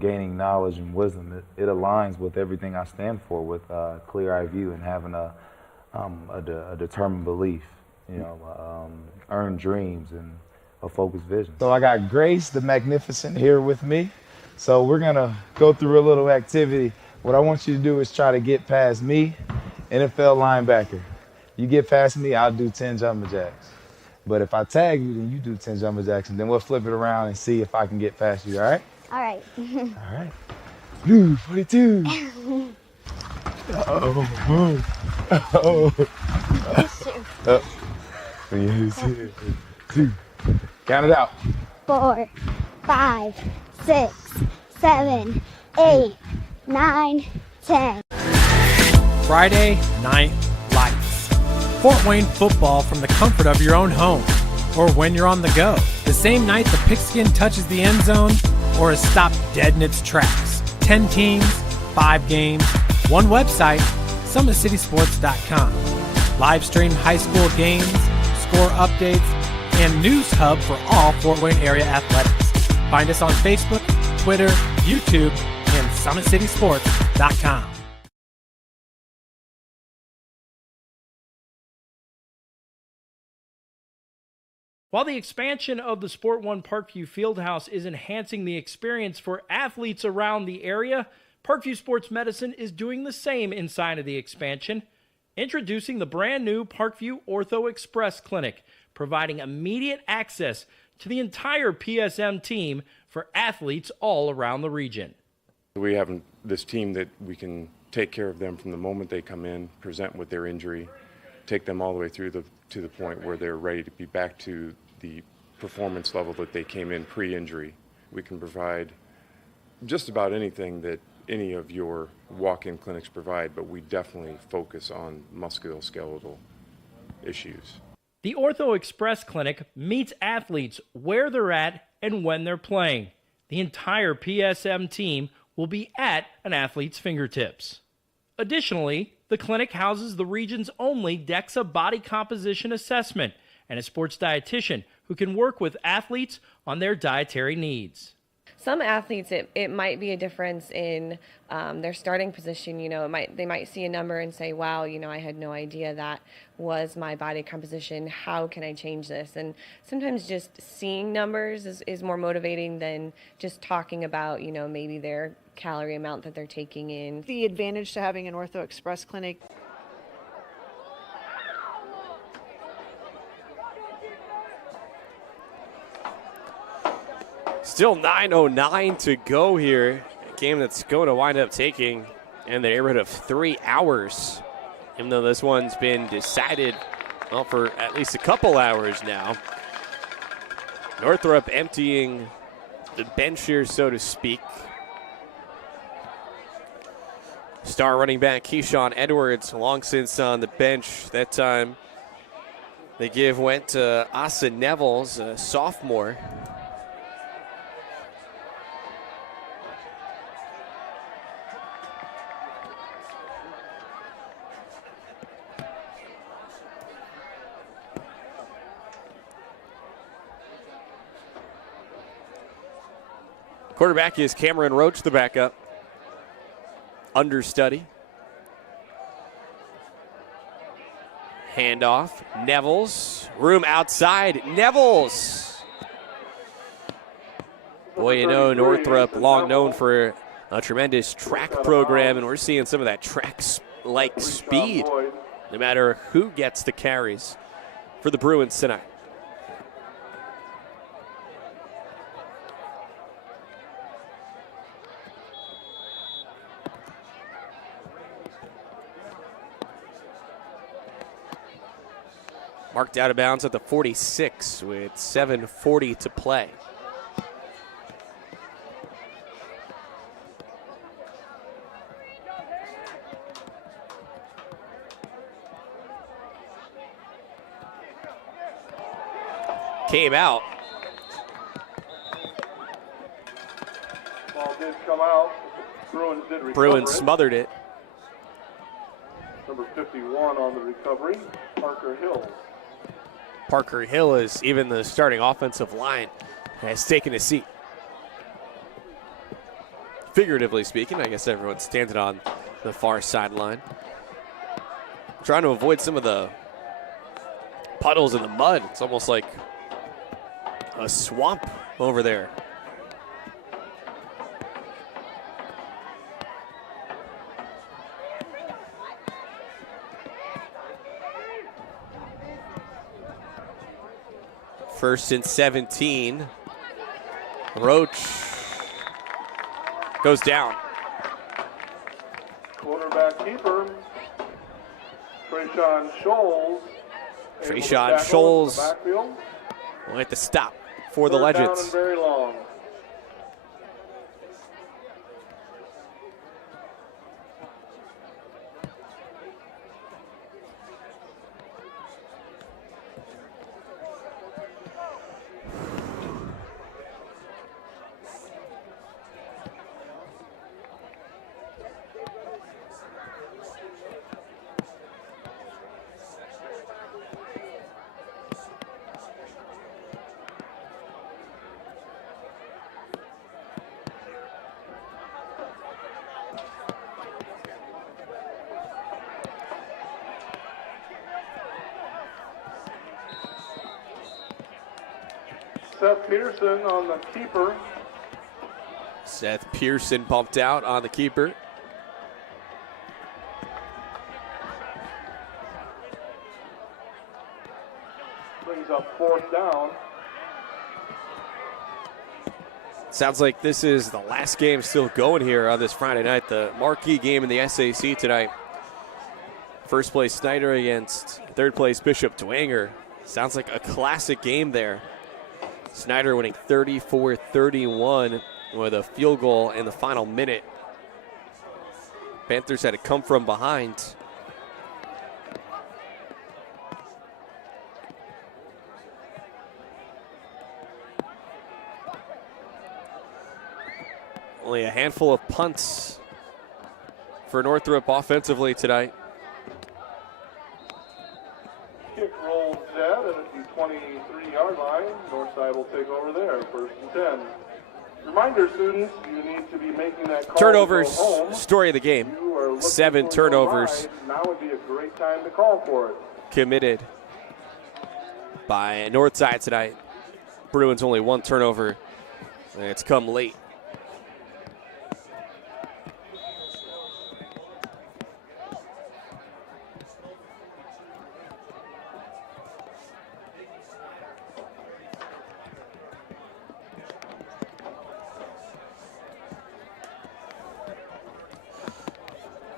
gaining knowledge and wisdom, it aligns with everything I stand for, with clear-eye view and having a determined belief, earned dreams and a focused vision. So I got Grace the Magnificent here with me. So we're gonna go through a little activity. What I want you to do is try to get past me, NFL linebacker. You get past me, I'll do 10 jumping jacks. But if I tag you, then you do 10 jumping jacks, and then we'll flip it around and see if I can get past you, all right? All right. All right. Blue 42. Two. Count it out. 4, 5, 6, 7, 8, 9, 10. Friday Night Lights. Fort Wayne football from the comfort of your own home or when you're on the go. The same night the pigskin touches the end zone or is stopped dead in its tracks. 10 teams, 5 games, one website, SummitCitySports.com. Live stream high school games, score updates, and news hub for all Fort Wayne area athletics. Find us on Facebook, Twitter, YouTube, and SummitCitySports.com. While the expansion of the Sport One Parkview Fieldhouse is enhancing the experience for athletes around the area, Parkview Sports Medicine is doing the same inside of the expansion. Introducing the brand new Parkview Ortho Express Clinic, providing immediate access to the entire PSM team for athletes all around the region. We have this team that we can take care of them from the moment they come in, present with their injury, take them all the way through to the point where they're ready to be back to the performance level that they came in pre-injury. We can provide just about anything that any of your walk-in clinics provide, but we definitely focus on musculoskeletal issues. The Ortho Express Clinic meets athletes where they're at and when they're playing. The entire PSM team will be at an athlete's fingertips. Additionally, The clinic houses the region's only DEXA body composition assessment and a sports dietitian who can work with athletes on their dietary needs. Some athletes, it might be a difference in their starting position. They might see a number and say, wow, I had no idea that was my body composition. How can I change this? And sometimes just seeing numbers is more motivating than just talking about, maybe their calorie amount that they're taking in. The advantage to having an Ortho Express clinic. Still 9:09 to go here. A game that's going to wind up taking in the neighborhood of 3 hours. Even though this one's been decided, well, for at least a couple hours now. Northrop emptying the bench here, so to speak. Star running back Keyshawn Edwards, long since on the bench. That time the went to Asa Nevels, a sophomore. Quarterback is Cameron Roach, the backup. Understudy. Handoff. Nevels. Room outside. Nevels. Boy, Northrop, long known for a tremendous track program, and we're seeing some of that track-like speed, no matter who gets the carries for the Bruins tonight. Marked out of bounds at the 46 with 7:40 to play. Came out. Ball did come out. Bruins did recover. Bruins smothered it. Number 51 on the recovery, Parker Hill. Parker Hill is even the starting offensive line has taken a seat. Figuratively speaking, I guess everyone's standing on the far sideline. Trying to avoid some of the puddles in the mud. It's almost like a swamp over there. First and 17. Roach goes down. Quarterback keeper, Trayshawn Scholes. Trayshawn Scholes will hit the stop for the Legends. Down and very long. Seth Pearson on the keeper. Seth Pearson pumped out on the keeper. Brings up 4th down. Sounds like this is the last game still going here on this Friday night. The marquee game in the SAC tonight. First place Snyder against third place Bishop Dwenger. Sounds like a classic game there. Snyder winning 34-31 with a field goal in the final minute. Panthers had to come from behind. Only a handful of punts for Northrop offensively tonight. line. Northside will take over there, 1st and 10. Reminder, students, you need to be making that call. Turnovers, to go home. story of the game. 7 turnovers. Now would be a great time to call for it. Committed by Northside tonight. Bruins only 1 turnover, and it's come late.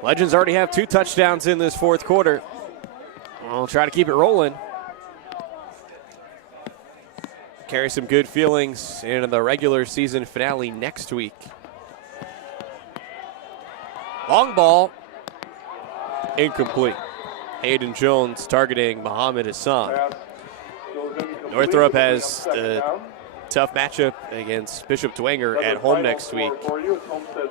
Legends already have 2 touchdowns in this 4th quarter. We'll try to keep it rolling. Carry some good feelings into the regular season finale next week. Long ball, incomplete. Hayden Jones targeting Muhammad Hassan. Northrop has the tough matchup against Bishop Dwenger at home next week.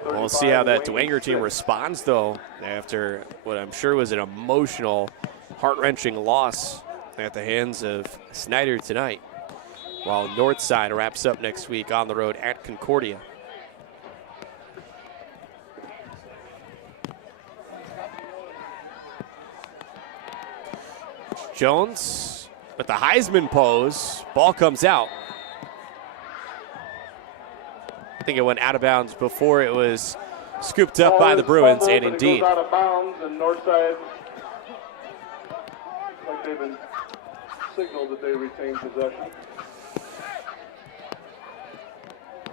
We'll see how that Dwenger team responds, though, after what I'm sure was an emotional, heart-wrenching loss at the hands of Snyder tonight, while Northside wraps up next week on the road at Concordia. Jones with the Heisman pose. Ball comes out. I think it went out of bounds before it was scooped up by the Bruins, and indeed. It goes out of bounds, and Northside, like they've been signaled that they retain possession.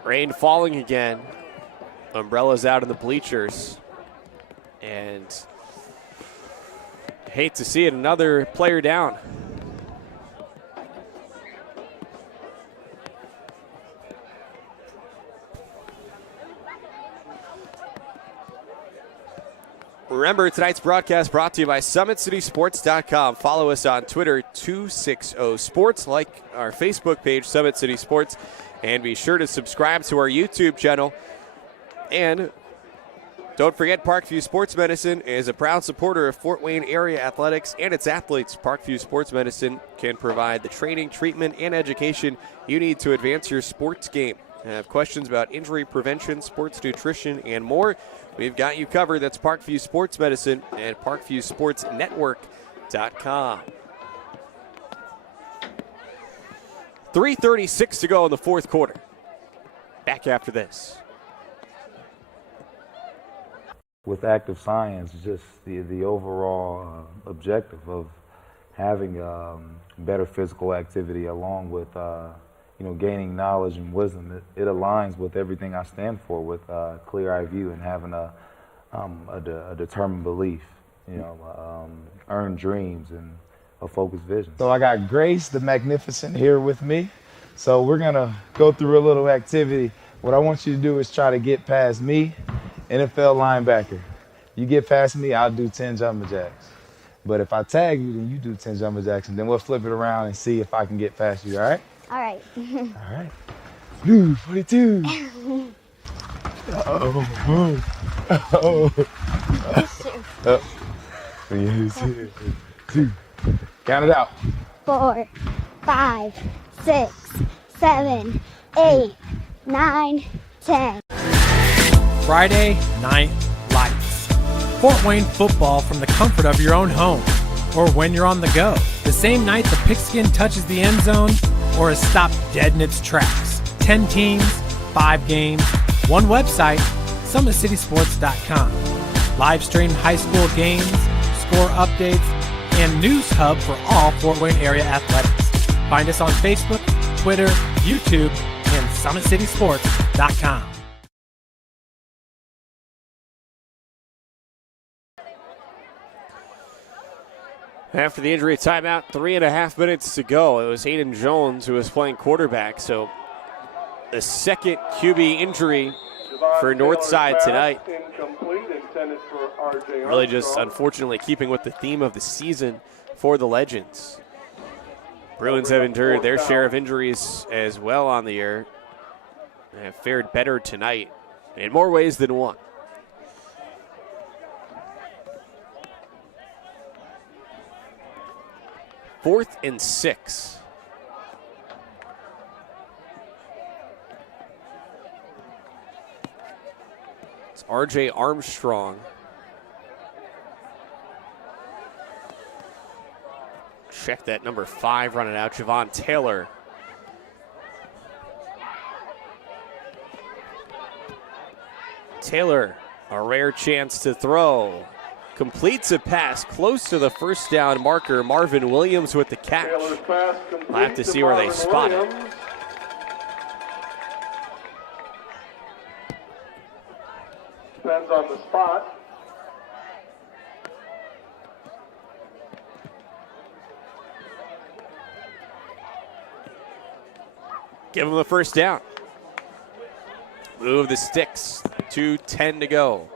Rain falling again. Umbrellas out in the bleachers. And hate to see it, another player down. Remember, tonight's broadcast brought to you by SummitCitySports.com. Follow us on Twitter, 260Sports. Like our Facebook page, Summit City Sports. And be sure to subscribe to our YouTube channel. And don't forget, Parkview Sports Medicine is a proud supporter of Fort Wayne area athletics and its athletes. Parkview Sports Medicine can provide the training, treatment, and education you need to advance your sports game. Have questions about injury prevention, sports nutrition, and more? We've got you covered. That's Parkview Sports Medicine and ParkviewSportsNetwork.com. 3:36 to go in the 4th quarter. Back after this. With active science, just the overall objective of having better physical activity along with gaining knowledge and wisdom, it aligns with everything I stand for, with clear-eye view and having a determined belief, earned dreams and a focused vision. So I got Grace the Magnificent here with me. So we're gonna go through a little activity. What I want you to do is try to get past me, NFL linebacker. You get past me, I'll do 10 jumping jacks. But if I tag you, then you do 10 jumping jacks, and then we'll flip it around and see if I can get past you, all right? All right. All right. Blue 42. Uh-oh. Uh-oh. Uh-oh. 2. Count it out. 4, 5, 6, 7, 8, 9, 10. Friday Night Lights. Fort Wayne football from the comfort of your own home or when you're on the go. The same night the pigskin touches the end zone or is stopped dead in its tracks. 10 teams, 5 games, 1 website, SummitCitySports.com. Live stream high school games, score updates, and news hub for all Fort Wayne area athletics. Find us on Facebook, Twitter, YouTube, and SummitCitySports.com. After the injury timeout, 3.5 minutes to go. It was Hayden Jones who was playing quarterback. So the second QB injury for Northside tonight. Really just unfortunately keeping with the theme of the season for the Legends. Bruins have endured their share of injuries as well on the year and have fared better tonight in more ways than one. Fourth and 6. It's R.J. Armstrong. Check that number 5 running out, Javon Taylor. Taylor, a rare chance to throw. Completes a pass close to the first down marker. Marvin Williams with the catch. I'll have to see where they spot it. Depends on the spot. Give him the first down. Move the sticks. 2:10 to go.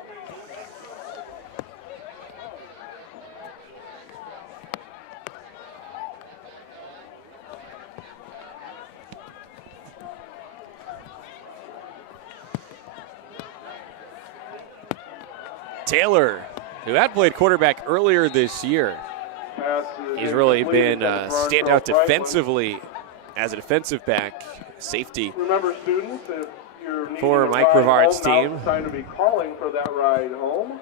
Taylor, who had played quarterback earlier this year. He's really been standout defensively as a defensive back, safety. Remember, students, if you're needing for a Mike ride Brevard's home, team. now's the time to be calling for that ride home.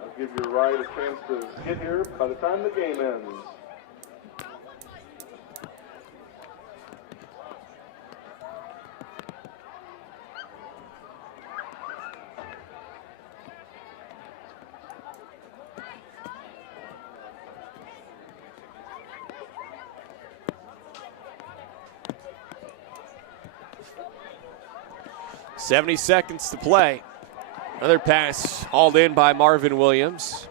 I'll give your ride a chance to get here by the time the game ends. .70 seconds to play. Another pass hauled in by Marvin Williams.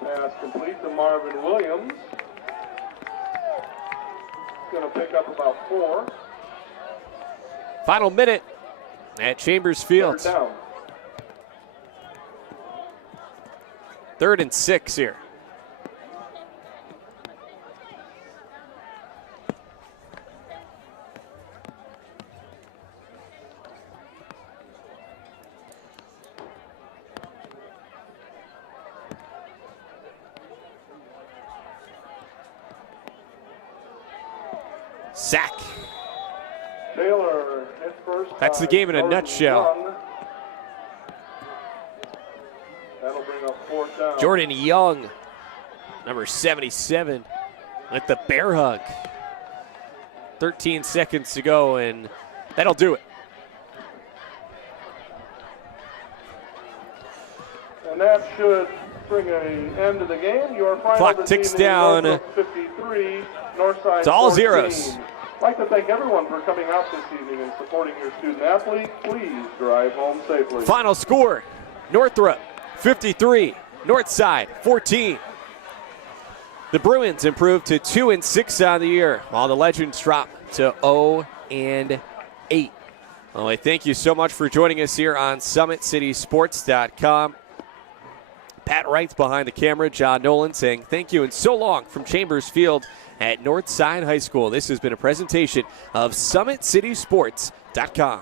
Pass complete to Marvin Williams. Going to pick up about 4. Final minute at Chambers Field. Third down. 3rd and 6 here. SAC. Taylor hit first. That's the game in a nutshell. That'll bring up 4th down. Jordan Young, number 77, with the bear hug. 13 seconds to go, and that'll do it. And that should bring an end to the game. Your final Clock this ticks evening, down. Northrop 53, Northside It's all 14. zeros. I'd like to thank everyone for coming out this evening and supporting your student athlete. Please drive home safely. Final score, Northrop 53, Northside 14. The Bruins improved to 2-6 on the year, while the Legends drop to 0-8. Well, I thank you so much for joining us here on SummitCitySports.com. Pat Wright's behind the camera, John Nolan saying thank you and so long from Chambers Field at Northside High School. This has been a presentation of SummitCitySports.com.